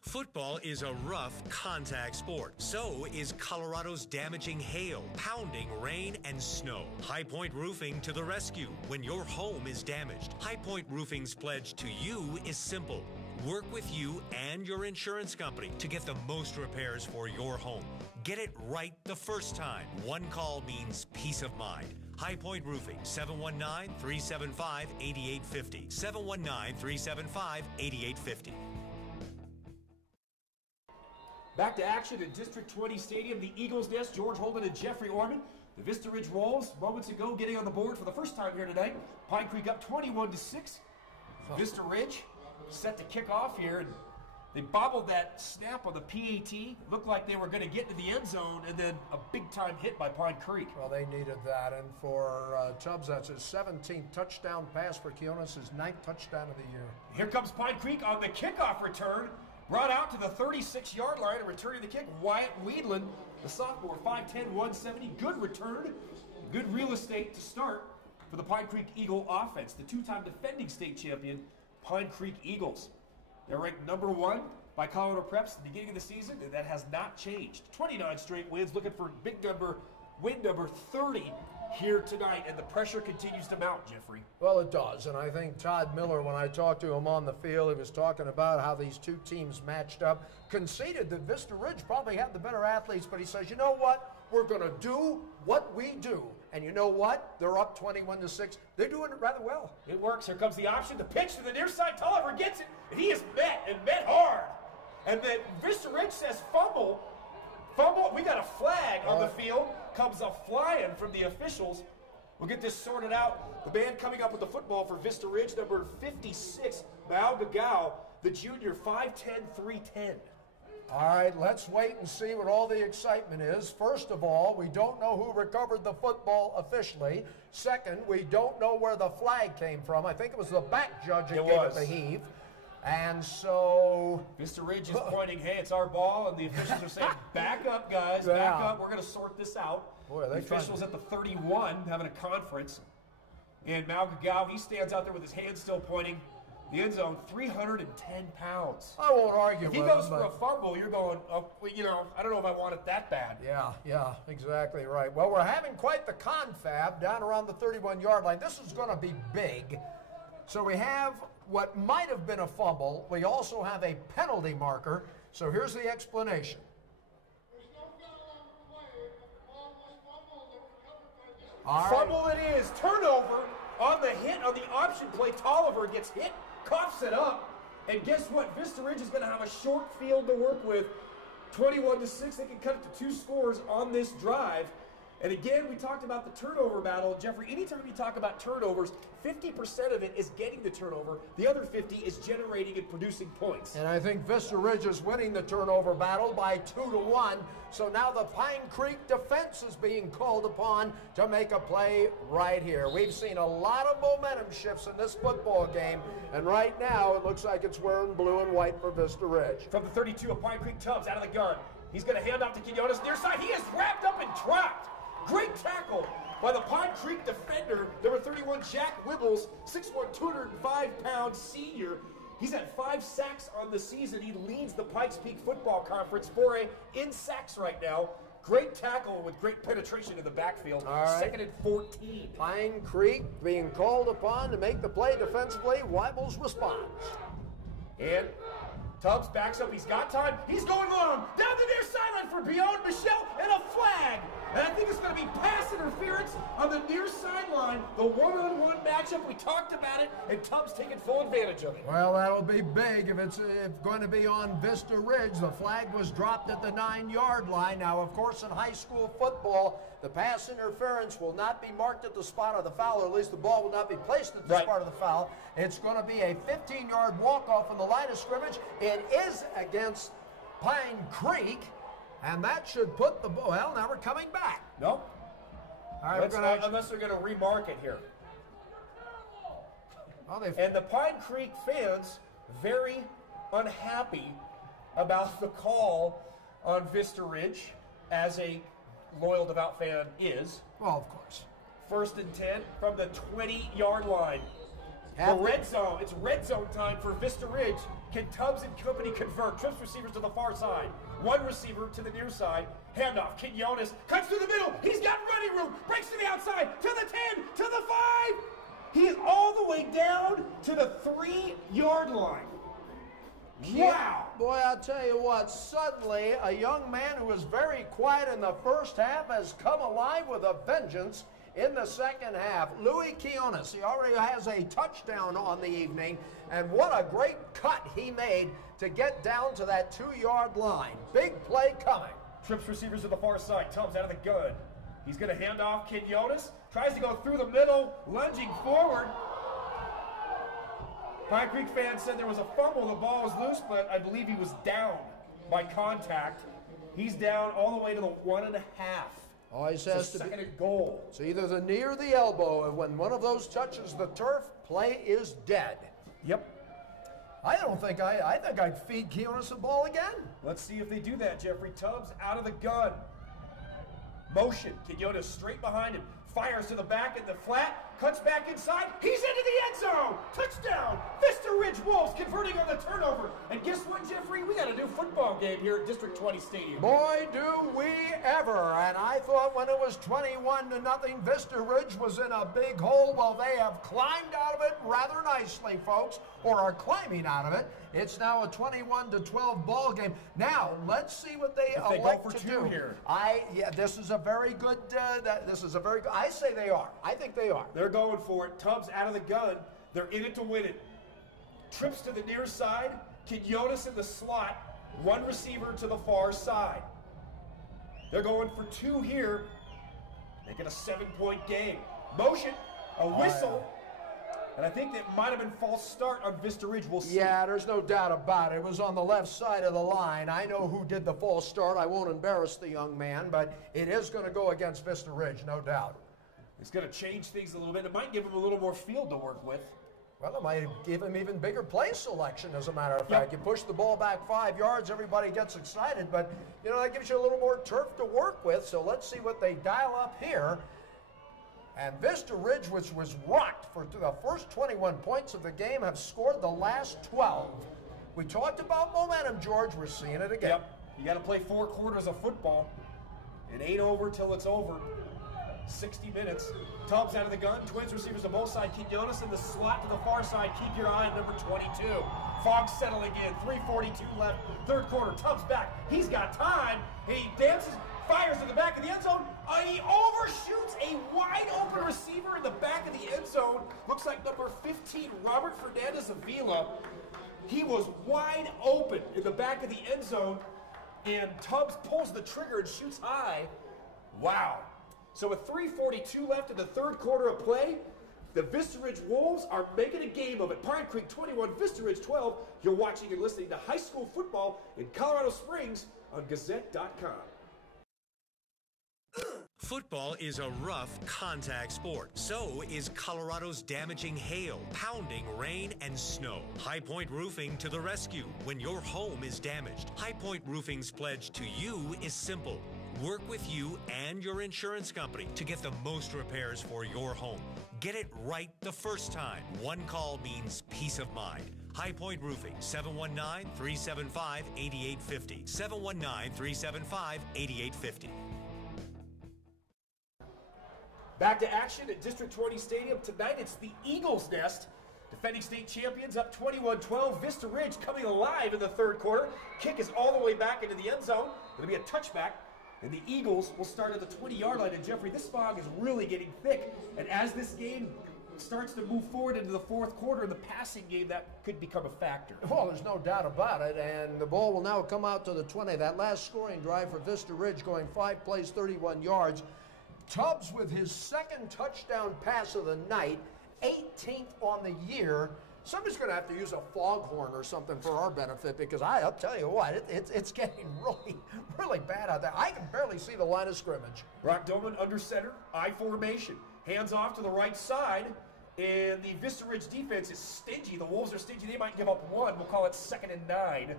Football is a rough contact sport. So is Colorado's damaging hail, pounding rain, and snow. High Point Roofing to the rescue when your home is damaged. High Point Roofing's pledge to you is simple. Work with you and your insurance company to get the most repairs for your home. Get it right the first time. One call means peace of mind. High Point Roofing, 719-375-8850. 719-375-8850. Back to action at District 20 Stadium, the Eagles Nest, George Holden and Jeffrey Orman. The Vista Ridge Wolves, moments ago, getting on the board for the first time here tonight. Pine Creek up 21-6. Vista Ridge set to kick off here, and they bobbled that snap on the PAT. Looked like they were going to get to the end zone, and then a big-time hit by Pine Creek. Well, they needed that, and for Tubbs, that's his 17th touchdown pass. For Quinones, his 9th touchdown of the year. Here comes Pine Creek on the kickoff return. Brought out to the 36-yard line and returning the kick, Wyatt Weedland, the sophomore, 5'10", 170. Good return, good real estate to start for the Pine Creek Eagle offense. The 2-time defending state champion, Pine Creek Eagles. They're ranked number 1 by Colorado Preps at the beginning of the season, and that has not changed. 29 straight wins, looking for big number, win number 30 here tonight, and the pressure continues to mount, Jeffrey. Well, it does, and I think Todd Miller, when I talked to him on the field, he was talking about how these two teams matched up, conceded that Vista Ridge probably had the better athletes, but he says, you know what? We're going to do what we do. And you know what? They're up 21-6. They're doing it rather well. It works. Here comes the option. The pitch to the near side. Tolliver gets it, and he is met hard. And then Vista Ridge says fumble. Fumble. We got a flag on the field. Comes a flying from the officials. We'll get this sorted out. The man coming up with the football for Vista Ridge, number 56, Mao Gagao, the junior, 5'10", 310. All right, let's wait and see what all the excitement is. First of all, we don't know who recovered the football officially. Second, we don't know where the flag came from. I think it was the back judge that gave it the heave. And so Vista Ridge is pointing, hey, it's our ball, and the officials are saying, back up, guys, back up. We're going to sort this out. Boy, the officials at the 31 having a conference. And Mao Gagao, he stands out there with his hands still pointing. The end zone, 310 pounds. I won't argue with him. If he goes for a fumble, you're going, oh, you know, I don't know if I want it that bad. Yeah, exactly right. Well, we're having quite the confab down around the 31-yard line. This is going to be big. So we have what might have been a fumble. We also have a penalty marker. So here's the explanation. Fumble it is. Turnover on the hit on the option play. Tolliver gets hit, coughs it up, and guess what? Vista Ridge is going to have a short field to work with. 21-6. They can cut it to 2 scores on this drive. And again, we talked about the turnover battle. Jeffrey, anytime you talk about turnovers, 50% of it is getting the turnover. The other 50 is generating and producing points. And I think Vista Ridge is winning the turnover battle by 2-1. So now the Pine Creek defense is being called upon to make a play right here. We've seen a lot of momentum shifts in this football game, and right now it looks like it's wearing blue and white for Vista Ridge. From the 32 of Pine Creek, Tubbs out of the gun. He's going to hand off to Quinones near side. He is wrapped up and trapped. Great tackle by the Pine Creek defender, number 31, Jack Wibbles, 6'1", 205-pound senior. He's had 5 sacks on the season. He leads the Pikes Peak Football Conference 4A in sacks right now. Great tackle with great penetration in the backfield. All right. 2nd and 14. Pine Creek being called upon to make the play defensively. Wibbles responds. And Tubbs backs up. He's got time. He's going long. Down the near sideline for Beyond Michelle, and a flag. And I think it's going to be pass interference on the near sideline. The one-on-one matchup. We talked about it, and Tubbs taking full advantage of it. Well, that'll be big if it's going to be on Vista Ridge. The flag was dropped at the 9-yard line. Now, of course, in high school football, the pass interference will not be marked at the spot of the foul, or at least the ball will not be placed at the spot of the foul. It's going to be a 15-yard walk-off on the line of scrimmage. It is against Pine Creek, and that should put the ball. Well, now we're coming back. Nope. All right, unless they're going to remark it here. Well, and the Pine Creek fans very unhappy about the call on Vista Ridge, as a loyal, devout fan is. Well, of course. 1st and 10 from the 20-yard line. The red zone. It's red zone time for Vista Ridge. Can Tubbs and company convert? Trips receivers to the far side. One receiver to the near side. Handoff. Quinones cuts through the middle. He's got running room. Breaks to the outside. To the 10. To the 5. He is all the way down to the 3-yard line. Wow. Boy, I'll tell you what, suddenly a young man who was very quiet in the first half has come alive with a vengeance in the second half. Louis Quinones, he already has a touchdown on the evening, and what a great cut he made to get down to that 2-yard line. Big play coming. Trips receivers to the far side. Tubbs out of the gun. He's going to hand off Quinones. Tries to go through the middle, lunging forward. Pine Creek fans said there was a fumble. The ball was loose, but I believe he was down by contact. He's down all the way to the 1.5. Always has to be second and goal. It's either the knee or the elbow, and when one of those touches the turf, play is dead. Yep. I think I'd feed Quinones the ball again. Let's see if they do that. Jeffrey. Tubbs out of the gun. Motion. Quinones straight behind him. Fires to the back in the flat. cuts back inside. He's into the end zone. Touchdown. Vista Ridge Wolves converting on the turnover. And guess what, Jeffrey? We got a new football game here at District 20 Stadium. Boy, do we ever. And I thought when it was 21-0, Vista Ridge was in a big hole. Well, they have climbed out of it rather nicely, folks, or are climbing out of it. It's now a 21-12 ball game. Now, let's see what they elect go for to two do here. This is a very good, I say they are. I think they are. They're going for it. Tubbs out of the gun. They're in it to win it. Trips to the near side. Quinones in the slot. One receiver to the far side. They're going for two here. Make it a 7-point game. Motion, a whistle. And I think that might have been false start on Vista Ridge. We'll see. Yeah, there's no doubt about it. It was on the left side of the line. I know who did the false start. I won't embarrass the young man, but it is going to go against Vista Ridge, no doubt. It's going to change things a little bit. It might give him a little more field to work with. Well, it might give him even bigger play selection, as a matter of fact. You push the ball back 5 yards, everybody gets excited, but, you know, that gives you a little more turf to work with. So let's see what they dial up here. And Vista Ridge, which was rocked for the first 21 points of the game, have scored the last 12. We talked about momentum, George. We're seeing it again. Yep. You got to play 4 quarters of football. It ain't over till it's over. 60 minutes. Tubbs out of the gun. Twins receivers on both sides. Quinones in the slot to the far side. Keep your eye on number 22. Fogg settling in. 3:42 left. Third quarter. Tubbs back. He's got time. He dances. Fires in the back of the end zone. He overshoots a wide open receiver in the back of the end zone. Looks like number 15, Robert Fernandez Avila. He was wide open in the back of the end zone, and Tubbs pulls the trigger and shoots high. Wow. So with 3:42 left in the third quarter of play, the Vista Ridge Wolves are making a game of it. Pine Creek 21, Vista Ridge 12. You're watching and listening to high school football in Colorado Springs on Gazette.com. Football is a rough contact sport. So is Colorado's damaging hail, pounding rain, and snow. High Point Roofing to the rescue when your home is damaged. High Point Roofing's pledge to you is simple. Work with you and your insurance company to get the most repairs for your home. Get it right the first time. One call means peace of mind. High Point Roofing, 719-375-8850. 719-375-8850. Back to action at District 20 Stadium. Tonight it's the Eagles' Nest. Defending state champions up 21-12. Vista Ridge coming alive in the third quarter. Kick is all the way back into the end zone. It'll be a touchback. And the Eagles will start at the 20-yard line. And Jeffrey, this fog is really getting thick. And as this game starts to move forward into the fourth quarter in the passing game, that could become a factor. Well, there's no doubt about it. And the ball will now come out to the 20. That last scoring drive for Vista Ridge going 5 plays, 31 yards. Tubbs with his second touchdown pass of the night, 18th on the year. Somebody's going to have to use a foghorn or something for our benefit, because I'll tell you what, it's getting really, really bad out there. I can barely see the line of scrimmage. Brock Doman under center, I formation. Hands off to the right side, and the Vista Ridge defense is stingy. The Wolves are stingy. They might give up 1. We'll call it 2nd and 9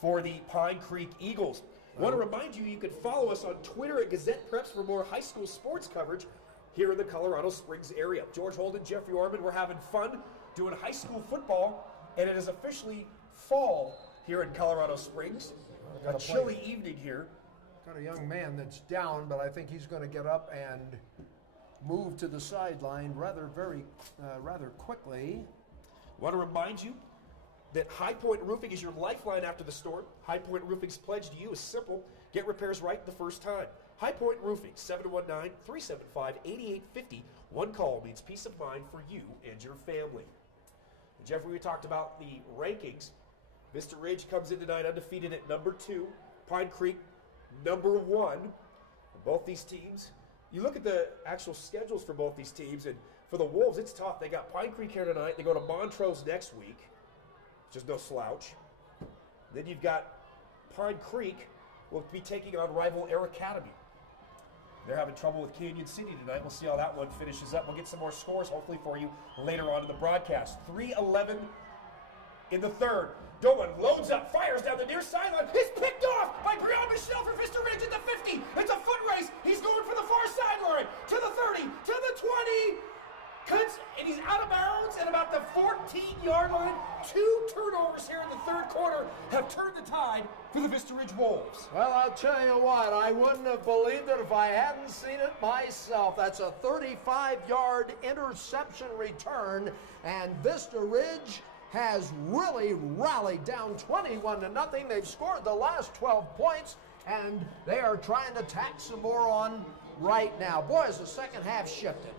for the Pine Creek Eagles. I want to remind you, you can follow us on Twitter at Gazette Preps for more high school sports coverage here in the Colorado Springs area. George Holden, Jeffrey Orman, we're having fun doing high school football, and it is officially fall here in Colorado Springs. A chilly evening here. Got a young man that's down, but I think he's going to get up and move to the sideline rather quickly. I want to remind you that High Point Roofing is your lifeline after the storm. High Point Roofing's pledge to you is simple. Get repairs right the first time. High Point Roofing, 719-375-8850. One call means peace of mind for you and your family. And Jeffrey, we talked about the rankings. Vista Ridge comes in tonight undefeated at number 2. Pine Creek, number 1. Both these teams, you look at the actual schedules for both these teams, and for the Wolves, it's tough. They got Pine Creek here tonight. They go to Montrose next week. Just no slouch. Then you've got Pine Creek will be taking on rival Air Academy. They're having trouble with Canyon City tonight. We'll see how that one finishes up. We'll get some more scores hopefully for you later on in the broadcast. 3:11 in the third. Dolan loads up, fires down the near sideline. It's picked off by Breon Michelle for Vista Ridge at the 50. It's a foot race. He's going for the far sideline. To the 30, to the 20. cuts, and he's out of bounds at about the 14-yard line. 2 turnovers here in the third quarter have turned the tide for the Vista Ridge Wolves. Well, I'll tell you what, I wouldn't have believed it if I hadn't seen it myself. That's a 35-yard interception return, and Vista Ridge has really rallied down 21-0. They've scored the last 12 points, and they are trying to tack some more on right now. Boy, has the second half shifted.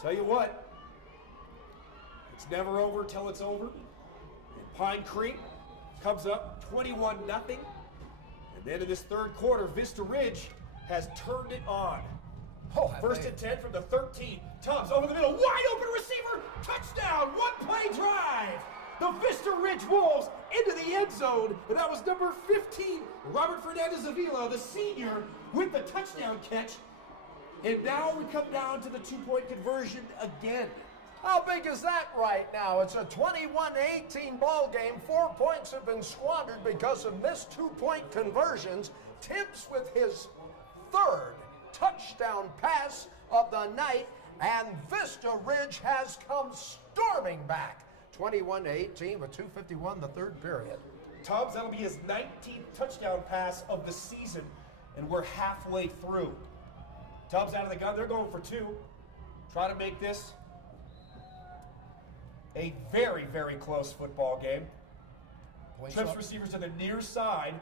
Tell you what, it's never over till it's over. And Pine Creek comes up 21-0. And then in this third quarter, Vista Ridge has turned it on. Oh, First and 10 from the 13. Tubbs over the middle, wide open receiver, touchdown, one-play drive. The Vista Ridge Wolves into the end zone, and that was number 15, Robert Fernandez-Avila, the senior, with the touchdown catch. And now we come down to the 2-point conversion again. How big is that right now? It's a 21-18 ball game. 4 points have been squandered because of missed 2-point conversions. Tibbs with his third touchdown pass of the night, and Vista Ridge has come storming back. 21-18 with 2:51 the third period. Tubbs, that'll be his 19th touchdown pass of the season, and we're halfway through. Tubbs out of the gun, they're going for 2. Try to make this a very, very close football game. Trips receivers to the near side.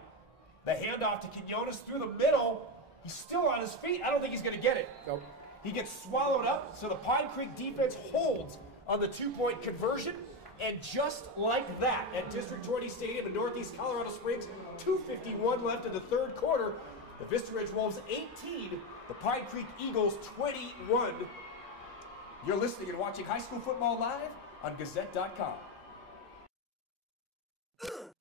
The handoff to Quinones through the middle. He's still on his feet. I don't think he's going to get it. Nope. He gets swallowed up, so the Pine Creek defense holds on the 2-point conversion. And just like that, at District 20 Stadium in Northeast Colorado Springs, 2:51 left in the third quarter. The Vista Ridge Wolves 18, the Pine Creek Eagles 21. You're listening and watching high school football live on Gazette.com.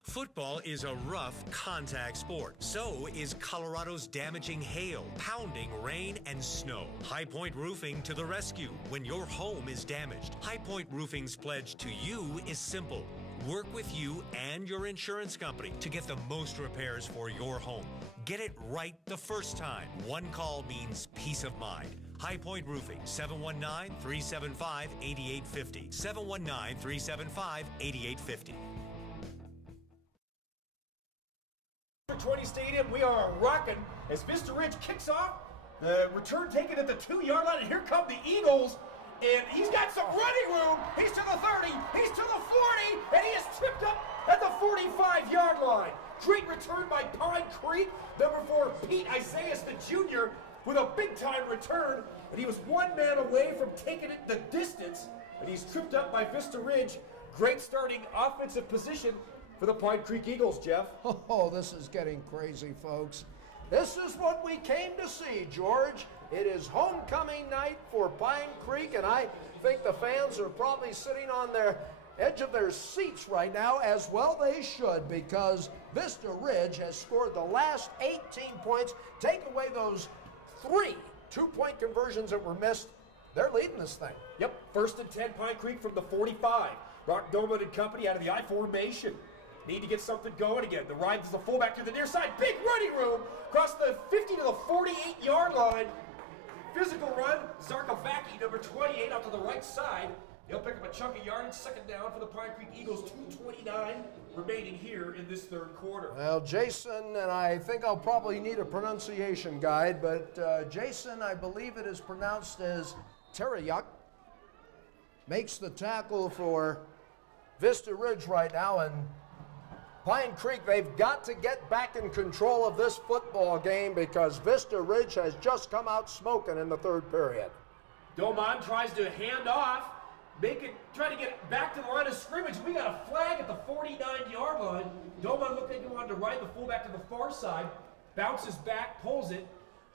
Football is a rough contact sport. So is Colorado's damaging hail, pounding rain, and snow. High Point Roofing to the rescue when your home is damaged. High Point Roofing's pledge to you is simple. Work with you and your insurance company to get the most repairs for your home. Get it right the first time. One call means peace of mind. High Point Roofing, 719-375-8850. 719-375-8850. 20 Stadium, we are rocking as Vista Ridge kicks off. The return taken at the 2-yard line, and here come the Eagles. And he's got some running room. He's to the 30, he's to the 40, and he is tripped up at the 45-yard line. Great return by Pine Creek. Number 4, Pete Isaias, the junior, with a big-time return. And he was one man away from taking it the distance. And he's tripped up by Vista Ridge. Great starting offensive position for the Pine Creek Eagles, Jeff. Oh, this is getting crazy, folks. This is what we came to see, George. It is homecoming night for Pine Creek, and I think the fans are probably sitting on their edge of their seats right now, as well they should, because Vista Ridge has scored the last 18 points. Take away those 3 2-point conversions that were missed. They're leading this thing. Yep, first and 10, Pine Creek from the 45. Rock Doman and company out of the I formation. Need to get something going again. The ride is the fullback to the near side. Big running room. Across the 50 to the 48-yard line. Physical run. Zarkovacki, number 28, out to the right side. He'll pick up a chunk of yardage. Second down for the Pine Creek Eagles. 2:29 remaining here in this third quarter. Well, Jason, and I think I'll probably need a pronunciation guide, but Jason, I believe it is pronounced as Teriyuk, makes the tackle for Vista Ridge right now, and Pine Creek, they've got to get back in control of this football game because Vista Ridge has just come out smoking in the third period. Doman tries to hand off, try to get back to the line of scrimmage. We got a flag at the 49-yard line. Doman looked like he wanted to ride the fullback to the far side, bounces back, pulls it,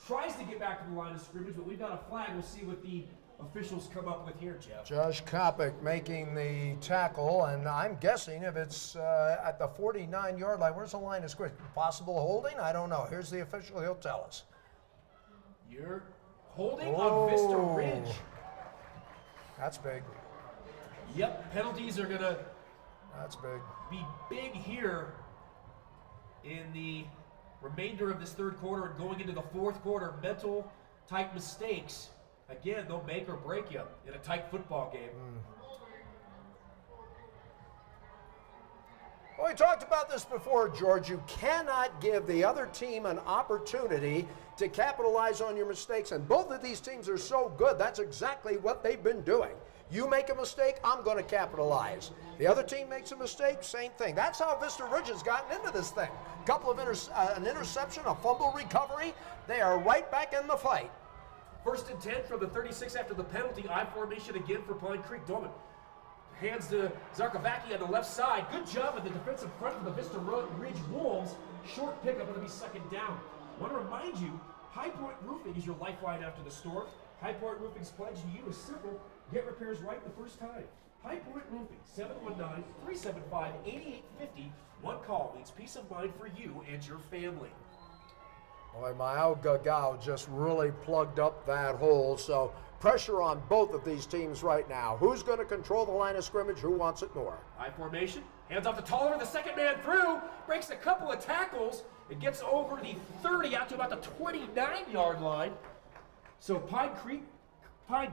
tries to get back to the line of scrimmage, but we've got a flag. We'll see what the officials come up with here, Jeff. Josh Kopic making the tackle, and I'm guessing if it's at the 49-yard line, where's the line of scrimmage? Possible holding? I don't know. Here's the official. He'll tell us. You're holding on Vista Ridge. That's big. Yep, penalties are going to be big here in the remainder of this third quarter and going into the fourth quarter. Mental type mistakes Again, they'll make or break you in a tight football game. Well, we talked about this before, George. You cannot give the other team an opportunity to capitalize on your mistakes, and both of these teams are so good. That's exactly what they've been doing. You make a mistake, I'm going to capitalize. The other team makes a mistake, same thing. That's how Vista Ridge has gotten into this thing. A couple of an interception, a fumble recovery. They are right back in the fight. 1st and 10 from the 36 after the penalty. I formation again for Pine Creek. Dolman hands to Zarkovacki on the left side. Good job at the defensive front for the Vista Ridge Wolves. Short pickup, it'll be 2nd down. I want to remind you, High Point Roofing is your lifeline after the storm. High Point Roofing's pledge to you is simple: get repairs right the first time. High Point Roofing, 719-375-8850. One call means peace of mind for you and your family. Boy, Mael Gagao just really plugged up that hole, so pressure on both of these teams right now. Who's going to control the line of scrimmage? Who wants it more? High formation, hands off to Tolliver, the second man through, breaks a couple of tackles, and gets over the 30 out to about the 29-yard line. So Pine Creek, I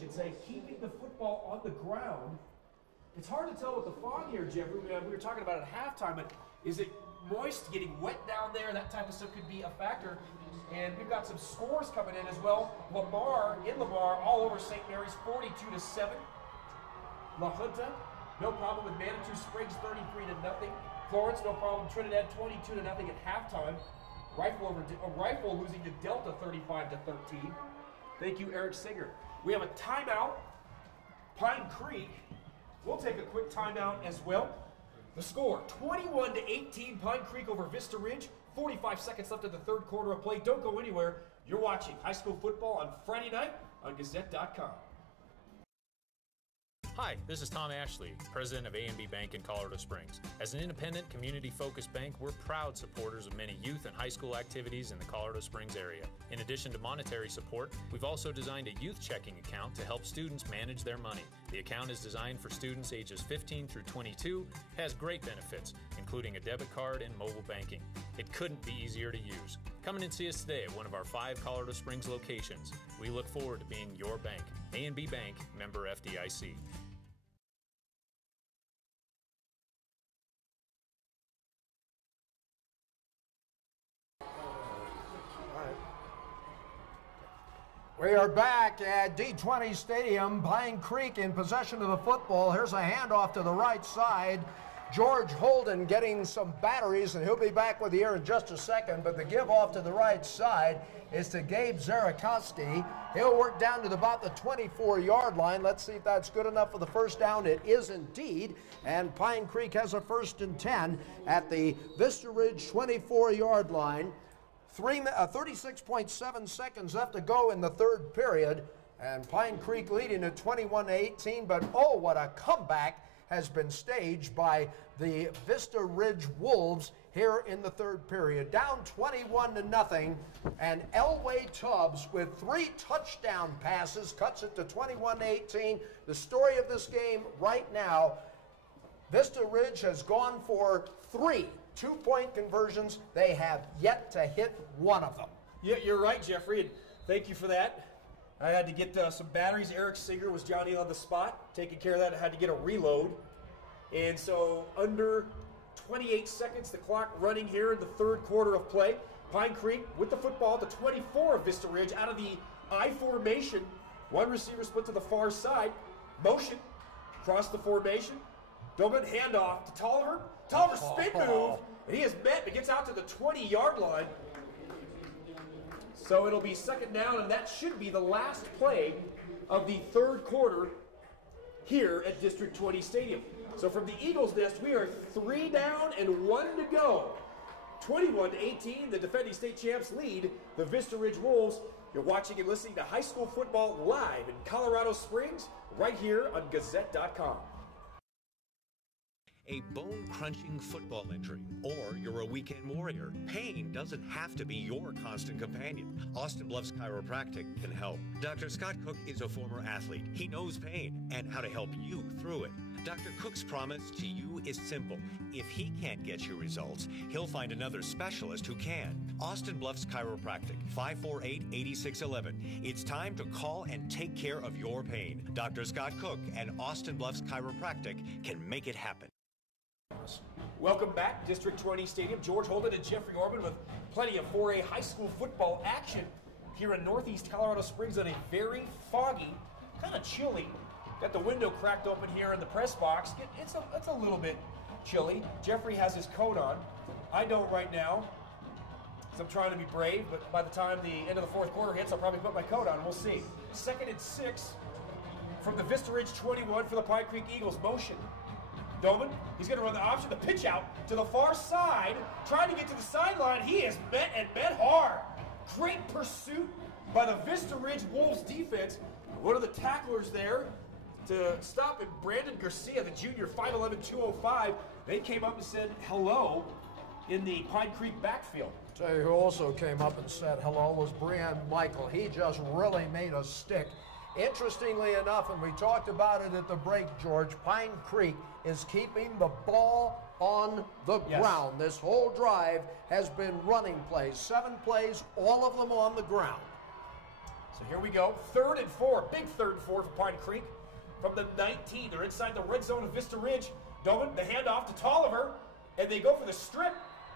should say, keeping the football on the ground. It's hard to tell with the fog here, Jeffrey. We were talking about it at halftime, but is it moist, getting wet down there? That type of stuff could be a factor. And we've got some scores coming in as well. Lamar, all over St. Mary's, 42-7. La Junta, no problem with Manitou Springs, 33-0. Florence, no problem. Trinidad, 22-0 at halftime. Rifle losing to Delta, 35-13. Thank you, Eric Singer. We have a timeout. Pine Creek. We'll take a quick timeout as well. The score, 21-18, Pine Creek over Vista Ridge. 45 seconds left in the third quarter of play. Don't go anywhere. You're watching high school football on Friday night on Gazette.com. Hi, this is Tom Ashley, president of A&B Bank in Colorado Springs. As an independent, community-focused bank, we're proud supporters of many youth and high school activities in the Colorado Springs area. In addition to monetary support, we've also designed a youth checking account to help students manage their money. The account is designed for students ages 15 through 22, has great benefits, including a debit card and mobile banking. It couldn't be easier to use. Come in and see us today at one of our 5 Colorado Springs locations. We look forward to being your bank. A&B Bank, member FDIC. We are back at D20 Stadium. Pine Creek in possession of the football. Here's a handoff to the right side. George Holden getting some batteries, and he'll be back with you here in just a second. But the give off to the right side is to Gabe Zarakoski. He'll work down to about the 24-yard line. Let's see if that's good enough for the first down. It is indeed. And Pine Creek has a 1st and 10 at the Vista Ridge 24-yard line. 36.7 seconds left to go in the third period, and Pine Creek leading at 21-18, but oh, what a comeback has been staged by the Vista Ridge Wolves here in the third period. Down 21-0, and Elway Tubbs with 3 touchdown passes cuts it to 21-18. The story of this game right now, Vista Ridge has gone for 3 2-point conversions. They have yet to hit one of them. Yeah, you're right, Jeffrey, and thank you for that. I had to get some batteries. Eric Singer was Johnny on the spot, taking care of that. I had to get a reload. And so under 28 seconds, the clock running here in the third quarter of play. Pine Creek with the football at the 24 of Vista Ridge out of the I formation. One receiver split to the far side. Motion, cross the formation. Dobin handoff to Tolliver. Tolliver spin move, and he is met, but gets out to the 20-yard line. So it'll be 2nd down, and that should be the last play of the third quarter here at District 20 Stadium. So from the Eagles' nest, we are 3 down and 1 to go. 21-18, the defending state champs lead the Vista Ridge Wolves. You're watching and listening to high school football live in Colorado Springs, right here on Gazette.com. a bone-crunching football injury, or you're a weekend warrior. Pain doesn't have to be your constant companion. Austin Bluffs Chiropractic can help. Dr. Scott Cook is a former athlete. He knows pain and how to help you through it. Dr. Cook's promise to you is simple. If he can't get you results, he'll find another specialist who can. Austin Bluffs Chiropractic, 548-8611. It's time to call and take care of your pain. Dr. Scott Cook and Austin Bluffs Chiropractic can make it happen. Welcome back, District 20 Stadium. George Holden and Jeffrey Orban with plenty of 4A high school football action here in Northeast Colorado Springs on a very foggy, kind of chilly. Got the window cracked open here in the press box. It's a little bit chilly. Jeffrey has his coat on. I don't right now, because I'm trying to be brave, but by the time the end of the fourth quarter hits, I'll probably put my coat on. We'll see. 2nd and 6 from the Vista Ridge 21 for the Pine Creek Eagles. Motion. Doman, he's going to run the option, the pitch out to the far side, trying to get to the sideline. He is met hard. Great pursuit by the Vista Ridge Wolves defense. One of the tacklers there to stop him, Brandon Garcia, the junior, 5'11", 205. They came up and said hello in the Pine Creek backfield. Tell you who also came up and said hello was Brian Michael. He just really made a stick. Interestingly enough, and we talked about it at the break, George, Pine Creek is keeping the ball on the ground. This whole drive has been running plays, 7 plays, all of them on the ground. So here we go, 3rd and 4, big 3rd and 4 for Pine Creek. From the 19, they're inside the red zone of Vista Ridge. Doman, the handoff to Tolliver, and they go for the strip.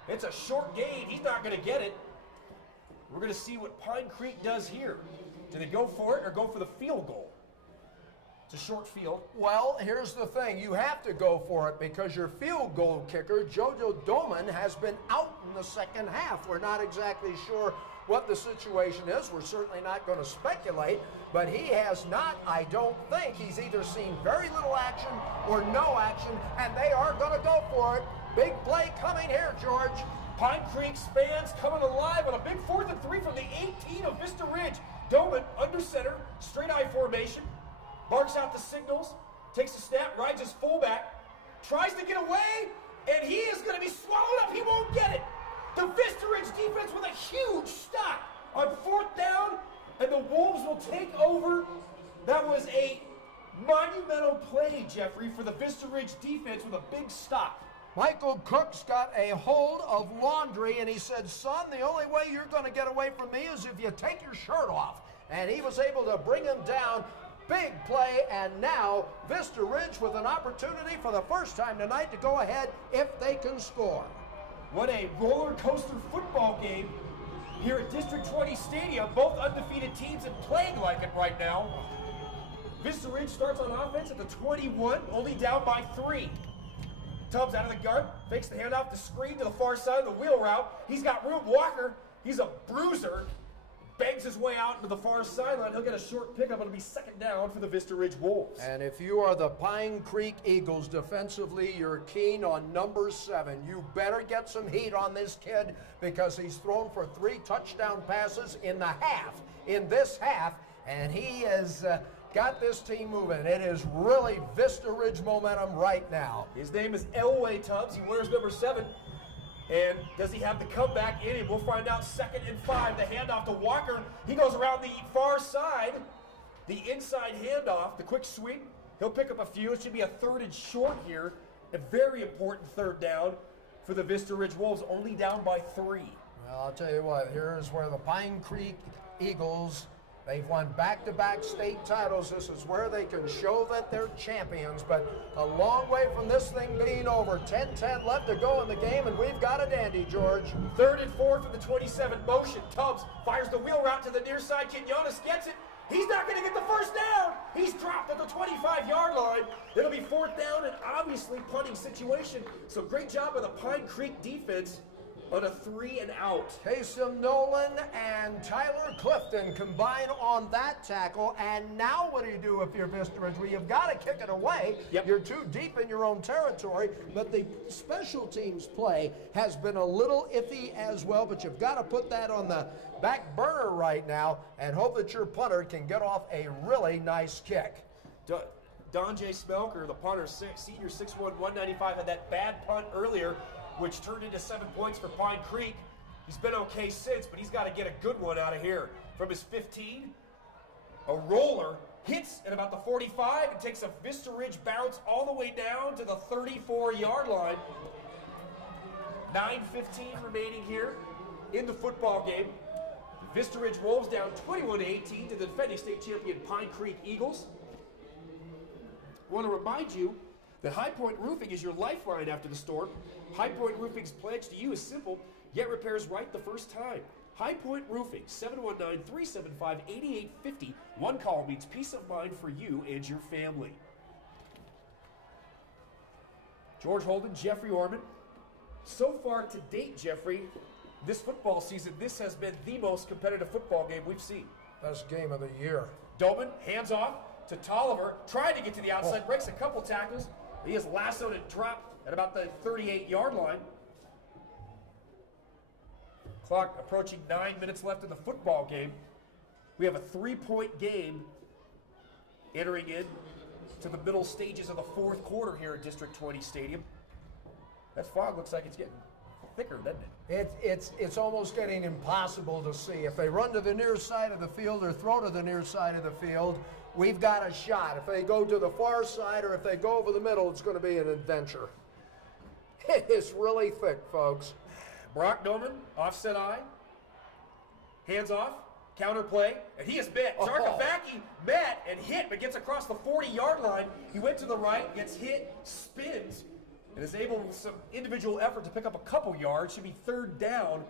It's a short gain. He's not going to get it. We're going to see what Pine Creek does here. Do they go for it or go for the field goal? It's a short field. Well, here's the thing. You have to go for it because your field goal kicker, Jojo Doman, has been out in the second half. We're not exactly sure what the situation is. We're certainly not going to speculate, but he has not, I don't think, he's either seen very little action or no action, and they are going to go for it. Big play coming here, George. Pine Creek's fans coming alive on a big 4th and 3 from the 18 of Vista Ridge. Doman under center, straight eye formation, barks out the signals, takes a snap, rides his fullback, tries to get away, and he is going to be swallowed up. He won't get it. The Vista Ridge defense with a huge stop on 4th down, and the Wolves will take over. That was a monumental play, Jeffrey, for the Vista Ridge defense with a big stop. Michael Cook's got a hold of laundry, and he said, son, the only way you're going to get away from me is if you take your shirt off. And he was able to bring him down. Big play, and now Vista Ridge with an opportunity for the first time tonight to go ahead if they can score. What a roller coaster football game here at District 20 Stadium. Both undefeated teams and playing like it right now. Vista Ridge starts on offense at the 21, only down by 3. Tubbs out of the gun, fakes the handoff, the screen to the far side of the wheel route. He's got room. Walker, he's a bruiser, bangs his way out into the far sideline. He'll get a short pickup. It'll be 2nd down for the Vista Ridge Wolves. And if you are the Pine Creek Eagles defensively, you're keen on number 7. You better get some heat on this kid because he's thrown for 3 touchdown passes in this half, and he has got this team moving. It is really Vista Ridge momentum right now. His name is Elway Tubbs. He wears number 7. And does he have the comeback in him? We'll find out. 2nd and 5. The handoff to Walker. He goes around the far side. The inside handoff, the quick sweep. He'll pick up a few. It should be a 3rd and short here. A very important 3rd down for the Vista Ridge Wolves, only down by 3. Well, I'll tell you what, here's where the Pine Creek Eagles, they've won back-to-back state titles. This is where they can show that they're champions, but a long way from this thing being over. 10-10 left to go in the game, and we've got a dandy, George. 3rd and 4 from the 27. Motion. Tubbs fires the wheel route to the near side. Quinones gets it. He's not going to get the first down. He's dropped at the 25-yard line. It'll be 4th down and obviously punting situation. So great job by the Pine Creek defense on a 3 and out. Taysom Nolan and Tyler Clifton combine on that tackle. And now what do you do if you're Vista Ridge? Well, you've got to kick it away. Yep. You're too deep in your own territory. But the special teams play has been a little iffy as well. But you've got to put that on the back burner right now and hope that your punter can get off a really nice kick. Don J. Smelker, the punter, senior 6'1", 195, had that bad punt earlier, which turned into 7 points for Pine Creek. He's been okay since, but he's got to get a good one out of here. From his 15, a roller hits at about the 45 and takes a Vista Ridge bounce all the way down to the 34-yard line. 9:15 remaining here in the football game. Vista Ridge Wolves down 21-18 to the defending state champion Pine Creek Eagles. I want to remind you that High Point Roofing is your lifeline after the storm. High Point Roofing's pledge to you is simple, yet repairs right the first time. High Point Roofing, 719-375-8850. One call means peace of mind for you and your family. George Holden, Jeffrey Orman. So far to date, Jeffrey, this football season, this has been the most competitive football game we've seen. Best game of the year. Doman, hands off to Tolliver, trying to get to the outside, breaks a couple tackles. He is lassoed and dropped at about the 38-yard line. Clock approaching 9 minutes left in the football game. We have a 3-point game entering in to the middle stages of the fourth quarter here at District 20 Stadium. That fog looks like it's getting thicker, doesn't it? It's almost getting impossible to see. If they run to the near side of the field or throw to the near side of the field, we've got a shot. If they go to the far side or if they go over the middle, it's going to be an adventure. It is really thick, folks. Brock Doman, offset eye, hands off, counter play, and he is met. Zarkovacki met and hit, but gets across the 40-yard line. He went to the right, gets hit, spins, and is able with some individual effort to pick up a couple yards. Should be third down.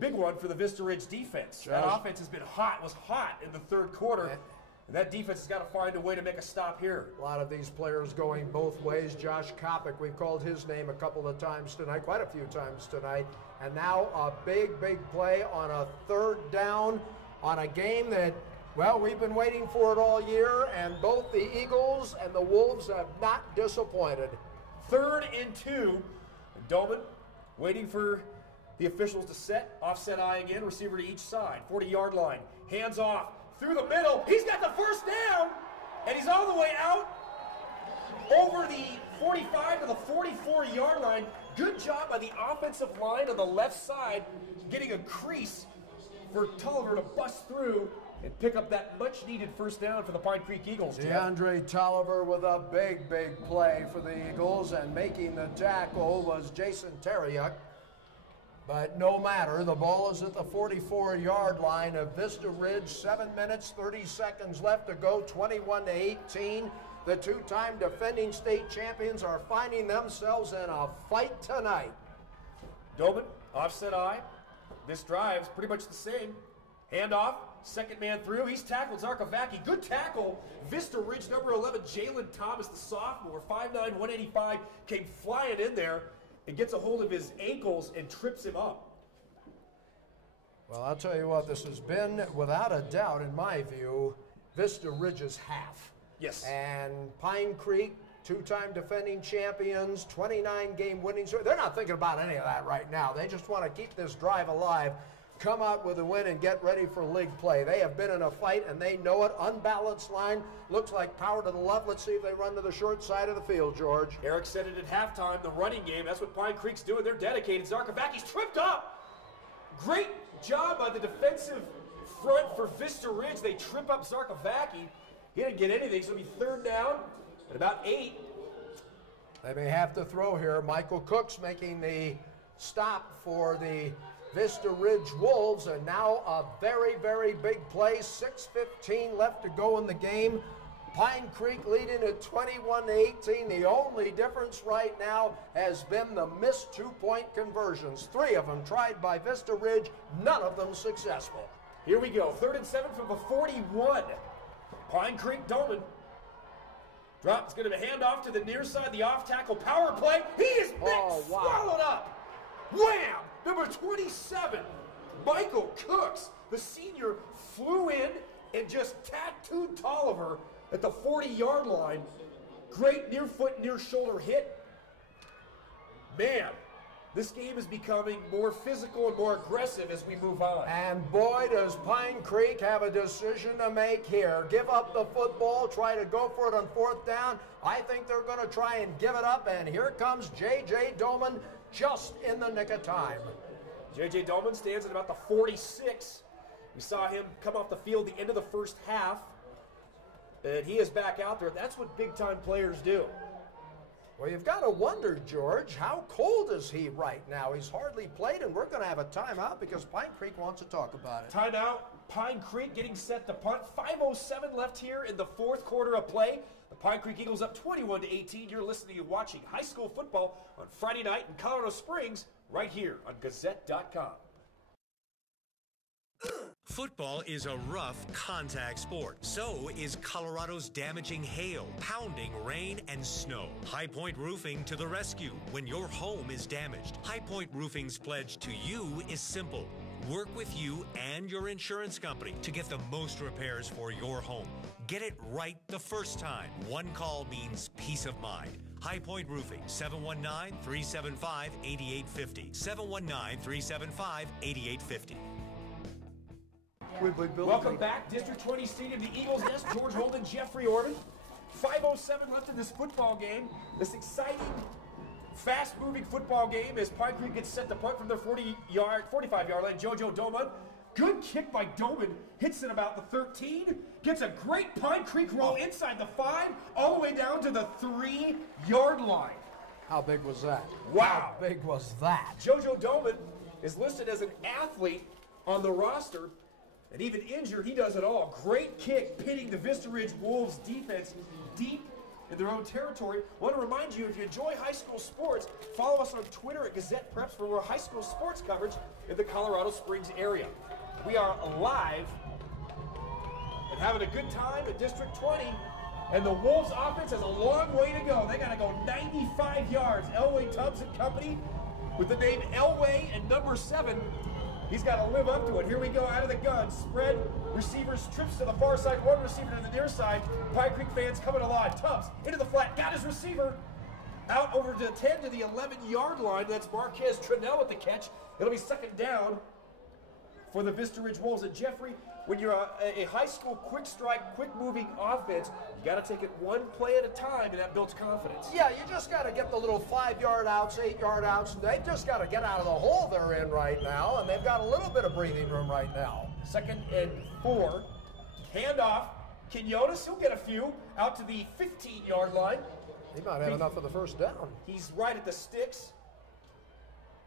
Big one for the Vista Ridge defense. That offense has been hot, was hot in the third quarter. And that defense has got to find a way to make a stop here. A lot of these players going both ways. Josh Kopic, we've called his name a couple of times tonight, quite a few times tonight. And now a big, big play on a third down on a game that, well, we've been waiting for it all year, and both the Eagles and the Wolves have not disappointed. 3rd and 2. Doman waiting for the officials to set. Offset eye again, receiver to each side. 40-yard line. Hands off. Through the middle, he's got the first down, and he's all the way out over the 45 to the 44-yard line. Good job by the offensive line on the left side, getting a crease for Tolliver to bust through and pick up that much-needed first down for the Pine Creek Eagles. DeAndre Tolliver with a big, big play for the Eagles, and making the tackle was Jason Terriuk. But no matter, the ball is at the 44-yard line of Vista Ridge. 7 minutes, 30 seconds left to go, 21-18. The two-time defending state champions are finding themselves in a fight tonight. Doman, offset eye. This drive's pretty much the same. Handoff, second man through. He's tackled Zarkovacki. Good tackle. Vista Ridge, number 11, Jalen Thomas, the sophomore, 5'9", 185, came flying in there. It gets a hold of his ankles and trips him up. Well, I'll tell you what, this has been, without a doubt, in my view, Vista Ridge's half. Yes. And Pine Creek, two-time defending champions, 29-game winning streak. They're not thinking about any of that right now. They just want to keep this drive alive, come out with a win, and get ready for league play. They have been in a fight, and they know it. Unbalanced line. Looks like power to the left. Let's see if they run to the short side of the field, George. Eric said it at halftime, the running game. That's what Pine Creek's doing. They're dedicated. Zarkovacki's tripped up. Great job by the defensive front for Vista Ridge. They trip up Zarkovacki. He didn't get anything, so it'll be third down at about 8. They may have to throw here. Michael Cook's making the stop for the Vista Ridge Wolves, and now a very, very big play. 6:15 left to go in the game. Pine Creek leading at 21-18. The only difference right now has been the missed two-point conversions. 3 of them tried by Vista Ridge, none of them successful. Here we go, 3rd and 7 from the 41. Pine Creek Doman. Drop is going to hand off to the near side, the off tackle power play. He is swallowed up. Wham! Number 27, Michael Cooks, the senior, flew in and just tattooed Tolliver at the 40-yard line. Great near foot, near shoulder hit. Man, this game is becoming more physical and more aggressive as we move on. And boy, does Pine Creek have a decision to make here. Give up the football, try to go for it on 4th down. I think they're going to try and give it up, and here comes J.J. Doman just in the nick of time. J.J. Doman stands at about the 46. We saw him come off the field at the end of the first half, and he is back out there. That's what big-time players do. Well, you've got to wonder, George, how cold is he right now? He's hardly played, and we're going to have a timeout because Pine Creek wants to talk about it. Timeout. Pine Creek getting set to punt. 5:07 left here in the 4th quarter of play. The Pine Creek Eagles up 21-18. You're listening and watching high school football on Friday night in Colorado Springs right here on Gazette.com. Football is a rough contact sport. So is Colorado's damaging hail, pounding rain, and snow. High Point Roofing to the rescue when your home is damaged. High Point Roofing's pledge to you is simple. Work with you and your insurance company to get the most repairs for your home. Get it right the first time. One call means peace of mind. High Point Roofing, 719-375-8850. 719-375-8850. Welcome back, District 20 Stadium, the Eagles Nest, George Holden, Jeffrey Orban. 5:07 left in this football game. This exciting, fast-moving football game as Pine Creek gets set to punt from their 45-yard line. JoJo Doman, good kick by Doman, hits it about the 13, gets a great Pine Creek roll inside the 5, all the way down to the 3-yard line. How big was that? Wow. How big was that? JoJo Doman is listed as an athlete on the roster. And even injured, he does it all. Great kick, pitting the Vista Ridge Wolves defense deep in their own territory. I want to remind you, if you enjoy high school sports, follow us on Twitter at Gazette Preps for more high school sports coverage in the Colorado Springs area. We are live and having a good time at District 20. And the Wolves offense has a long way to go. They got to go 95 yards. Elway Tubbs and company with the name Elway and number 7. He's got to live up to it. Here we go, out of the gun. Spread, receivers, trips to the far side, one receiver to the near side. Pine Creek fans coming alive. Tubbs into the flat, got his receiver. Out over to 10 to the 11-yard line. That's Marquez Trinnell with the catch. It'll be 2nd down for the Vista Ridge Wolves. And Jeffrey, when you're a high school quick strike, quick moving offense, you got to take it one play at a time, and that builds confidence. Yeah, you just got to get the little 5-yard outs, 8-yard outs. They've just got to get out of the hole they're in right now, and they've got a little bit of breathing room right now. 2nd and 4. Handoff. Quinones, he'll get a few out to the 15-yard line. He might have enough for the 1st down. He's right at the sticks.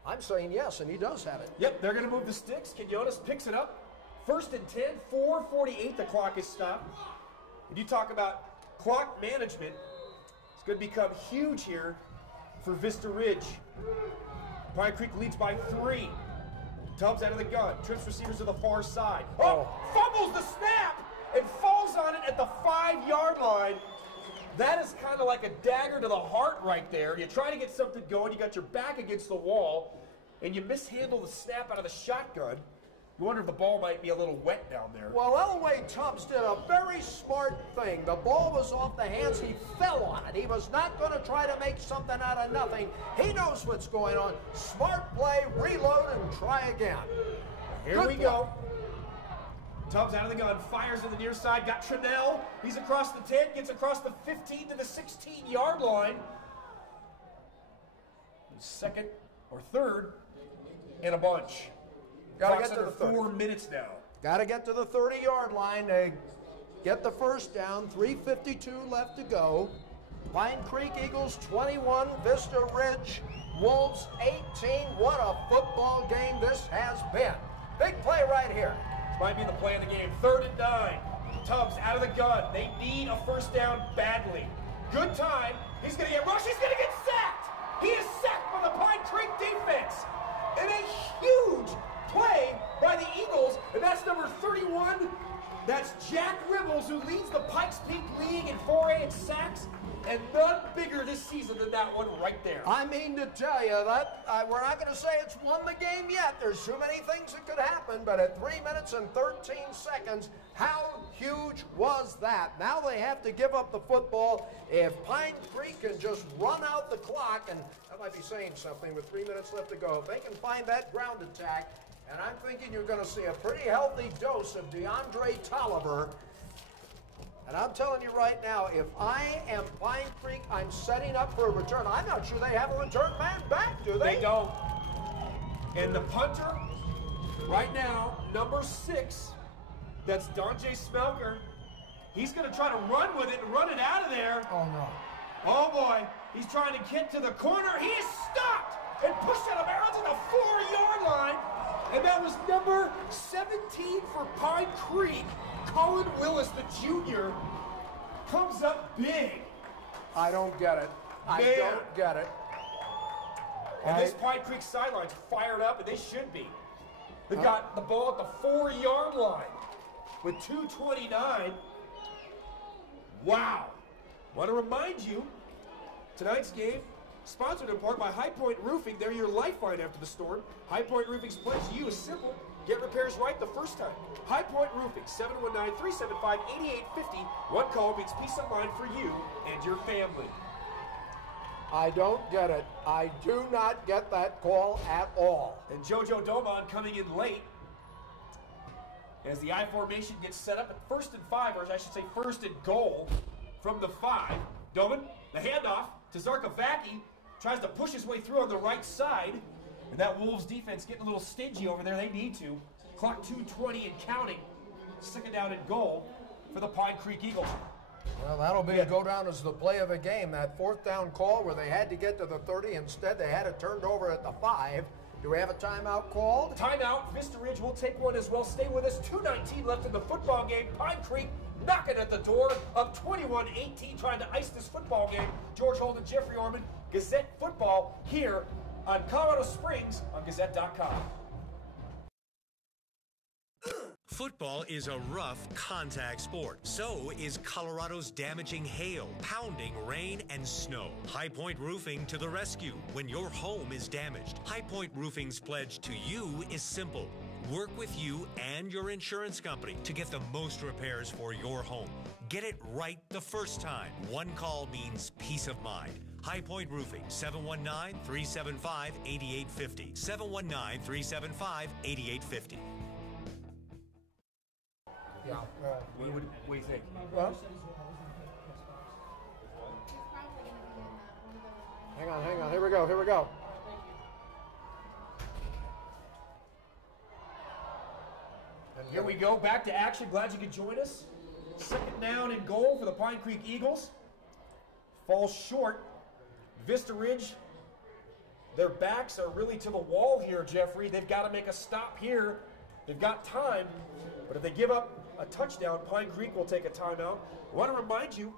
I'm saying yes, and he does have it. Yep, they're going to move the sticks. Quinones picks it up. 1st and 10, 4:48, the clock is stopped. And you talk about clock management, it's going to become huge here for Vista Ridge. Pine Creek leads by 3. Tubbs out of the gun, trips receivers to the far side. Oh, fumbles the snap and falls on it at the 5-yard line. That is kind of like a dagger to the heart right there. You try to get something going, you got your back against the wall, and you mishandle the snap out of the shotgun. You wonder if the ball might be a little wet down there. Well, Elway Tubbs did a very smart thing. The ball was off the hands. He fell on it. He was not going to try to make something out of nothing. He knows what's going on. Smart play, reload, and try again. Here we go. Tubbs out of the gun, fires in the near side, got Trinnell. He's across the 10, gets across the 15 to the 16-yard line. 2nd or 3rd and a bunch. Got to get to the 4 minutes now. Got to get to the 30-yard line to get the 1st down. 3:52 left to go. Pine Creek Eagles 21, Vista Ridge Wolves 18. What a football game this has been. Big play right here. This might be the play of the game. 3rd and 9. Tubbs out of the gun. They need a 1st down badly. Good time. He's going to get rushed. He's going to get sacked. He is sacked by the Pine Creek defense. And a huge play by the Eagles, and that's number 31. That's Jack Ribbles, who leads the Pikes Peak League in 4A in sacks and none bigger this season than that one right there. I mean to tell you that we're not going to say it's won the game yet. There's too many things that could happen, but at 3 minutes and 13 seconds, how huge was that? Now they have to give up the football. If Pine Creek can just run out the clock, and I might be saying something with 3 minutes left to go, if they can find that ground attack, and I'm thinking you're going to see a pretty healthy dose of DeAndre Tolliver. And I'm telling you right now, if I am Pine Creek, I'm setting up for a return. I'm not sure they have a return man back, do they? They don't. And the punter, right now, number 6, that's Donjay Smelker. He's going to try to run with it and run it out of there. Oh, no. Oh, boy. He's trying to get to the corner. He is stopped and pushed out of bounds at the 4-yard line. And that was number 17 for Pine Creek. Colin Willis, the junior, comes up big. I don't get it. I don't get it. And this Pine Creek sideline's fired up, and they should be. They've got the ball at the 4-yard line with 2:29. Wow. Want to remind you, tonight's game, sponsored in part by High Point Roofing. They're your lifeline after the storm. High Point Roofing's pledge to you is simple. Get repairs right the first time. High Point Roofing, 719-375-8850. One call means peace of mind for you and your family. I don't get it. I do not get that call at all. And JoJo Domon coming in late as the I formation gets set up at 1st and 5, or I should say 1st and goal from the 5. Doman, the handoff to Zarkovacki, tries to push his way through on the right side. And that Wolves defense getting a little stingy over there. They need to. Clock 2:20 and counting. Second down and goal for the Pine Creek Eagles. Well, that'll be go down as the play of the game. That 4th down call where they had to get to the 30. Instead, they had it turned over at the 5. Do we have a timeout called? Timeout. Vista Ridge will take one as well. Stay with us. 2:19 left in the football game. Pine Creek knocking at the door of 21-18, trying to ice this football game. George Holden, Jeffrey Orman, Gazette Football here on Colorado Springs on Gazette.com. Football is a rough contact sport. So is Colorado's damaging hail, pounding rain, and snow. High Point Roofing to the rescue when your home is damaged. High Point Roofing's pledge to you is simple. Work with you and your insurance company to get the most repairs for your home. Get it right the first time. One call means peace of mind. High Point Roofing, 719-375-8850. 719-375-8850. Yeah. What do you think? Well, hang on. Here we go. Here we go, back to action. Glad you could join us. Second down and goal for the Pine Creek Eagles. Falls short. Vista Ridge, their backs are really to the wall here, Jeffrey. They've got to make a stop here. They've got time, but if they give up a touchdown, Pine Creek will take a timeout. I want to remind you,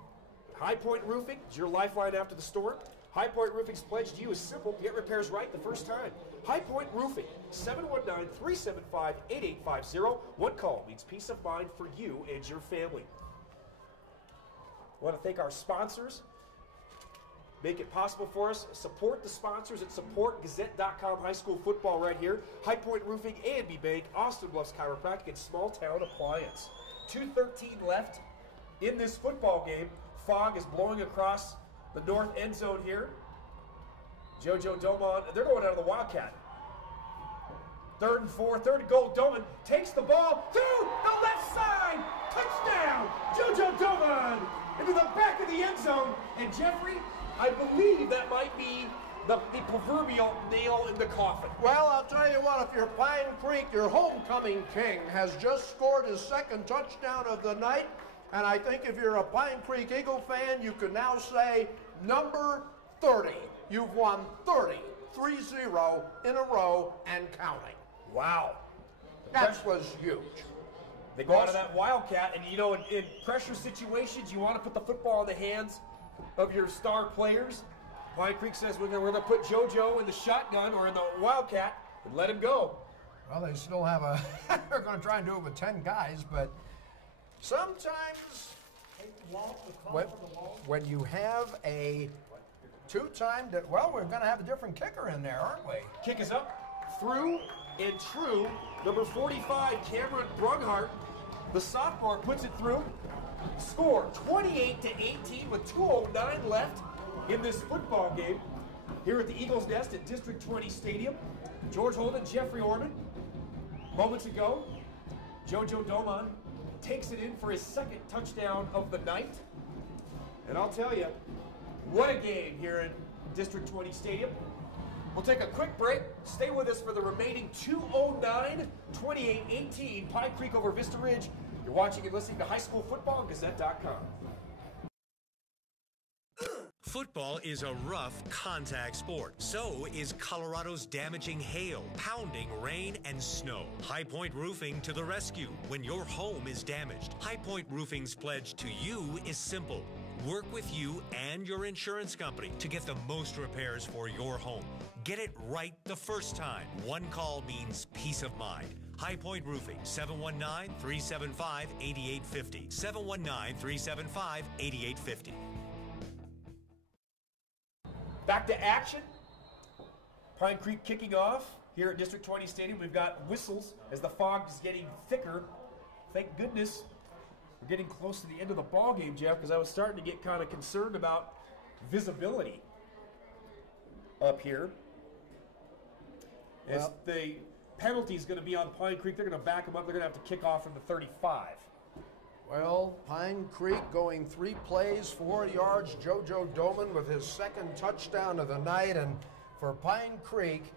High Point Roofing is your lifeline after the storm. High Point Roofing's pledge to you is simple. Get repairs right the first time. High Point Roofing, 719-375-8850. One call means peace of mind for you and your family. I want to thank our sponsors. Make it possible for us. Support the sponsors at supportgazette.com. High school football right here. High Point Roofing, A&B Bank, Austin Bluffs Chiropractic, and Small Town Appliance. 2:13 left in this football game. Fog is blowing across the north end zone here. JoJo Domon, they're going out of the Wildcat. 3rd and 4, 3rd and goal. Doman takes the ball to the left side. Touchdown! JoJo Domon into the back of the end zone. And Jeffrey, I believe that might be the proverbial nail in the coffin. Well, I'll tell you what, if you're Pine Creek, your homecoming king has just scored his 2nd touchdown of the night. And I think if you're a Pine Creek Eagle fan, you can now say number 30. You've won 3-0 in a row and counting. Wow. That was huge. They go out of that Wildcat, and you know, in pressure situations, you want to put the football in the hands of your star players. Pine Creek says we're going to put JoJo in the shotgun or in the Wildcat and let him go. Well, they still have a they're going to try and do it with 10 guys, but sometimes, I hate to when you have a two-time, well, we're going to have a different kicker in there, aren't we? Kick is up, through, and true. Number 45, Cameron Brunghart, the sophomore, puts it through. Score 28-18 with 2:09 left in this football game here at the Eagles Nest at District 20 Stadium. George Holden, Jeffrey Orman. Moments ago, JoJo Doman takes it in for his second touchdown of the night. And I'll tell you, what a game here in District 20 Stadium. We'll take a quick break. Stay with us for the remaining 2:09, 28-18, Pine Creek over Vista Ridge. You're watching and listening to High School Football on Gazette.com. Football is a rough contact sport. So is Colorado's damaging hail, pounding rain, and snow. High Point Roofing to the rescue when your home is damaged. High Point Roofing's pledge to you is simple. Work with you and your insurance company to get the most repairs for your home. Get it right the first time. One call means peace of mind. High Point Roofing, 719-375-8850. 719-375-8850. Back to action. Pine Creek kicking off here at District 20 Stadium. We've got whistles as the fog is getting thicker. Thank goodness we're getting close to the end of the ball game, Jeff, because I was starting to get kind of concerned about visibility up here. As the penalty is going to be on Pine Creek, they're going to back them up. They're going to have to kick off from the 35. Well, Pine Creek going 3 plays, 4 yards. JoJo Doman with his second touchdown of the night. And for Pine Creek,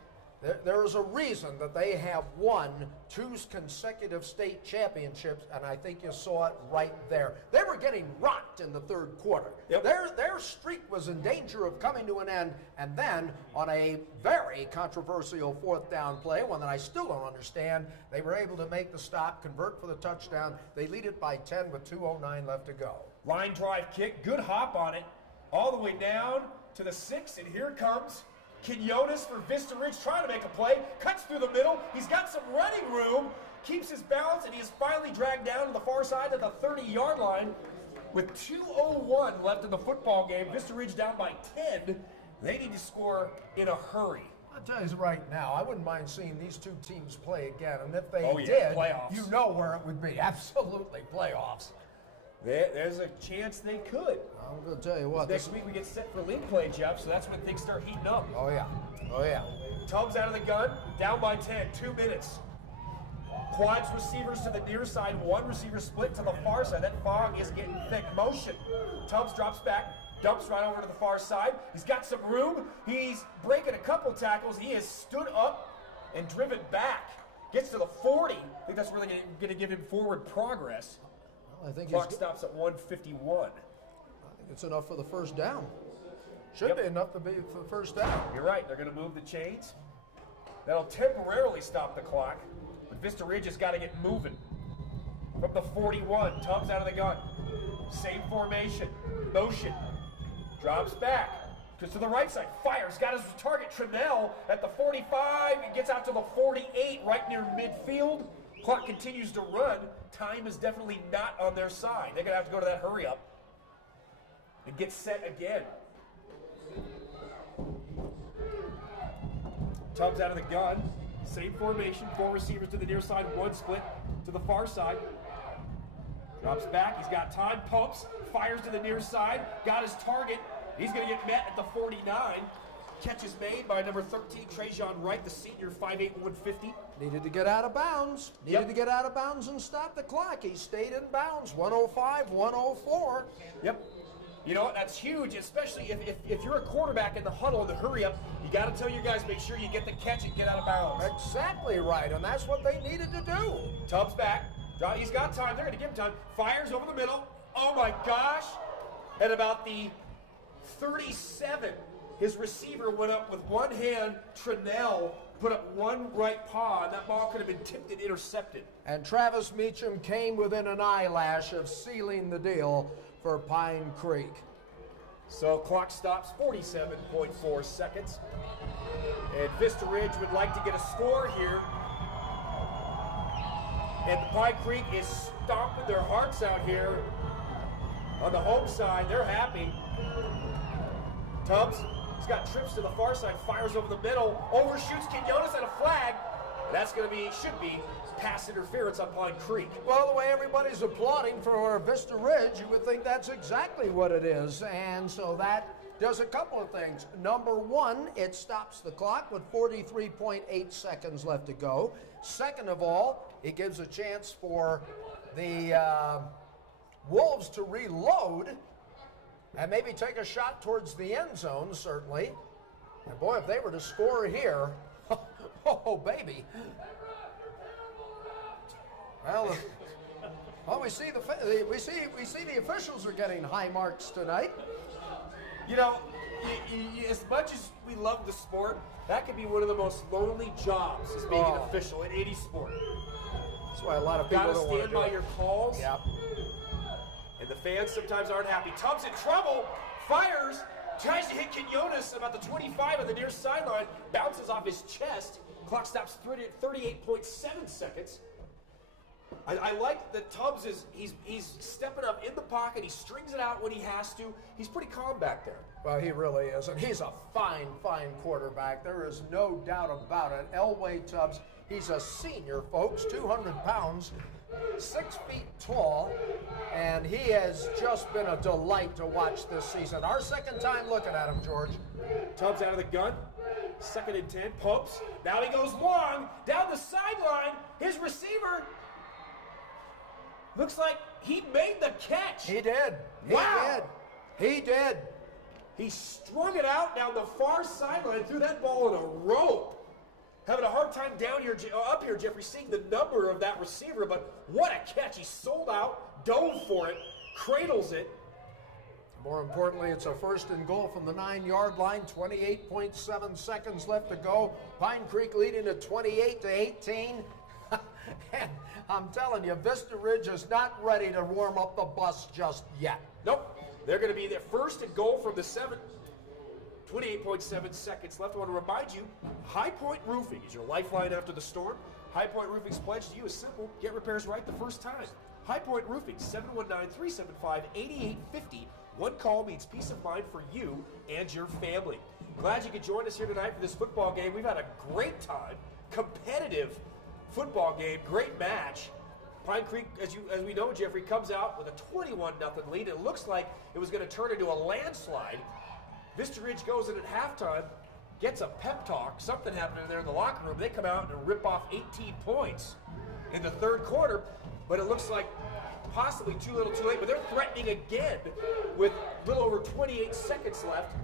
there is a reason that they have won 2 consecutive state championships, and I think you saw it right there. They were getting rocked in the third quarter. Yep. Their streak was in danger of coming to an end, and then on a very controversial 4th down play, one that I still don't understand, they were able to make the stop, convert for the touchdown. They lead it by 10 with 2:09 left to go. Line drive kick, good hop on it, all the way down to the 6, and here comes Quinones for Vista Ridge, trying to make a play, cuts through the middle. He's got some running room, keeps his balance, and he is finally dragged down to the far side of the 30-yard line with 2:01 left in the football game. Vista Ridge down by 10. They need to score in a hurry. I'll tell you right now, I wouldn't mind seeing these 2 teams play again, and if they did, playoffs. you know where it would be. Absolutely, playoffs. There's a chance they could. I'm going to tell you what. Next week we get set for league play, Jeff, so that's when things start heating up. Oh, yeah. Oh, yeah. Tubbs out of the gun, down by 10, 2 minutes. Quads receivers to the near side, 1 receiver split to the far side. That fog is getting thick. Motion. Tubbs drops back, dumps right over to the far side. He's got some room. He's breaking a couple tackles. He has stood up and driven back. Gets to the 40. I think that's really going to give him forward progress. I think Clock stops at 1:51. I think it's enough for the first down. Should be enough to be for the first down. You're right. They're going to move the chains. That'll temporarily stop the clock. But Vista Ridge has got to get moving. From the 41, Tubbs out of the gun. Same formation. Motion. Drops back. Goes to the right side. Fires. Got his target, Trinnell, at the 45. He gets out to the 48, right near midfield. Clock continues to run. Time is definitely not on their side. They're going to have to go to that hurry up and get set again. Tubbs out of the gun. Same formation. 4 receivers to the near side. 1 split to the far side. Drops back. He's got time. Pumps. Fires to the near side. Got his target. He's going to get met at the 49. Catch is made by number 13, Trajan Wright, the senior, 5'8", 150. Needed to get out of bounds. Needed to get out of bounds and stop the clock. He stayed in bounds. 105, 104. Yep. You know what? That's huge, especially if you're a quarterback in the huddle in the hurry up. You got to tell your guys, make sure you get the catch and get out of bounds. Exactly right, and that's what they needed to do. Tubbs back. He's got time. They're going to give him time. Fires over the middle. Oh, my gosh. At about the 37, his receiver went up with one hand. Trinnell put up one right paw, and that ball could have been tipped and intercepted. And Travis Meacham came within an eyelash of sealing the deal for Pine Creek. So clock stops, 47.4 seconds. And Vista Ridge would like to get a score here. And Pine Creek is stomping their hearts out here on the home side. They're happy. Tubbs, he's got trips to the far side, fires over the middle, overshoots Quinones at a flag. That's going to be, should be, pass interference on Pine Creek. Well, the way everybody's applauding for Vista Ridge, you would think that's exactly what it is. And so that does a couple of things. Number one, it stops the clock with 43.8 seconds left to go. Second of all, it gives a chance for the Wolves to reload and maybe take a shot towards the end zone, certainly. And boy, if they were to score here, oh, baby. Well, we see the officials are getting high marks tonight. You know, as much as we love the sport, that could be one of the most lonely jobs as being an official in any sport. That's why a lot of people don't want to stand by your calls. Yep. And the fans sometimes aren't happy. Tubbs in trouble, fires, tries to hit Quinones about the 25 on the near sideline, bounces off his chest. Clock stops 38.7 seconds. I like that Tubbs he's stepping up in the pocket. He strings it out when he has to. He's pretty calm back there. Well, he really is, and he's a fine, fine quarterback. There is no doubt about it. Elway Tubbs, he's a senior, folks, 200 pounds, 6 feet tall, and he has just been a delight to watch this season. Our second time looking at him, George. Tubbs out of the gun. 2nd and 10. Pumps. Now he goes long down the sideline. His receiver looks like he made the catch. He did. Wow. He did. He strung it out down the far sideline, threw that ball in a rope. Having a hard time up here, Jeffrey, seeing the number of that receiver, but what a catch. He sold out, dove for it, cradles it. More importantly, it's a 1st and goal from the 9-yard line, 28.7 seconds left to go. Pine Creek leading at 28-18. And I'm telling you, Vista Ridge is not ready to warm up the bus just yet. Nope. They're going to be their 1st and goal from the 7. 28.7 seconds left. I want to remind you, High Point Roofing is your lifeline after the storm. High Point Roofing's pledge to you is simple. Get repairs right the first time. High Point Roofing, 719-375-8850. One call means peace of mind for you and your family. Glad you could join us here tonight for this football game. We've had a great time. Competitive football game. Great match. Pine Creek, as we know, Jeffrey, comes out with a 21-0 lead. It looks like it was going to turn into a landslide. Vista Ridge goes in at halftime, gets a pep talk. Something happened in there in the locker room. They come out and rip off 18 points in the 3rd quarter, but it looks like possibly too little too late. But they're threatening again with a little over 28 seconds left.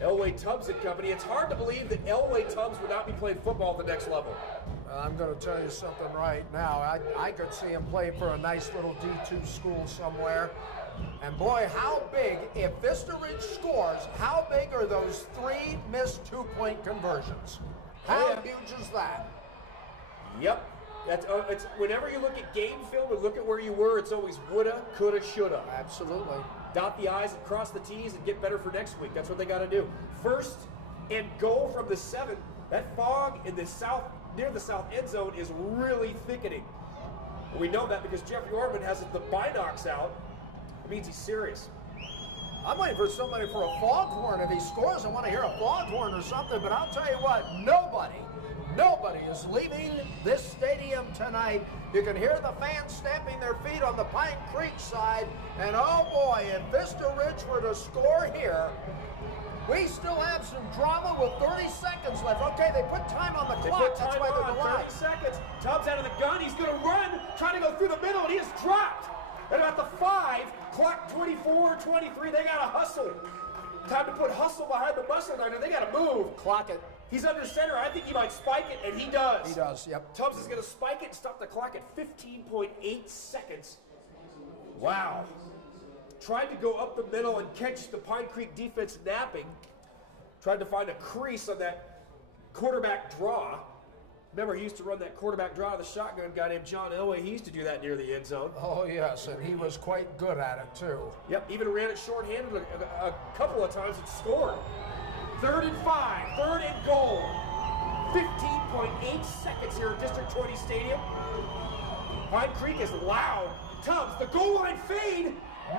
Elway Tubbs and company. It's hard to believe that Elway Tubbs would not be playing football at the next level. I'm going to tell you something right now. I could see him play for a nice little D2 school somewhere. And boy, how big, if Vista Ridge scores, how big are those 3 missed 2-point conversions? How huge is that? Yep. It's whenever you look at game film and look at where you were, it's always woulda, coulda, shoulda. Absolutely. Dot the I's and cross the T's and get better for next week. That's what they got to do. 1st and goal from the 7. That fog in the south, near the south end zone, is really thickening. We know that because Jeffrey Orman has the binocs out. It means he's serious. I'm waiting for somebody for a foghorn. If he scores, I want to hear a foghorn or something. But I'll tell you what, nobody is leaving this stadium tonight. You can hear the fans stamping their feet on the Pine Creek side. And oh boy, if Vista Ridge were to score here, we still have some drama with 30 seconds left. Okay, they put time on the clock. That's why they're alive. 30 seconds. Tubbs out of the gun. He's going to run, trying to go through the middle, and he is dropped. At about the 5, clock 24, 23, they got to hustle. Time to put hustle behind the muscle down there. They got to move. Clock it. He's under center. I think he might spike it, and he does. He does, yep. Tubbs is going to spike it and stop the clock at 15.8 seconds. Wow. Tried to go up the middle and catch the Pine Creek defense napping. Tried to find a crease on that quarterback draw. Remember, he used to run that quarterback draw with a shotgun guy named John Elway. He used to do that near the end zone. Oh, yes, and he was quite good at it, too. Yep, even ran it shorthanded a couple of times and scored. 3rd and 5, 3rd and goal. 15.8 seconds here at District 20 Stadium. Pine Creek is loud. Tubbs, the goal line fade,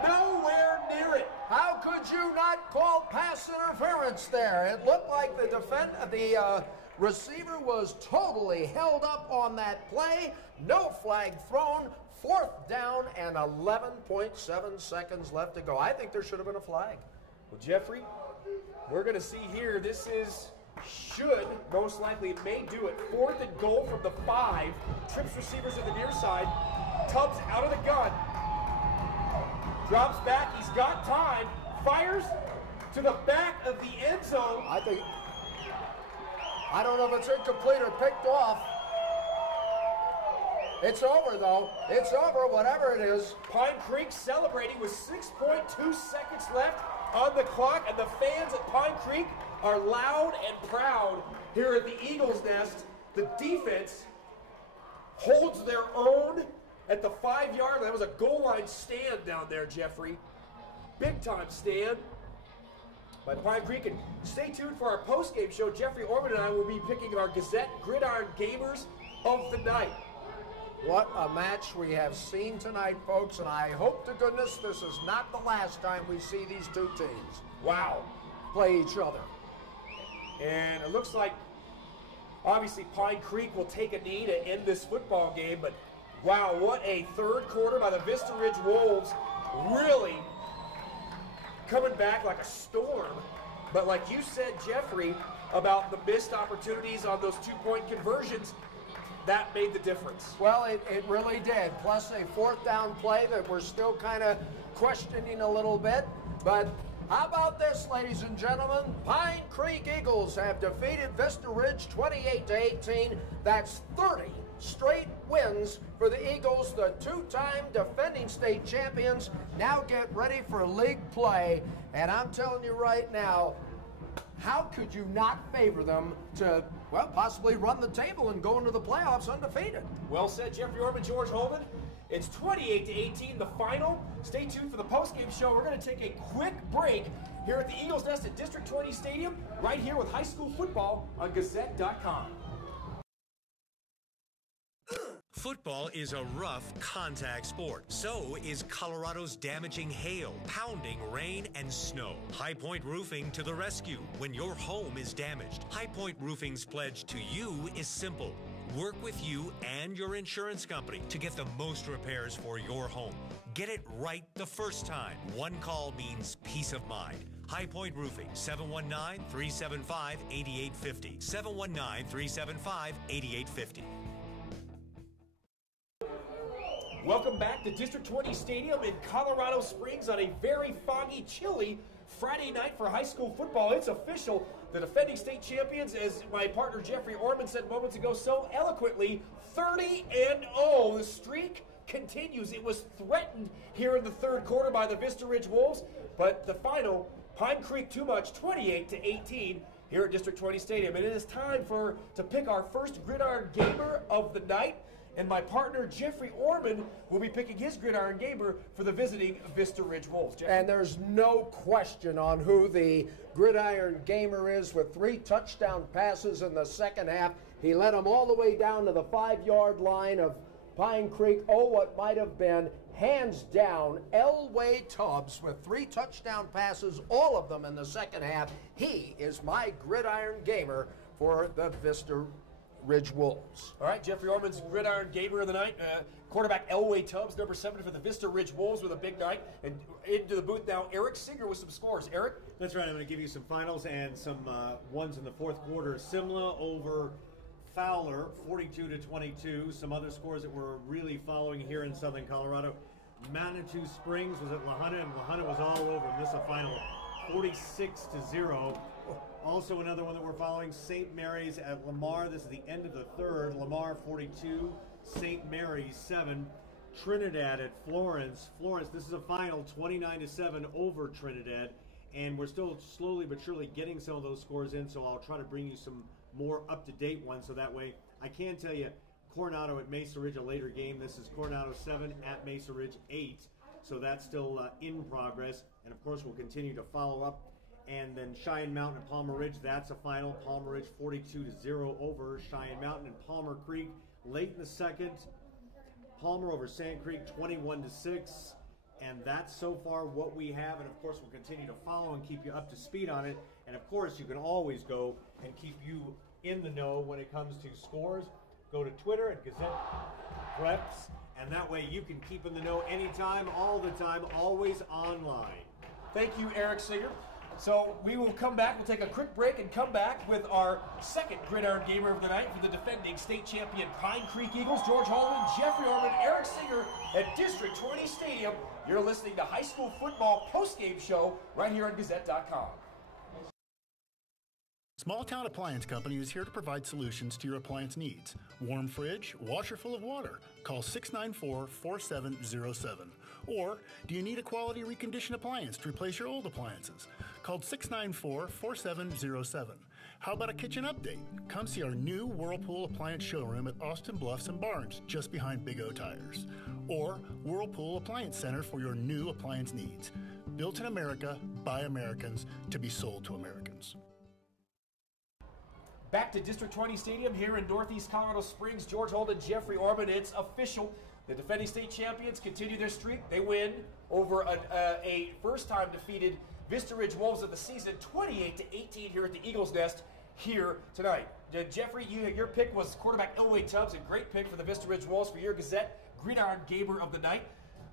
nowhere near it. How could you not call pass interference there? It looked like the receiver was totally held up on that play. No flag thrown. 4th down and 11.7 seconds left to go. I think there should have been a flag. Well, Jeffrey, we're going to see here. This should, most likely, it may do it. 4th and goal from the 5. Trips receivers at the near side. Tubbs out of the gun. Drops back. He's got time. Fires to the back of the end zone. I don't know if it's incomplete or picked off. It's over, though. It's over, whatever it is. Pine Creek celebrating with 6.2 seconds left on the clock, and the fans at Pine Creek are loud and proud here at the Eagles' Nest. The defense holds their own at the 5-yard line. That was a goal line stand down there, Jeffrey. Big-time stand by Pine Creek. And stay tuned for our post-game show. Jeffrey Orman and I will be picking our Gazette Gridiron Gamers of the Night. What a match we have seen tonight, folks, and I hope to goodness this is not the last time we see these two teams. Wow. Play each other. And it looks like, obviously, Pine Creek will take a knee to end this football game, but wow, what a third quarter by the Vista Ridge Wolves. Really coming back like a storm. But like you said, Jeffrey, about the missed opportunities on those 2-point conversions, that made the difference. Well, it really did. Plus a 4th down play that we're still kind of questioning a little bit. But how about this, ladies and gentlemen? Pine Creek Eagles have defeated Vista Ridge 28-18. That's 30 straight wins for the Eagles, the 2-time defending state champions. Now get ready for league play. And I'm telling you right now, how could you not favor them to, well, possibly run the table and go into the playoffs undefeated? Well said, Jeffrey Orman, George Holden. It's 28-18, the final. Stay tuned for the postgame show. We're going to take a quick break here at the Eagles' Nest at District 20 Stadium, right here with high school football on Gazette.com. Football is a rough contact sport. So is Colorado's damaging hail, pounding rain, and snow. High Point Roofing to the rescue when your home is damaged. High Point Roofing's pledge to you is simple. Work with you and your insurance company to get the most repairs for your home. Get it right the first time. One call means peace of mind. High Point Roofing, 719-375-8850. 719-375-8850. Welcome back to District 20 Stadium in Colorado Springs on a very foggy, chilly Friday night for high school football. It's official. The defending state champions, as my partner Jeffrey Orman said moments ago so eloquently, 30-0. The streak continues. It was threatened here in the third quarter by the Vista Ridge Wolves, but the final, Pine Creek too much, 28-18 here at District 20 Stadium. And it is time to pick our first Gridiron Gamer of the night. And my partner, Jeffrey Orman, will be picking his Gridiron Gamer for the visiting Vista Ridge Wolves. Jeffrey? And there's no question on who the Gridiron Gamer is with 3 touchdown passes in the second half. He led them all the way down to the 5-yard line of Pine Creek. Oh, what might have been, hands down, Elway Tubbs with 3 touchdown passes, all of them in the second half. He is my Gridiron Gamer for the Vista Ridge Wolves. All right, Jeffrey Orman's Gridiron Gamer of the night. Quarterback Elway Tubbs, number 7 for the Vista Ridge Wolves with a big night. And into the booth now, Eric Singer with some scores. Eric? That's right. I'm going to give you some finals and some ones in the fourth quarter. Simla over Fowler, 42-22. Some other scores that we're really following here in Southern Colorado. Manitou Springs was at Lahana, and Lahana was all over them. This is a final 46-0. Also another one that we're following, St. Mary's at Lamar. This is the end of the third. Lamar 42, St. Mary's 7. Trinidad at Florence. Florence, this is a final 29-7 over Trinidad. And we're still slowly but surely getting some of those scores in, so I'll try to bring you some more up-to-date ones, so that way I can tell you Coronado at Mesa Ridge, a later game. This is Coronado 7 at Mesa Ridge 8. So that's still in progress. And of course, we'll continue to follow up. And then Cheyenne Mountain and Palmer Ridge, that's a final. Palmer Ridge 42-0 over Cheyenne Mountain. And Palmer Creek late in the second. Palmer over Sand Creek 21-6. And that's so far what we have. And of course, we'll continue to follow and keep you up to speed on it. And of course, you can always go and keep you in the know when it comes to scores. Go to Twitter at Gazette Preps, and that way you can keep in the know anytime, all the time, always online. Thank you, Eric Singer. So we will come back. We'll take a quick break and come back with our second Gridiron Gamer of the night for the defending state champion Pine Creek Eagles, George Holden, Jeffrey Orman, Eric Singer at District 20 Stadium. You're listening to High School Football Postgame Show right here on Gazette.com. Small Town Appliance Company is here to provide solutions to your appliance needs. Warm fridge, washer full of water. Call 694-4707. Or, do you need a quality reconditioned appliance to replace your old appliances? Call 694-4707. How about a kitchen update? Come see our new Whirlpool Appliance showroom at Austin Bluffs and Barnes, just behind Big O Tires. Or Whirlpool Appliance Center for your new appliance needs. Built in America, by Americans, to be sold to Americans. Back to District 20 Stadium here in Northeast Colorado Springs. George Holden, Jeffrey Orman. It's official. The defending state champions continue their streak. They win over a first-time defeated Vista Ridge Wolves of the season, 28-18 here at the Eagles Nest here tonight. Jeffrey, your pick was quarterback Elway Tubbs, a great pick for the Vista Ridge Wolves for your Gazette Gridiron Gamer of the night.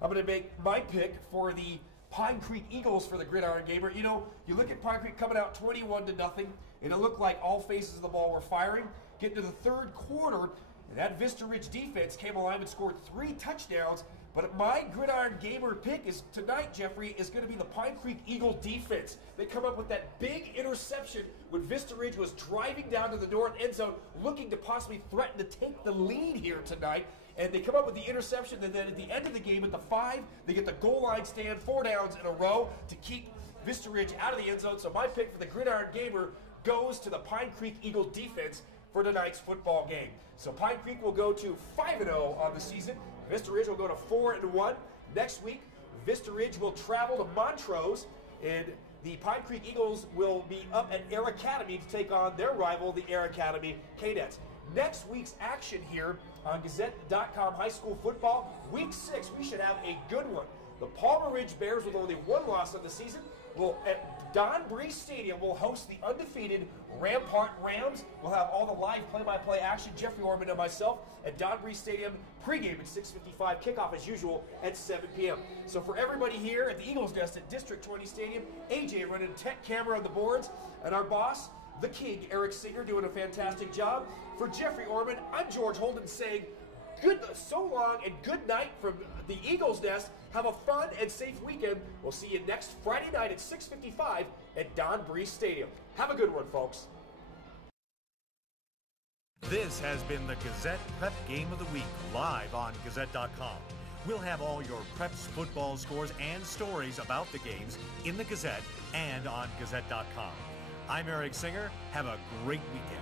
I'm going to make my pick for the Pine Creek Eagles for the Gridiron Gamer. You know, you look at Pine Creek coming out 21-0, and it looked like all phases of the ball were firing. Getting to the third quarter, that Vista Ridge defense came alive and scored 3 touchdowns. But my Gridiron Gamer pick is tonight, Jeffrey, is going to be the Pine Creek Eagle defense. They come up with that big interception when Vista Ridge was driving down to the north end zone, looking to possibly threaten to take the lead here tonight. And they come up with the interception, and then at the end of the game, at the 5, they get the goal line stand, 4 downs in a row to keep Vista Ridge out of the end zone. So my pick for the Gridiron Gamer goes to the Pine Creek Eagle defense for tonight's football game. So Pine Creek will go to 5-0 on the season. Vista Ridge will go to 4-1. Next week, Vista Ridge will travel to Montrose, and the Pine Creek Eagles will be up at Air Academy to take on their rival, the Air Academy Cadettes. Next week's action here on Gazette.com High School Football, Week 6, we should have a good one. The Palmer Ridge Bears, with only 1 loss of the season, will at Don Breeze Stadium will host the undefeated Rampart Rams. We'll have all the live play-by-play action. Jeffrey Orman and myself at Don Breeze Stadium, pregame at 6:55, kickoff as usual at 7 p.m. So for everybody here at the Eagles Nest at District 20 Stadium, AJ running tech camera on the boards, and our boss, the King, Eric Singer, doing a fantastic job. For Jeffrey Orman, I'm George Holden saying so long and good night from the Eagles Nest. Have a fun and safe weekend. We'll see you next Friday night at 6:55 at Don Breeze Stadium. Have a good one, folks. This has been the Gazette Prep Game of the Week, live on Gazette.com. We'll have all your Preps football scores and stories about the games in the Gazette and on Gazette.com. I'm Eric Singer. Have a great weekend.